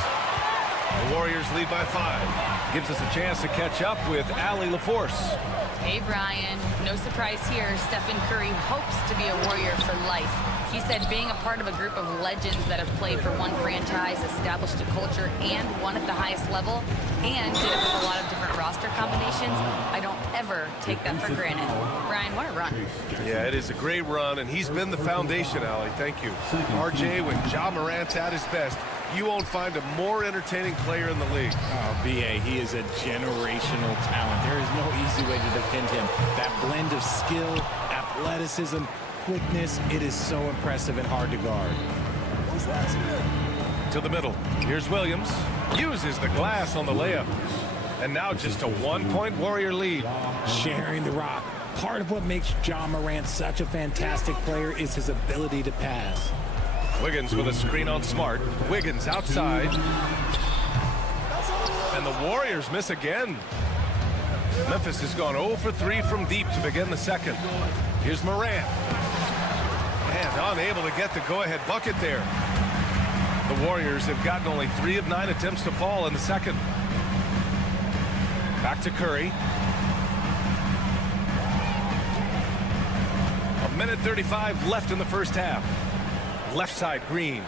The Warriors lead by 5. Gives us a chance to catch up with Allie LaForce. Hey, Brian. No surprise here. Stephen Curry hopes to be a Warrior for life. He said being a part of a group of legends that have played for one franchise, established a culture, and won at the highest level, and did it with a lot of different roster combinations, I don't ever take that for granted. Brian, what a run. Yeah, it is a great run, and he's been the foundation, Allie. Thank you. RJ, when Ja Morant's at his best, you won't find a more entertaining player in the league. Oh, B.A., he is a generational talent. There is no easy way to defend him. That blend of skill, athleticism, quickness, it is so impressive and hard to guard. To the middle. Here's Williams. Uses the glass on the layup. And now just a 1-point Warrior lead. Sharing the rock. Part of what makes Ja Morant such a fantastic player is his ability to pass. Wiggins with a screen on Smart. Wiggins outside. And the Warriors miss again. Memphis has gone 0 for 3 from deep to begin the second. Here's Morant. And unable to get the go-ahead bucket there. The Warriors have gotten only 3 of 9 attempts to fall in the second. Back to Curry. 1:35 left in the first half. Left side, Green.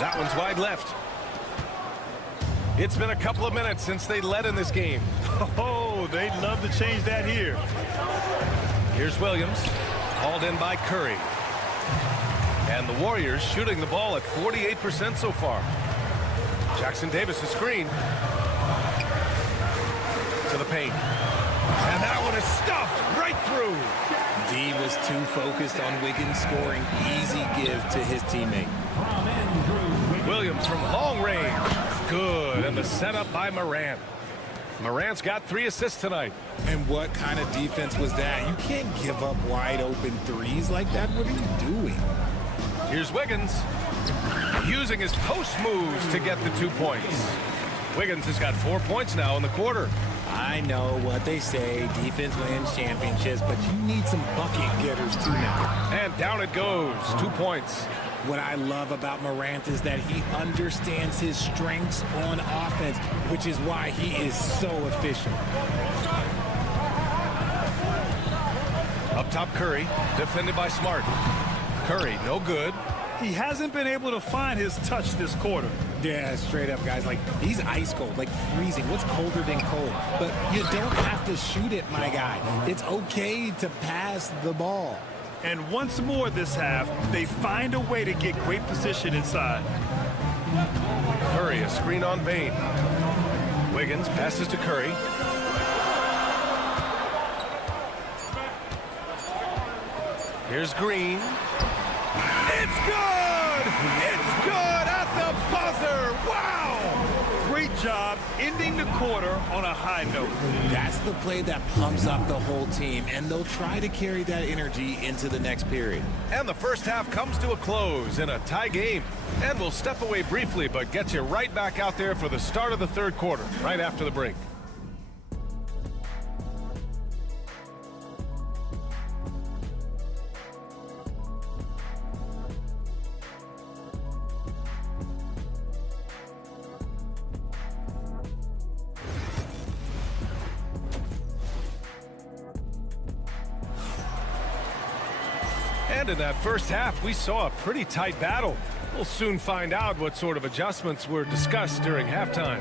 That one's wide left. It's been a couple of minutes since they led in this game. Oh, they'd love to change that here. Here's Williams, hauled in by Curry. And the Warriors shooting the ball at 48% so far. Jackson Davis, a screen. To the paint. And that one is stuffed right through. D was too focused on Wiggins scoring. Easy give to his teammate. Williams from long range. Good. And the setup by Morant. Morant's got 3 assists tonight. And what kind of defense was that? You can't give up wide open threes like that. What are you doing? Here's Wiggins. Using his post moves to get the 2 points. Wiggins has got 4 points now in the quarter. I know what they say, defense wins championships, but you need some bucket getters too now. And down it goes, 2 points. What I love about Morant is that he understands his strengths on offense, which is why he is so efficient. Up top, Curry, defended by Smart. Curry, no good. He hasn't been able to find his touch this quarter. Yeah, straight up, guys. Like, he's ice cold, like freezing. What's colder than cold? But you don't have to shoot it, my guy. It's okay to pass the ball. And once more this half, they find a way to get great position inside. Curry, a screen on Bain. Wiggins passes to Curry. Here's Green. It's good! It's good at the buzzer! Wow! Great job ending the quarter on a high note. That's the play that pumps up the whole team, and they'll try to carry that energy into the next period. And the first half comes to a close in a tie game. And we'll step away briefly, but get you right back out there for the start of the third quarter, right after the break. And in that first half, we saw a pretty tight battle. We'll soon find out what sort of adjustments were discussed during halftime.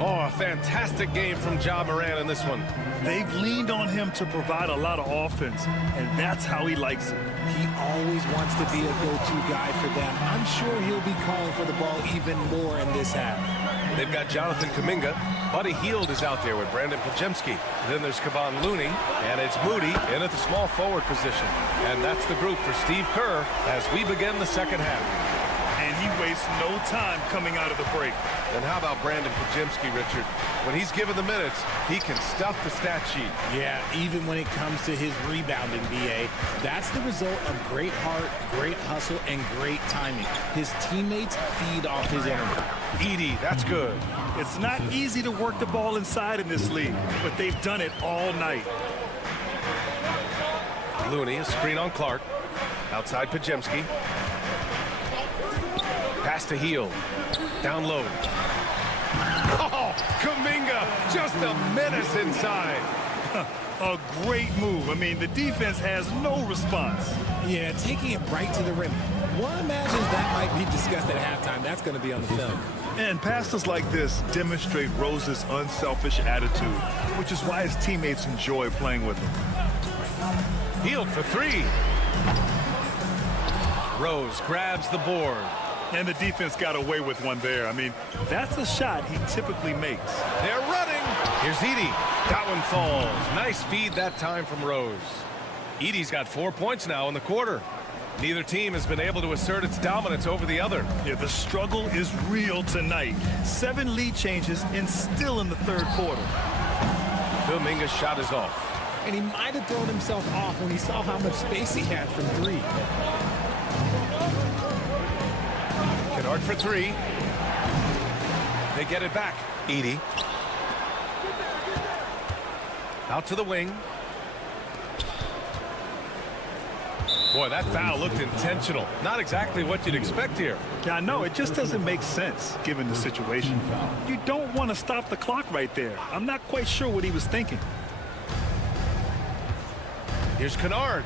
Oh, a fantastic game from Ja Morant in this one. They've leaned on him to provide a lot of offense, and that's how he likes it. He always wants to be a go-to guy for them. I'm sure he'll be calling for the ball even more in this half. They've got Jonathan Kuminga. Buddy Hield is out there with Brandon Pajemski. Then there's Kevon Looney, and it's Moody in at the small forward position. And that's the group for Steve Kerr as we begin the second half. And he wastes no time coming out of the break. And how about Brandon Pajemski, Richard? When he's given the minutes, he can stuff the stat sheet. Yeah, even when it comes to his rebounding, B.A., that's the result of great heart, great hustle, and great timing. His teammates feed off his energy. Edie, that's good. It's not easy to work the ball inside in this league, but they've done it all night. Looney, a screen on Clark. Outside Pajemski. Pass to Hield. Down low. Oh, Kuminga, just a menace inside. A great move. I mean, the defense has no response. Yeah, taking it right to the rim. One imagines that might be discussed at halftime. That's going to be on the film. And passes like this demonstrate Rose's unselfish attitude, which is why his teammates enjoy playing with him. Healed for three. Rose grabs the board. And the defense got away with one there. I mean, that's a shot he typically makes. They're running. Here's Edey. That one falls. Nice feed that time from Rose. Edey's got 4 points now in the quarter. Neither team has been able to assert its dominance over the other. Yeah, the struggle is real tonight. 7 lead changes and still in the third quarter. Kuminga's shot is off. And he might have thrown himself off when he saw how much space he had from three. Kennard for three. They get it back. Edey. Out to the wing. Boy, that foul looked intentional. Not exactly what you'd expect here. Yeah, I know. It just doesn't make sense given the situation. You don't want to stop the clock right there. I'm not quite sure what he was thinking. Here's Kennard.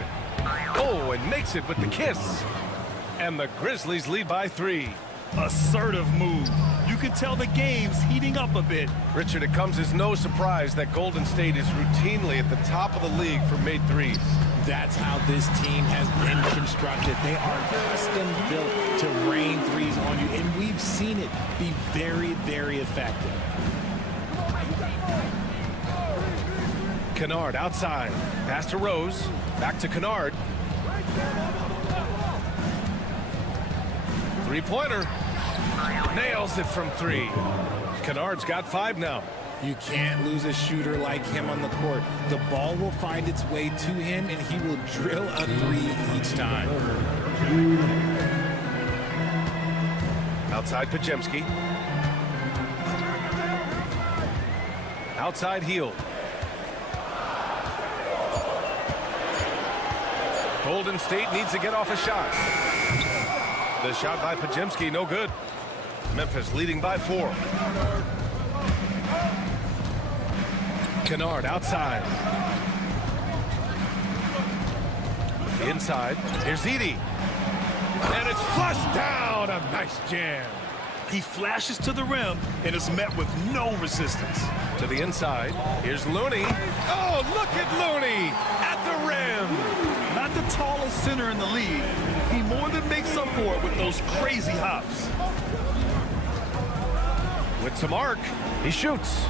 Oh, and makes it with the kiss. And the Grizzlies lead by 3. Assertive move. You can tell the game's heating up a bit. Richard, it comes as no surprise that Golden State is routinely at the top of the league for made threes. That's how this team has been constructed. They are custom built to rain threes on you, and we've seen it be very, very effective. Kennard outside. Pass to Rose. Back to Kennard. Three-pointer. Nails it from 3. Kennard's got 5 now. You can't lose a shooter like him on the court. The ball will find its way to him, and he will drill a 3 each time. Outside Podziemski. Outside Hield. Golden State needs to get off a shot. The shot by Podziemski, no good. Memphis leading by 4. Kennard outside. Inside. Here's Edey. And it's flushed down. A nice jam. He flashes to the rim and is met with no resistance. To the inside. Here's Looney. Oh, look at Looney at the rim. Not the tallest center in the league. He more than makes up for it with those crazy hops. With some arc, he shoots.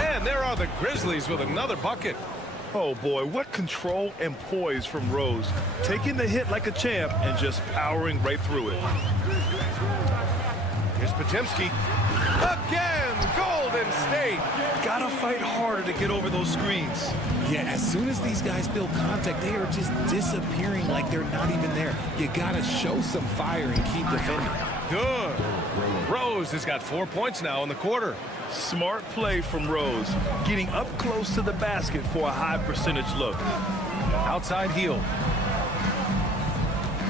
And there are the Grizzlies with another bucket. Oh boy, what control and poise from Rose. Taking the hit like a champ and just powering right through it. Here's Podziemski. Again, Golden State. Gotta fight harder to get over those screens. Yeah, as soon as these guys feel contact, they are just disappearing like they're not even there. You gotta show some fire and keep defending. Good. Rose has got 4 points now in the quarter. Smart play from Rose, getting up close to the basket for a high percentage look. Outside Hield.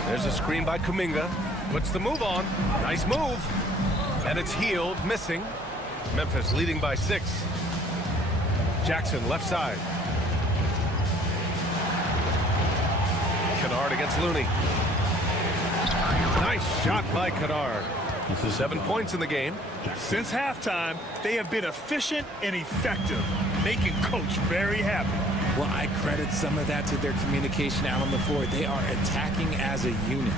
There's a screen by Kuminga. Puts the move on. Nice move. And it's Hield missing. Memphis leading by 6. Jackson left side. Kennard against Looney. Nice shot by Kennard. 7 points in the game. Since halftime, they have been efficient and effective, making Coach very happy. Well, I credit some of that to their communication out on the floor. They are attacking as a unit.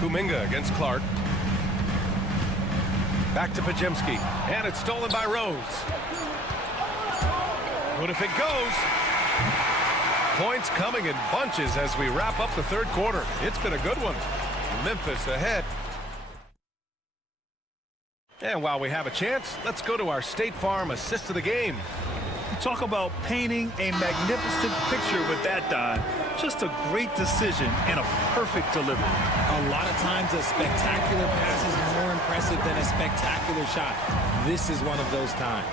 Kuminga against Clark. Back to Podziemski. And it's stolen by Rose. What if it goes? Points coming in bunches as we wrap up the third quarter. It's been a good one. Memphis ahead. And while we have a chance, let's go to our State Farm assist of the game. Talk about painting a magnificent picture with that, Don. Just a great decision and a perfect delivery. A lot of times a spectacular pass is more impressive than a spectacular shot. This is one of those times.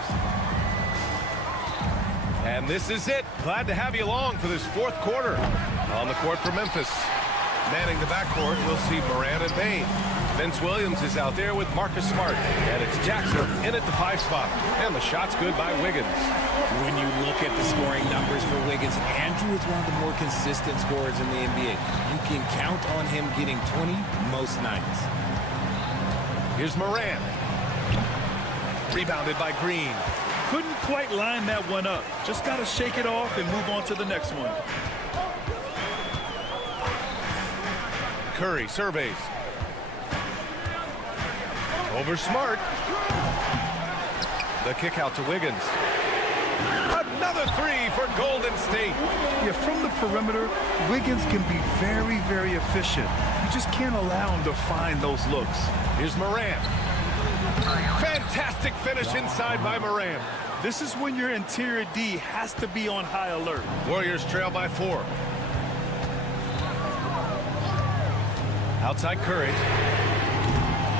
And this is it. Glad to have you along for this fourth quarter. On the court for Memphis. Manning the backcourt, we'll see Moran and Payne. Vince Williams is out there with Marcus Smart. And it's Jackson in at the 5 spot. And the shot's good by Wiggins. When you look at the scoring numbers for Wiggins, Andrew is one of the more consistent scorers in the NBA. You can count on him getting 20 most nights. Here's Moran. Rebounded by Green. Couldn't quite line that one up. Just got to shake it off and move on to the next one. Curry surveys. Over Smart. The kick out to Wiggins. Another 3 for Golden State. Yeah, from the perimeter, Wiggins can be very, very efficient. You just can't allow him to find those looks. Here's Moran. Fantastic finish inside by Moran. This is when your interior D has to be on high alert. Warriors trail by 4. Outside Curry.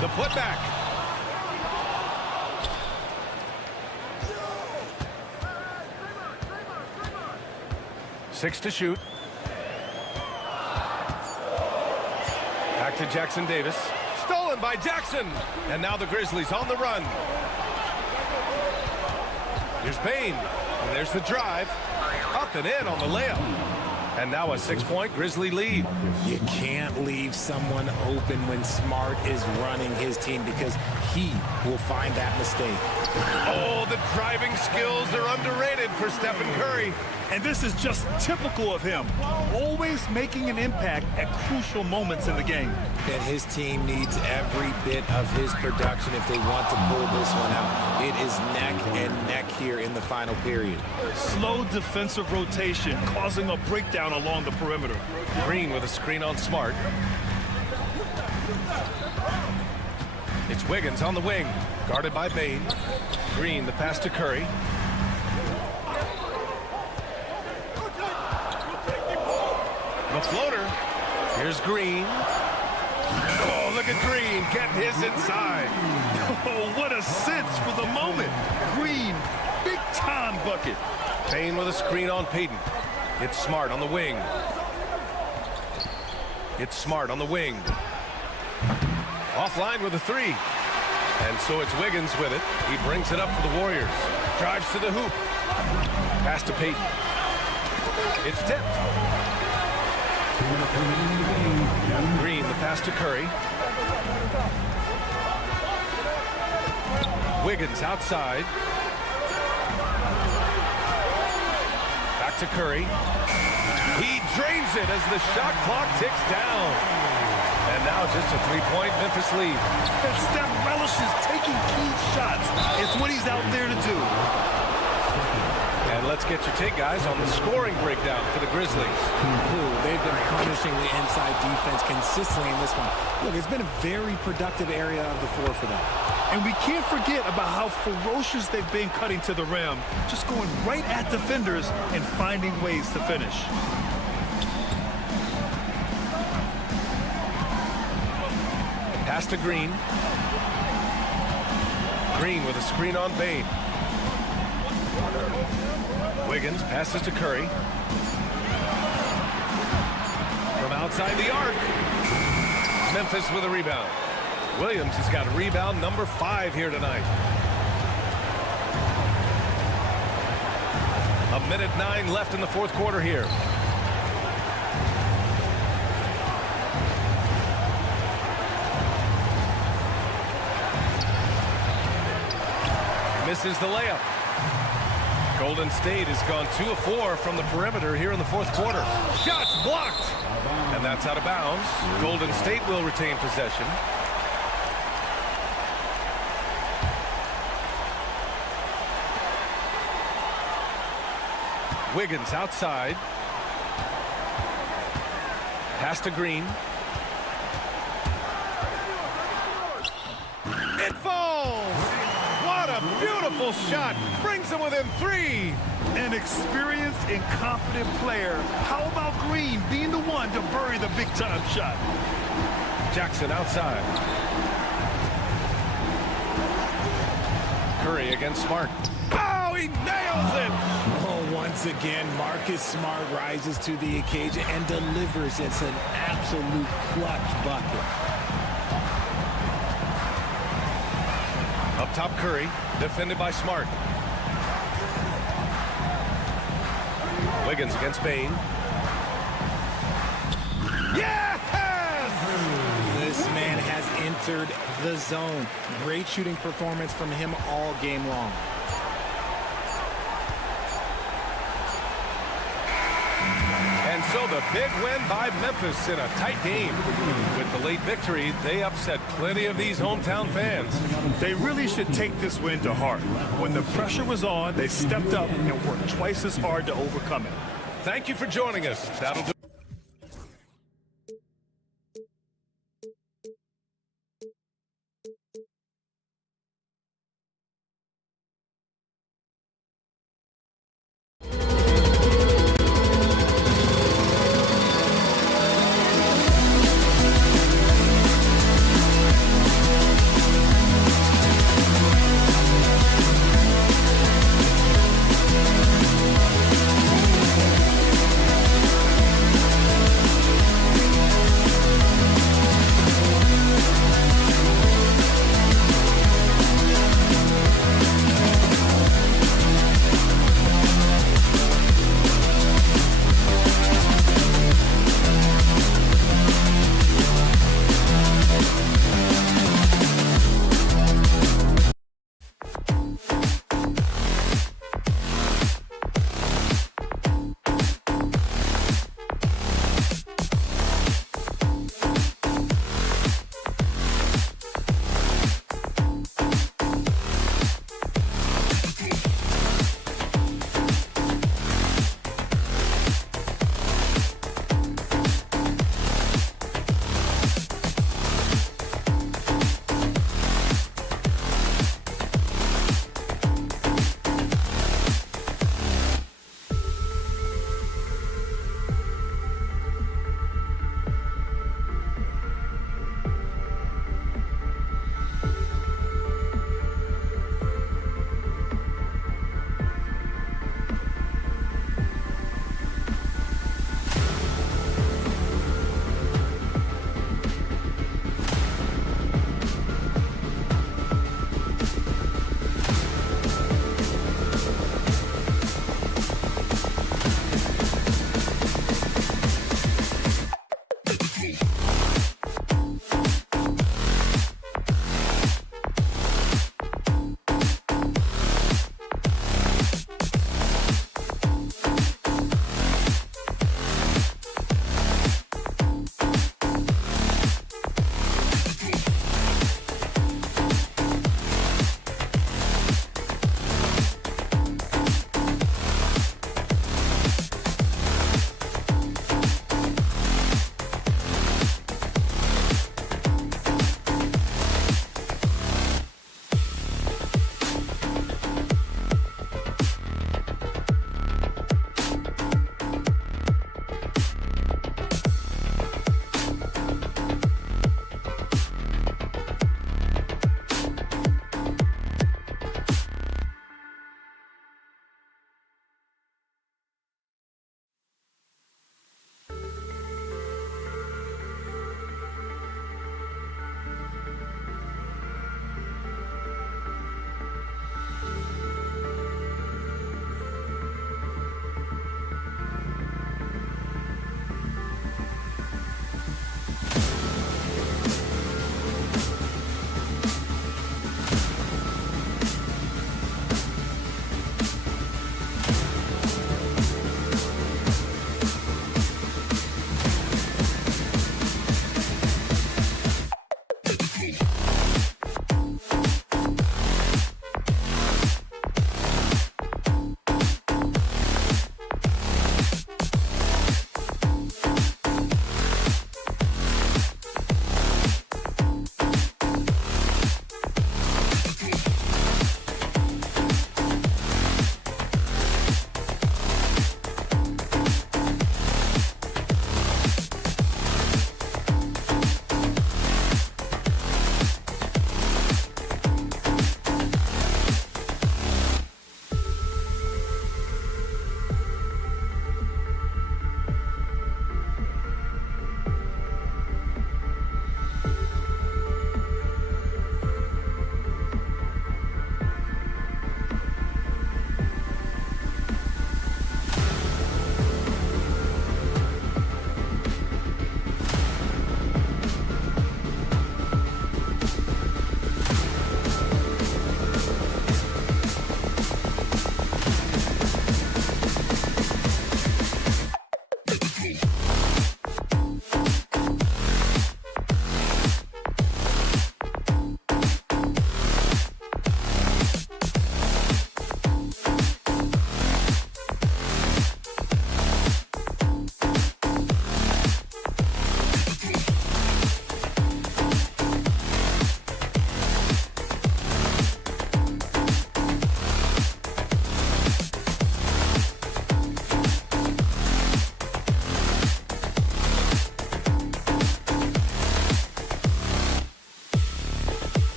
The putback. Six to shoot. Back to Jackson Davis. Stolen by Jackson. And now the Grizzlies on the run. Here's Bane. And there's the drive. Up and in on the layup. And now a 6-point Grizzly lead. You can't leave someone open when Smart is running his team because he will find that mistake. Oh, the driving skills are underrated for Stephen Curry. And this is just typical of him. Always making an impact at crucial moments in the game. And his team needs every bit of his production if they want to pull this one out. It is neck and neck here in the final period. Slow defensive rotation causing a breakdown along the perimeter. Green with a screen on Smart. It's Wiggins on the wing, guarded by Bane. Green, the pass to Curry. The floater. Here's Green. Oh, look at Green getting his inside. Oh, what a sense for the moment. Green, big time bucket. Bane with a screen on Payton. It's Smart on the wing. It's Smart on the wing. Offline with a 3. And so it's Wiggins with it. He brings it up for the Warriors. Drives to the hoop. Pass to Payton. It's tipped. Green, the pass to Curry. Wiggins outside. Back to Curry. He drains it as the shot clock ticks down. And now just a 3-point Memphis lead. And Steph relishes taking key shots. It's what he's out there to do. And let's get your take, guys, on the scoring breakdown for the Grizzlies. They've been punishing the inside defense consistently in this one. Look, it's been a very productive area of the floor for them. And we can't forget about how ferocious they've been cutting to the rim, just going right at defenders and finding ways to finish. Pass to Green. Green with a screen on Bane. Wiggins passes to Curry. From outside the arc. Memphis with a rebound. Williams has got rebound number 5 here tonight. 1:09 left in the fourth quarter here. Misses the layup. Golden State has gone 2 of 4 from the perimeter here in the fourth quarter. Shots blocked. And that's out of bounds. Golden State will retain possession. Wiggins outside. Pass to Green. It falls! What a beautiful shot! Brings him within 3! An experienced and confident player. How about Green being the one to bury the big-time shot? Jackson outside. Curry against Smart. Oh, he nails it! Oh, once again, Marcus Smart rises to the occasion and delivers. It's an absolute clutch bucket. Up top, Curry, defended by Smart. Wiggins against Bain. Yes! This man has entered the zone. Great shooting performance from him all game long. And so the big win by Memphis in a tight game. With the late victory, they upset plenty of these hometown fans. They really should take this win to heart. When the pressure was on, they stepped up and worked twice as hard to overcome it. Thank you for joining us. That'll do.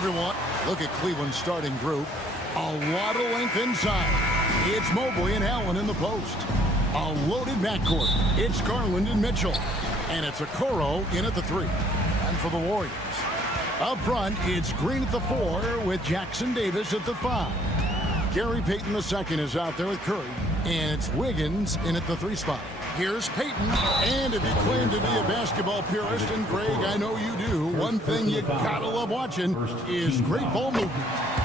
everyone. Look at Cleveland's starting group. A lot of length inside. It's Mobley and Allen in the post. A loaded backcourt. It's Garland and Mitchell. And it's Okoro in at the 3. And for the Warriors, up front, it's Green at the 4 with Jackson Davis at the 5. Gary Payton II is out there with Curry. And it's Wiggins in at the 3 spot. Here's Payton. And if you claim to be a basketball purist, and Greg, I know you do, one thing you gotta love watching is great ball movement.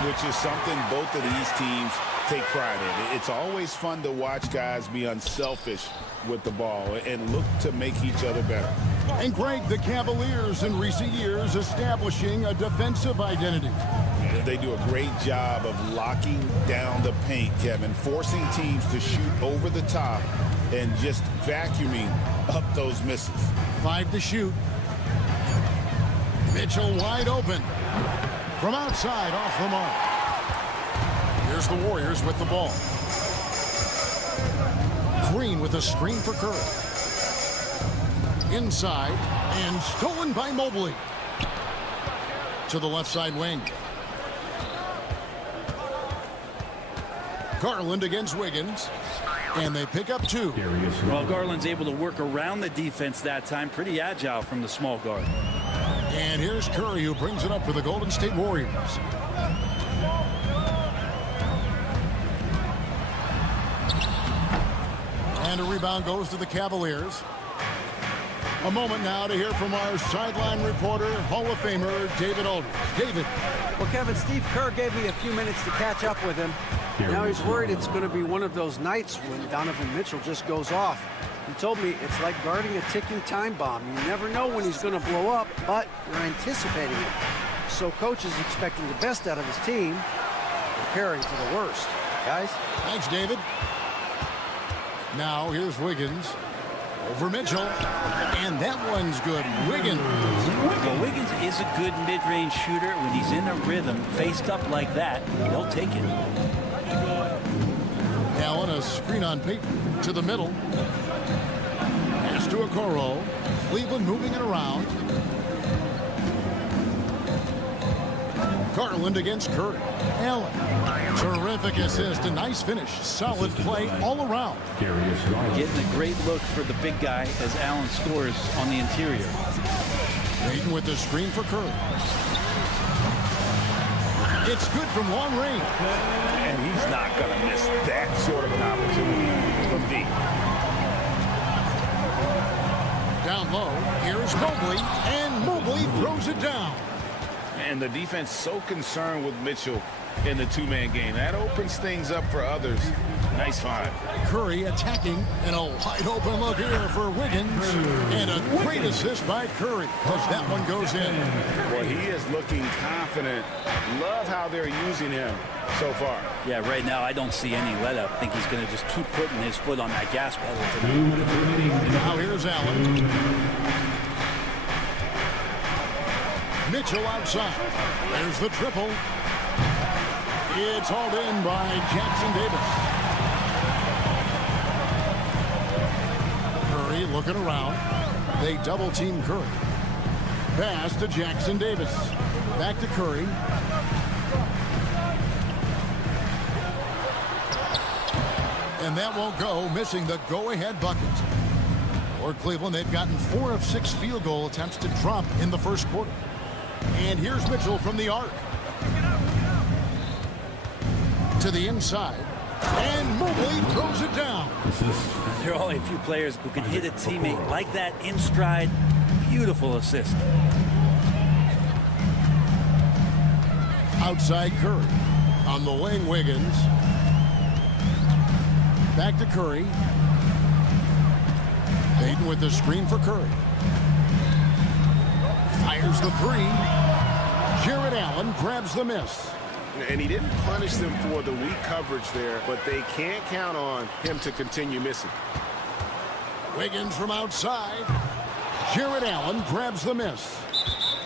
Which is something both of these teams take pride in. It's always fun to watch guys be unselfish with the ball and look to make each other better. And Greg, the Cavaliers in recent years establishing a defensive identity. They do a great job of locking down the paint, Kevin, forcing teams to shoot over the top and just vacuuming up those misses. 5 to shoot. Mitchell wide open. From outside, off the mark. Here's the Warriors with the ball. Green with a screen for Curry. Inside, and stolen by Mobley. To the left side wing. Garland against Wiggins. And they pick up 2. Well, Garland's able to work around the defense that time. Pretty agile from the small guard. And here's Curry, who brings it up for the Golden State Warriors. And a rebound goes to the Cavaliers. A moment now to hear from our sideline reporter, Hall of Famer David Aldridge. David. Well, Kevin, Steve Kerr gave me a few minutes to catch up with him. Now he's worried it's going to be one of those nights when Donovan Mitchell just goes off. He told me it's like guarding a ticking time bomb. You never know when he's going to blow up, but you're anticipating it. So coach is expecting the best out of his team, preparing for the worst. Guys? Thanks, David. Now here's Wiggins. Over Mitchell. And that one's good. Wiggins. Well, Wiggins is a good mid-range shooter. When he's in a rhythm, faced up like that, he'll take it. Allen, a screen on Payton to the middle. Pass to Okoro. Cleveland moving it around. Garland against Curry. Allen. Terrific assist. A nice finish. Solid play all around. Getting a great look for the big guy as Allen scores on the interior. Payton with the screen for Curry. It's good from long range. And he's not going to miss that sort of an opportunity from deep. Down low, here's Mobley, and Mobley throws it down. And the defense so concerned with Mitchell in the two-man game. That opens things up for others. Nice find. Curry attacking, and a wide open look here for Wiggins. And a great assist by Curry, because that one goes in. Well, he is looking confident. Love how they're using him so far. Yeah, right now I don't see any let-up. I think he's going to just keep putting his foot on that gas pedal. Now here's Allen. Mitchell outside. There's the triple. It's hauled in by Jackson Davis. Curry looking around. They double team Curry. Pass to Jackson Davis. Back to Curry. And that won't go, missing the go-ahead bucket. For Cleveland, they've gotten 4 of 6 field goal attempts to drop in the first quarter. And here's Mitchell from the arc. To the inside. And Mobley throws it down. There are only a few players who can hit a teammate like that in stride. Beautiful assist. Outside Curry. On the wing, Wiggins. Back to Curry. Payton with the screen for Curry. Fires the 3. Jared Allen grabs the miss. And he didn't punish them for the weak coverage there, but they can't count on him to continue missing. Wiggins from outside. Jared Allen grabs the miss.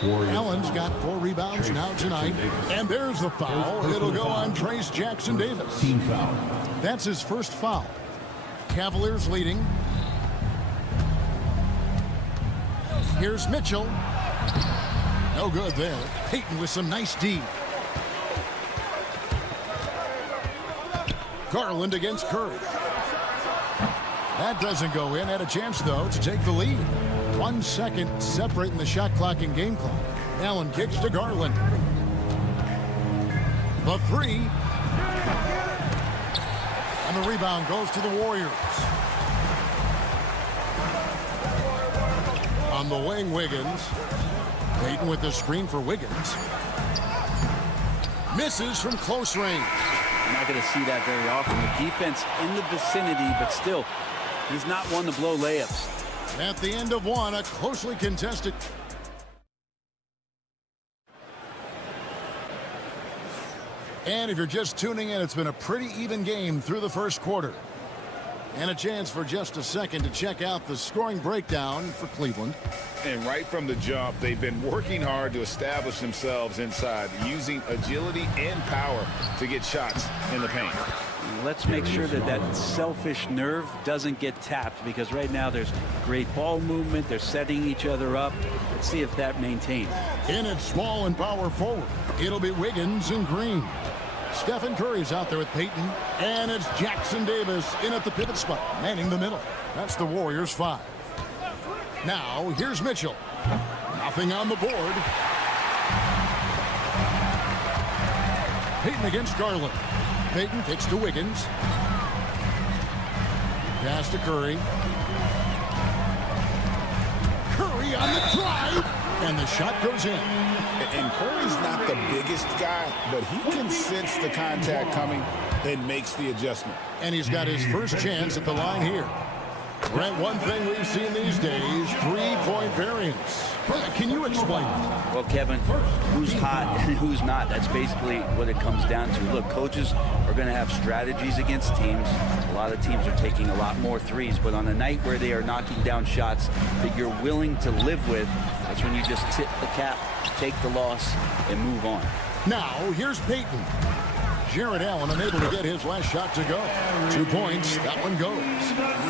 Allen's got 4 rebounds now tonight. And there's the foul. It'll go on Trace Jackson Davis. Team foul. That's his first foul. Cavaliers leading. Here's Mitchell. No good there. Payton with some nice D. Garland against Curry. That doesn't go in. Had a chance, though, to take the lead. 1 second separating the shot clock and game clock. Allen kicks to Garland. The three. And the rebound goes to the Warriors. On the wing, Wiggins. Payton with the screen for Wiggins. Misses from close range. I'm not going to see that very often. The defense in the vicinity, but still, he's not one to blow layups. At the end of one, a closely contested. And if you're just tuning in, it's been a pretty even game through the first quarter. And a chance for just a second to check out the scoring breakdown for Cleveland. And right from the jump, they've been working hard to establish themselves inside, using agility and power to get shots in the paint. Let's make sure that that selfish nerve doesn't get tapped, because right now there's great ball movement. They're setting each other up. Let's see if that maintains. In at small and power forward, it'll be Wiggins and Green. Stephen Curry's out there with Payton. And it's Jackson Davis in at the pivot spot, manning the middle. That's the Warriors' 5. Now, here's Mitchell. Nothing on the board. Payton against Garland. Payton kicks to Wiggins. Pass to Curry. Curry on the drive. And the shot goes in. And Curry's not the biggest guy, but he can sense the contact coming and makes the adjustment. And he's got his first chance at the line here. Brent, one thing we've seen these days, three-point variance. Can you explain it? Well, Kevin, who's hot and who's not, that's basically what it comes down to. Look, coaches are going to have strategies against teams. A lot of teams are taking a lot more threes, but on a night where they are knocking down shots that you're willing to live with, that's when you just tip the cap, take the loss, and move on. Now, here's Payton. Jared Allen unable to get his last shot to go. 2 points, that one goes.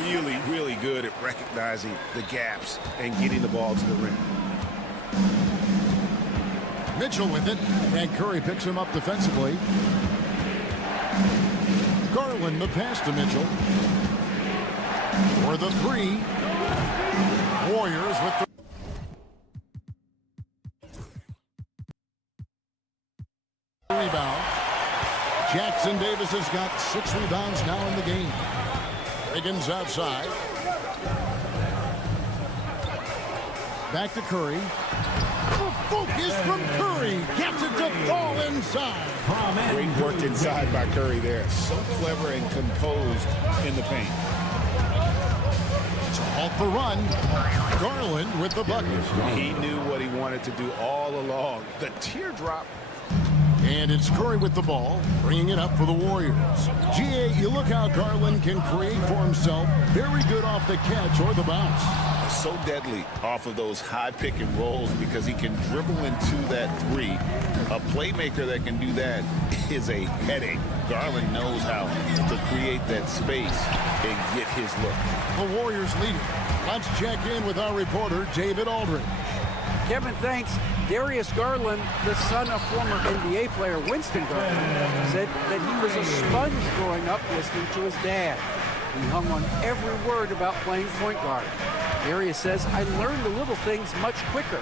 Really, really good at recognizing the gaps and getting the ball to the rim. Mitchell with it, and Curry picks him up defensively. Garland the pass to Mitchell. For the three. Warriors with the rebound. Jackson Davis has got 6 rebounds now in the game. Wiggins outside. Back to Curry. The focus from Curry. Gets it to fall inside. Great work inside by Curry there. So clever and composed in the paint. To halt the run. Garland with the bucket. He knew what he wanted to do all along. The teardrop. And it's Curry with the ball, bringing it up for the Warriors. GA, you look how Garland can create for himself. Very good off the catch or the bounce. So deadly off of those high pick and rolls because he can dribble into that three. A playmaker that can do that is a headache. Garland knows how to create that space and get his look. The Warriors lead it. Let's check in with our reporter, David Aldridge. Kevin, thanks. Darius Garland, the son of former NBA player Winston Garland, said that he was a sponge growing up listening to his dad. He hung on every word about playing point guard. Darius says, I learned the little things much quicker.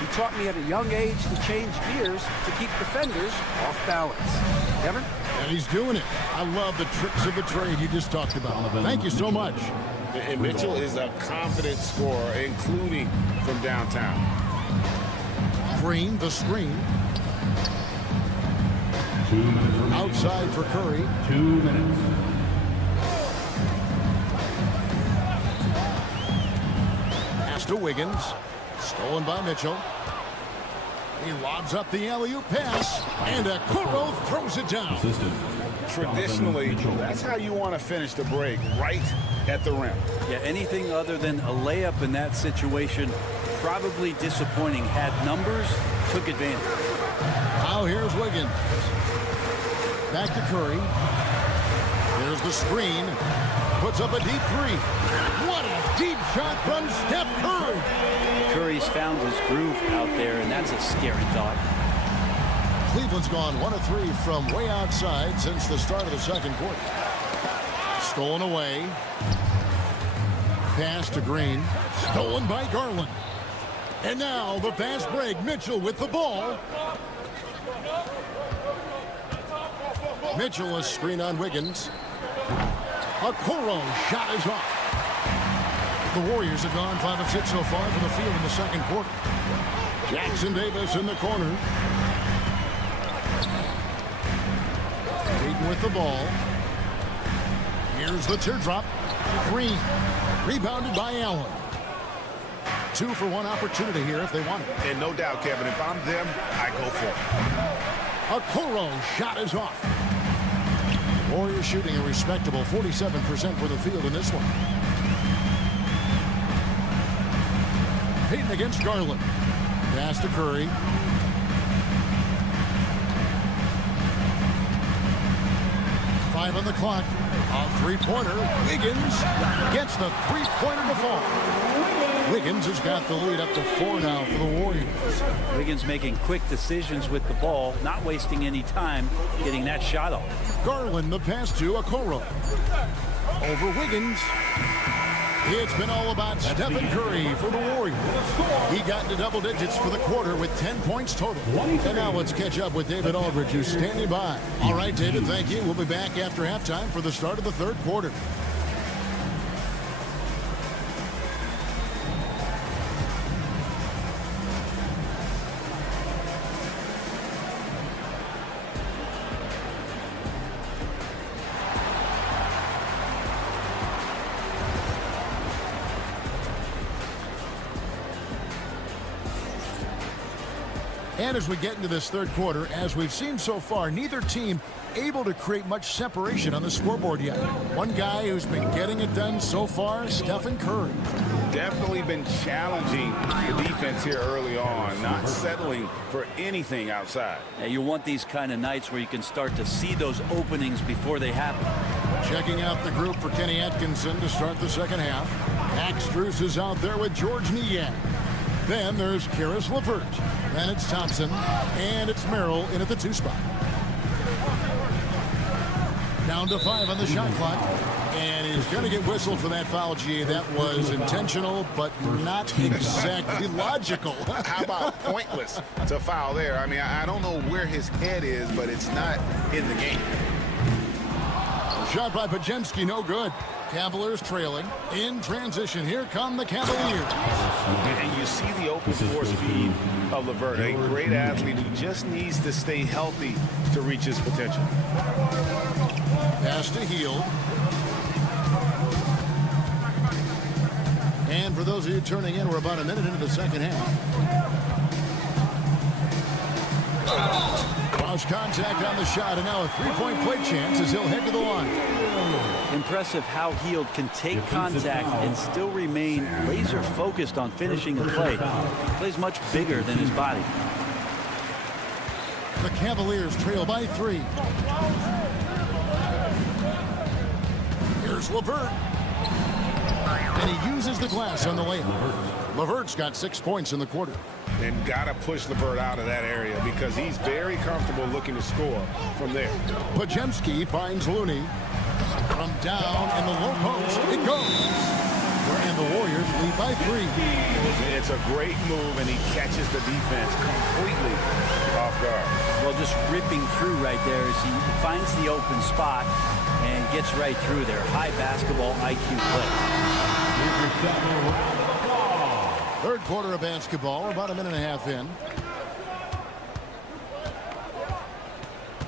He taught me at a young age to change gears to keep defenders off balance. Kevin? And he's doing it. I love the tricks of the trade you just talked about. Thank you so much. And Mitchell is a confident scorer, including from downtown. Green, the screen. 2 minutes. Outside for Curry. 2 minutes. Pass to Wiggins. Stolen by Mitchell. He lobs up the alley-oop pass. And Okoro throws it down. Traditionally, that's how you want to finish the break, right at the rim. Yeah, anything other than a layup in that situation, probably disappointing. Had numbers, took advantage. Now here's Wiggins. Back to Curry. There's the screen. puts up a deep three. What a deep shot from Steph Curry. Curry's found his groove out there, and that's a scary thought. Cleveland's gone 1 of 3 from way outside since the start of the second quarter. Stolen away. Pass to Green. Stolen by Garland. And now the fast break. Mitchell with the ball. Mitchell, a screen on Wiggins. Okoro shot is off. The Warriors have gone 5 of 6 so far from the field in the second quarter. Jackson Davis in the corner. Payton with the ball. Here's the teardrop. Green. Rebounded by Allen. 2 for 1 opportunity here if they want it. And no doubt, Kevin, if I'm them, I go for it. Okoro shot is off. Warriors shooting a respectable 47% for the field in this one. Payton against Garland. Pass to Curry. Five on the clock. A three-pointer. Wiggins gets the three-pointer to fall. Wiggins has got the lead up to 4 now for the Warriors. Wiggins making quick decisions with the ball, not wasting any time getting that shot off. Garland the pass to Okoro. Over Wiggins. It's been all about Stephen Curry for the Warriors. He got into double digits for the quarter with 10 points total. And now let's catch up with David Aldridge, who's standing by. All right, David, thank you. We'll be back after halftime for the start of the third quarter. And as we get into this third quarter, as we've seen so far, neither team able to create much separation on the scoreboard yet. One guy who's been getting it done so far, Stephen Curry. Definitely been challenging the defense here early on, not settling for anything outside. Yeah, you want these kind of nights where you can start to see those openings before they happen. Checking out the group for Kenny Atkinson to start the second half. Max Strus is out there with George Niang. Then there's Karis LeVert. Then it's Thompson. And it's Merrill in at the 2 spot. Down to 5 on the shot clock. And he's going to get whistled for that foul, G. That was intentional, but not exactly logical. How about pointless to foul there? I mean, I don't know where his head is, but it's not in the game. Shot by Podziemski, no good. Cavaliers trailing. In transition, here come the Cavaliers. And you see the open floor speed of LeVert, a great athlete who just needs to stay healthy to reach his potential. Pass to Hield. And for those of you turning in, we're about a minute into the second half. Lost contact on the shot, and now a three-point play chance as he'll head to the line. Impressive how Hield can take contact and still remain laser focused on finishing the play. Plays much bigger than his body. The Cavaliers trail by 3. Here's LeVert. And he uses the glass on the layup. LeVert's got 6 points in the quarter. And got to push LeVert out of that area because he's very comfortable looking to score from there. Podziemski finds Looney. From down in the low post, it goes. And the Warriors lead by 3. It's a great move, and he catches the defense completely off guard. Well, just ripping through right there as he finds the open spot and gets right through there. High basketball IQ play. Third quarter of basketball, about a minute and a half in.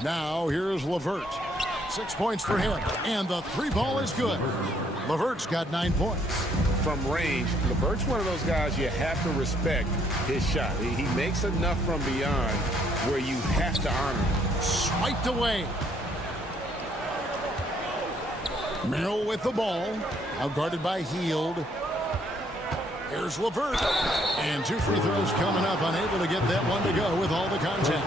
Now here's LeVert. 6 points for him, and the 3-ball is good. LeVert's got 9 points. From range, LeVert's one of those guys you have to respect his shot. He makes enough from beyond where you have to honor him. Swiped away. Merrill with the ball. Out guarded by Hield. Here's LeVert. And 2 free throws coming up. Unable to get that one to go with all the contact.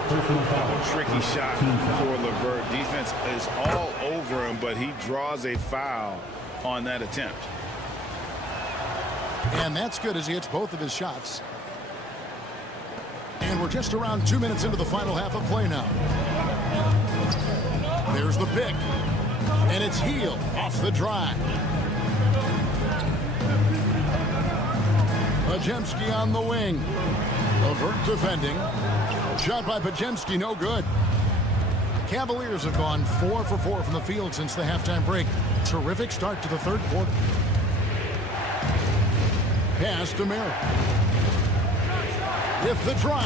Tricky shot for LeVert. Defense is all over him, but he draws a foul on that attempt. And that's good as he hits both of his shots. And we're just around 2 minutes into the final half of play now. There's the pick. And it's Heel off the drive. Pajemski on the wing. Levert defending. Shot by Pajemski, no good. The Cavaliers have gone 4 for 4 from the field since the halftime break. Terrific start to the third quarter. Pass to Merritt. With the drive,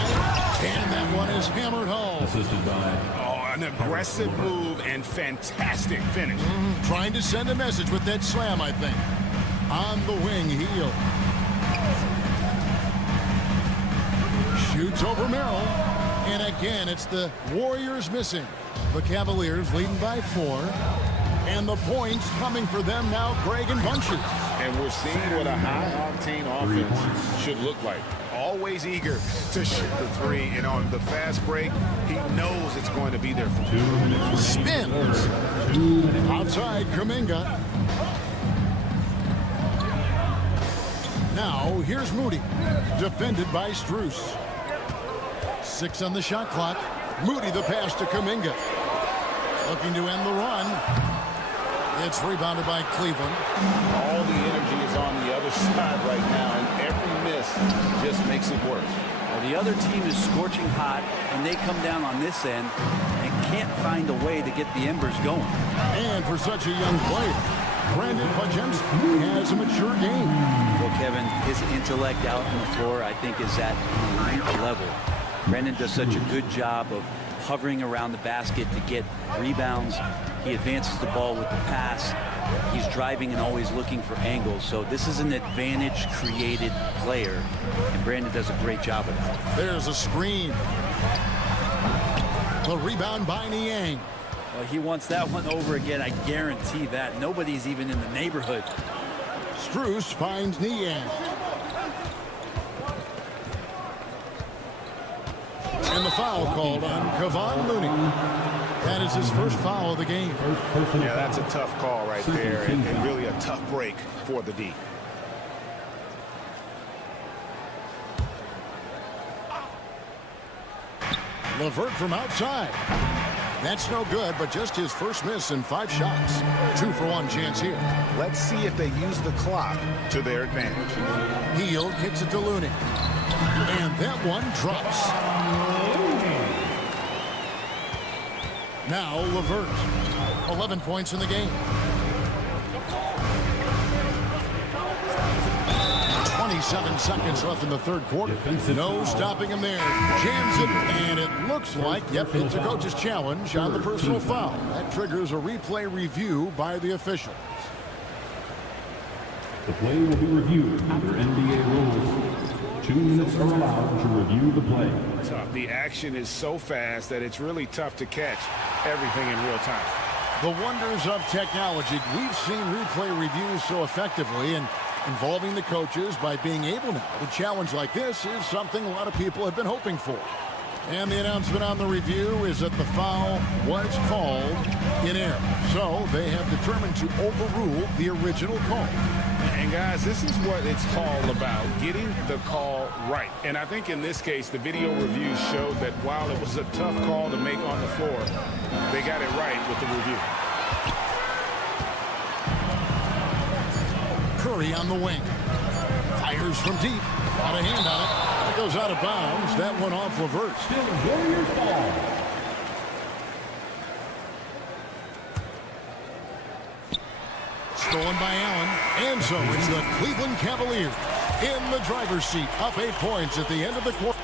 and that one is hammered home. Assisted by... Oh, an aggressive move and fantastic finish. Trying to send a message with that slam, I think. On the wing, Heel. Shoots over Merrill. And again, it's the Warriors missing. The Cavaliers leading by 4. And the points coming for them now, Greg and bunches. And we're seeing what a high-octane offense should look like. Always eager to shoot the three, and on the fast break, he knows it's going to be there for 2 minutes. Spins. Outside, Kuminga. Now, here's Moody. Defended by Strus. 6 on the shot clock. Moody the pass to Kuminga. Looking to end the run. It's rebounded by Cleveland. All the energy is on the other side right now, and every miss just makes it worse. Well, the other team is scorching hot, and they come down on this end and can't find a way to get the embers going. And for such a young player, Brandon Pajemski has a mature game. Well, Kevin, his intellect out on the floor, I think, is at an elite level. Brandon does such a good job of hovering around the basket to get rebounds. He advances the ball with the pass. He's driving and always looking for angles. So this is an advantage-created player, and Brandon does a great job of that. There's a screen. The rebound by Niang. Well, he wants that one over again. I guarantee that. Nobody's even in the neighborhood. Strus finds Niang. And the foul called on Kevon Looney. That is his first foul of the game. Yeah, that's a tough call right there, and really a tough break for the D. Levert from outside. That's no good, but just his first miss in 5 shots. 2-for-1 chance here. Let's see if they use the clock to their advantage. Heel kicks it to Looney. And that one drops. Now Levert. 11 points in the game. 27 seconds left in the third quarter. No stopping him there. Jams it, and it looks like, yep, it's a coach's challenge on the personal foul. That triggers a replay review by the officials. The play will be reviewed under NBA rules. 2 minutes are allowed to review the play. The action is so fast that it's really tough to catch everything in real time. The wonders of technology. We've seen replay reviews so effectively, and involving the coaches by being able now to challenge like this is something a lot of people have been hoping for. And the announcement on the review is that the foul was called in error. So they have determined to overrule the original call. And guys, this is what it's all about, getting the call right. And I think in this case, the video review showed that while it was a tough call to make on the floor, they got it right with the review. Curry on the wing. Fires from deep. Got a hand on it. It goes out of bounds. That one off Levert. Still Warriors ball. Stolen by Allen. And so it's the Cleveland Cavaliers in the driver's seat. Up 8 points at the end of the quarter.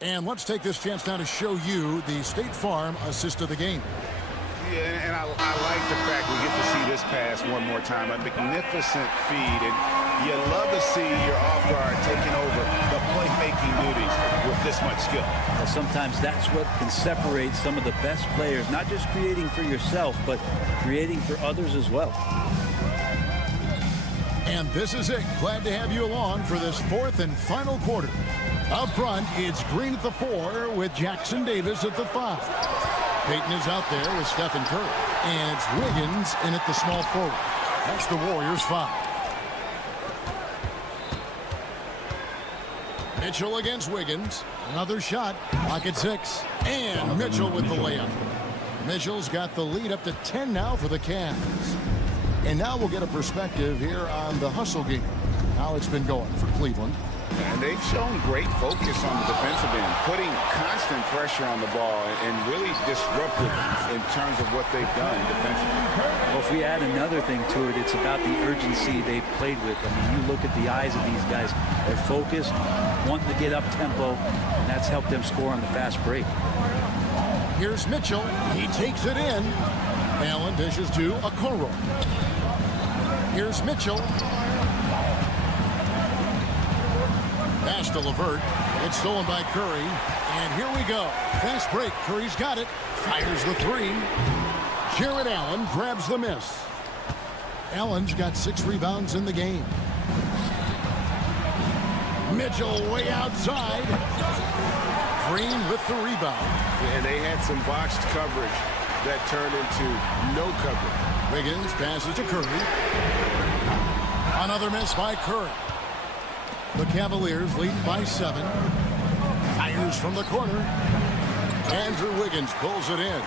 And let's take this chance now to show you the State Farm assist of the game. Yeah, and I like the fact we get to see this pass one more time. A magnificent feed, and you love to see your off guard taking over the playmaking duties with this much skill. Well, sometimes that's what can separate some of the best players, not just creating for yourself, but creating for others as well. And this is it. Glad to have you along for this fourth and final quarter. Up front, it's Green at the 4 with Jackson Davis at the 5. Payton is out there with Stephen Curry. And it's Wiggins in at the small forward. That's the Warriors' foul. Mitchell against Wiggins. Another shot. Lock at 6. And Mitchell with the layup. Mitchell's got the lead up to 10 now for the Cavs. And now we'll get a perspective here on the hustle game. How it's been going for Cleveland. And they've shown great focus on the defensive end, putting constant pressure on the ball and really disruptive in terms of what they've done defensively. Well, if we add another thing to it, it's about the urgency they've played with. I mean, you look at the eyes of these guys. They're focused, wanting to get up tempo, and that's helped them score on the fast break. Here's Mitchell. He takes it in. Allen dishes to Okoro. Here's Mitchell. Pass to LeVert. It's stolen by Curry. And here we go. Fast break. Curry's got it. Fires the 3. Jared Allen grabs the miss. Allen's got 6 rebounds in the game. Mitchell way outside. Green with the rebound. And they had some boxed coverage that turned into no coverage. Wiggins passes to Curry. Another miss by Curry. The Cavaliers lead by 7. Fires from the corner. Andrew Wiggins pulls it in.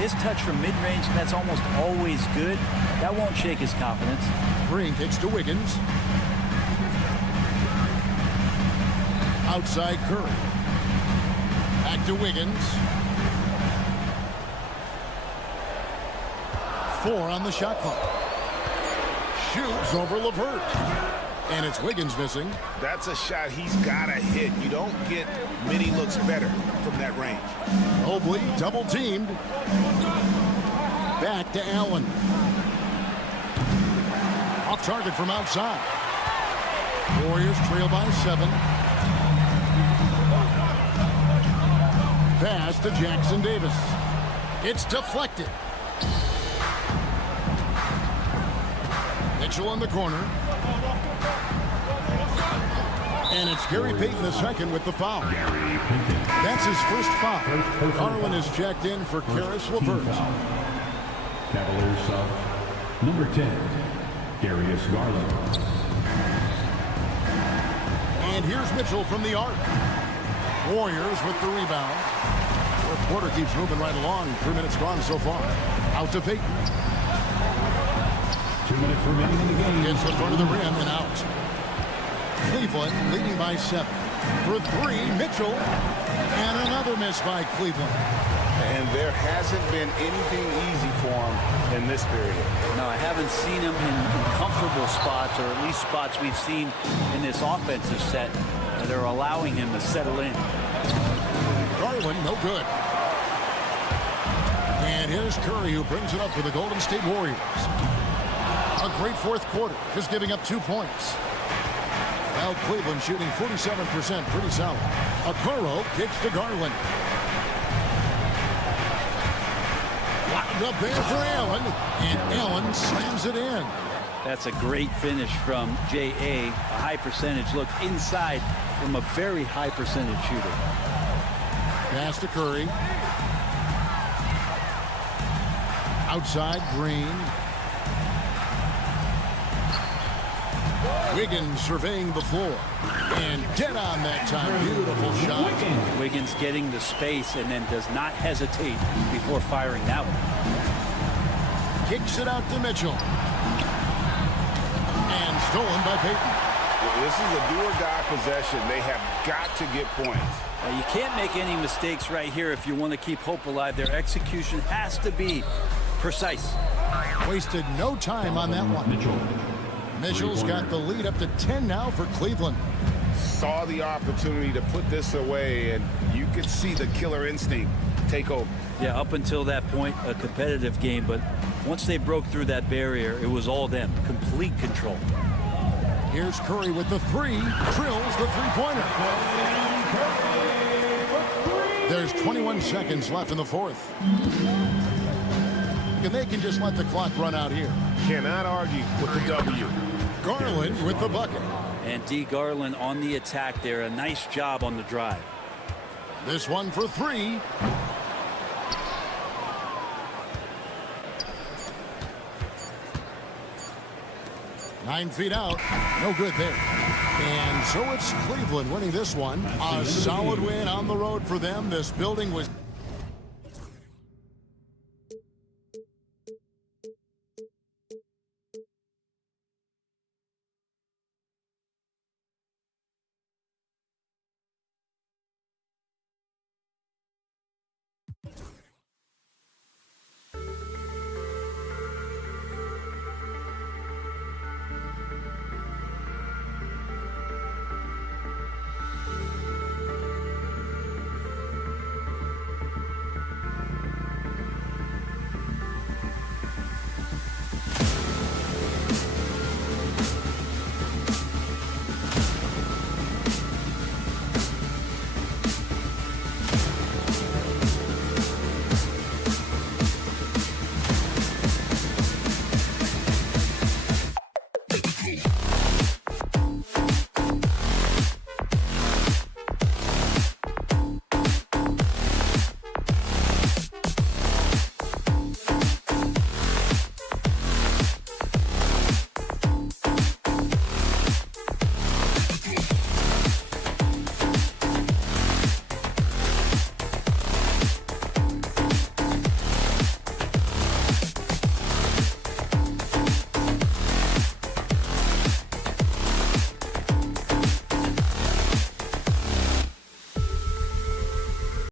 His touch from mid-range, that's almost always good. That won't shake his confidence. Green kicks to Wiggins. Outside Curry. Back to Wiggins. 4 on the shot clock. Shoots over LeVert. And it's Wiggins missing. That's a shot he's got to hit. You don't get many looks better from that range. Mobley double teamed. Back to Allen. Off target from outside. Warriors trail by 7. Pass to Jackson Davis. It's deflected. Mitchell in the corner. And it's Gary Payton II with the foul. That's his first foul. Garland is checked in for Karis LeVert. Cavaliers sub number 10, Darius Garland. And here's Mitchell from the arc. Warriors with the rebound. Fourth quarter keeps moving right along. 3 minutes gone so far. Out to Payton. 2 minutes remaining in the game. Gets in front of the rim and out. Cleveland leading by 7. For 3, Mitchell. And another miss by Cleveland. And there hasn't been anything easy for him in this period. No, I haven't seen him in comfortable spots, or at least spots we've seen in this offensive set that are allowing him to settle in. Garland, no good. And here's Curry, who brings it up for the Golden State Warriors. A great fourth quarter, just giving up 2 points. Now Cleveland shooting 47%, pretty solid. Okoro kicks to Garland. Wound up there for Allen, and Allen slams it in. That's a great finish from J.A. A high percentage look inside from a very high percentage shooter. Pass to Curry. Outside, Green. Wiggins surveying the floor. And dead on that time. Beautiful shot. Wiggins getting the space and then does not hesitate before firing that one. Kicks it out to Mitchell. And stolen by Payton. This is a do-or-die possession. They have got to get points. You can't make any mistakes right here if you want to keep hope alive. Their execution has to be precise. Wasted no time on that one. Mitchell's got the lead up to 10 now for Cleveland. Saw the opportunity to put this away, and you could see the killer instinct take over. Yeah, up until that point, a competitive game, but once they broke through that barrier, it was all them. Complete control. Here's Curry with the 3. Drills the three-pointer. There's 21 seconds left in the fourth. And they can just let the clock run out here. Cannot argue with the W. Garland with the bucket. And D. Garland on the attack there. A nice job on the drive. This one for 3. 9 feet out. No good there. And so it's Cleveland winning this one. A solid win on the road for them. This building was...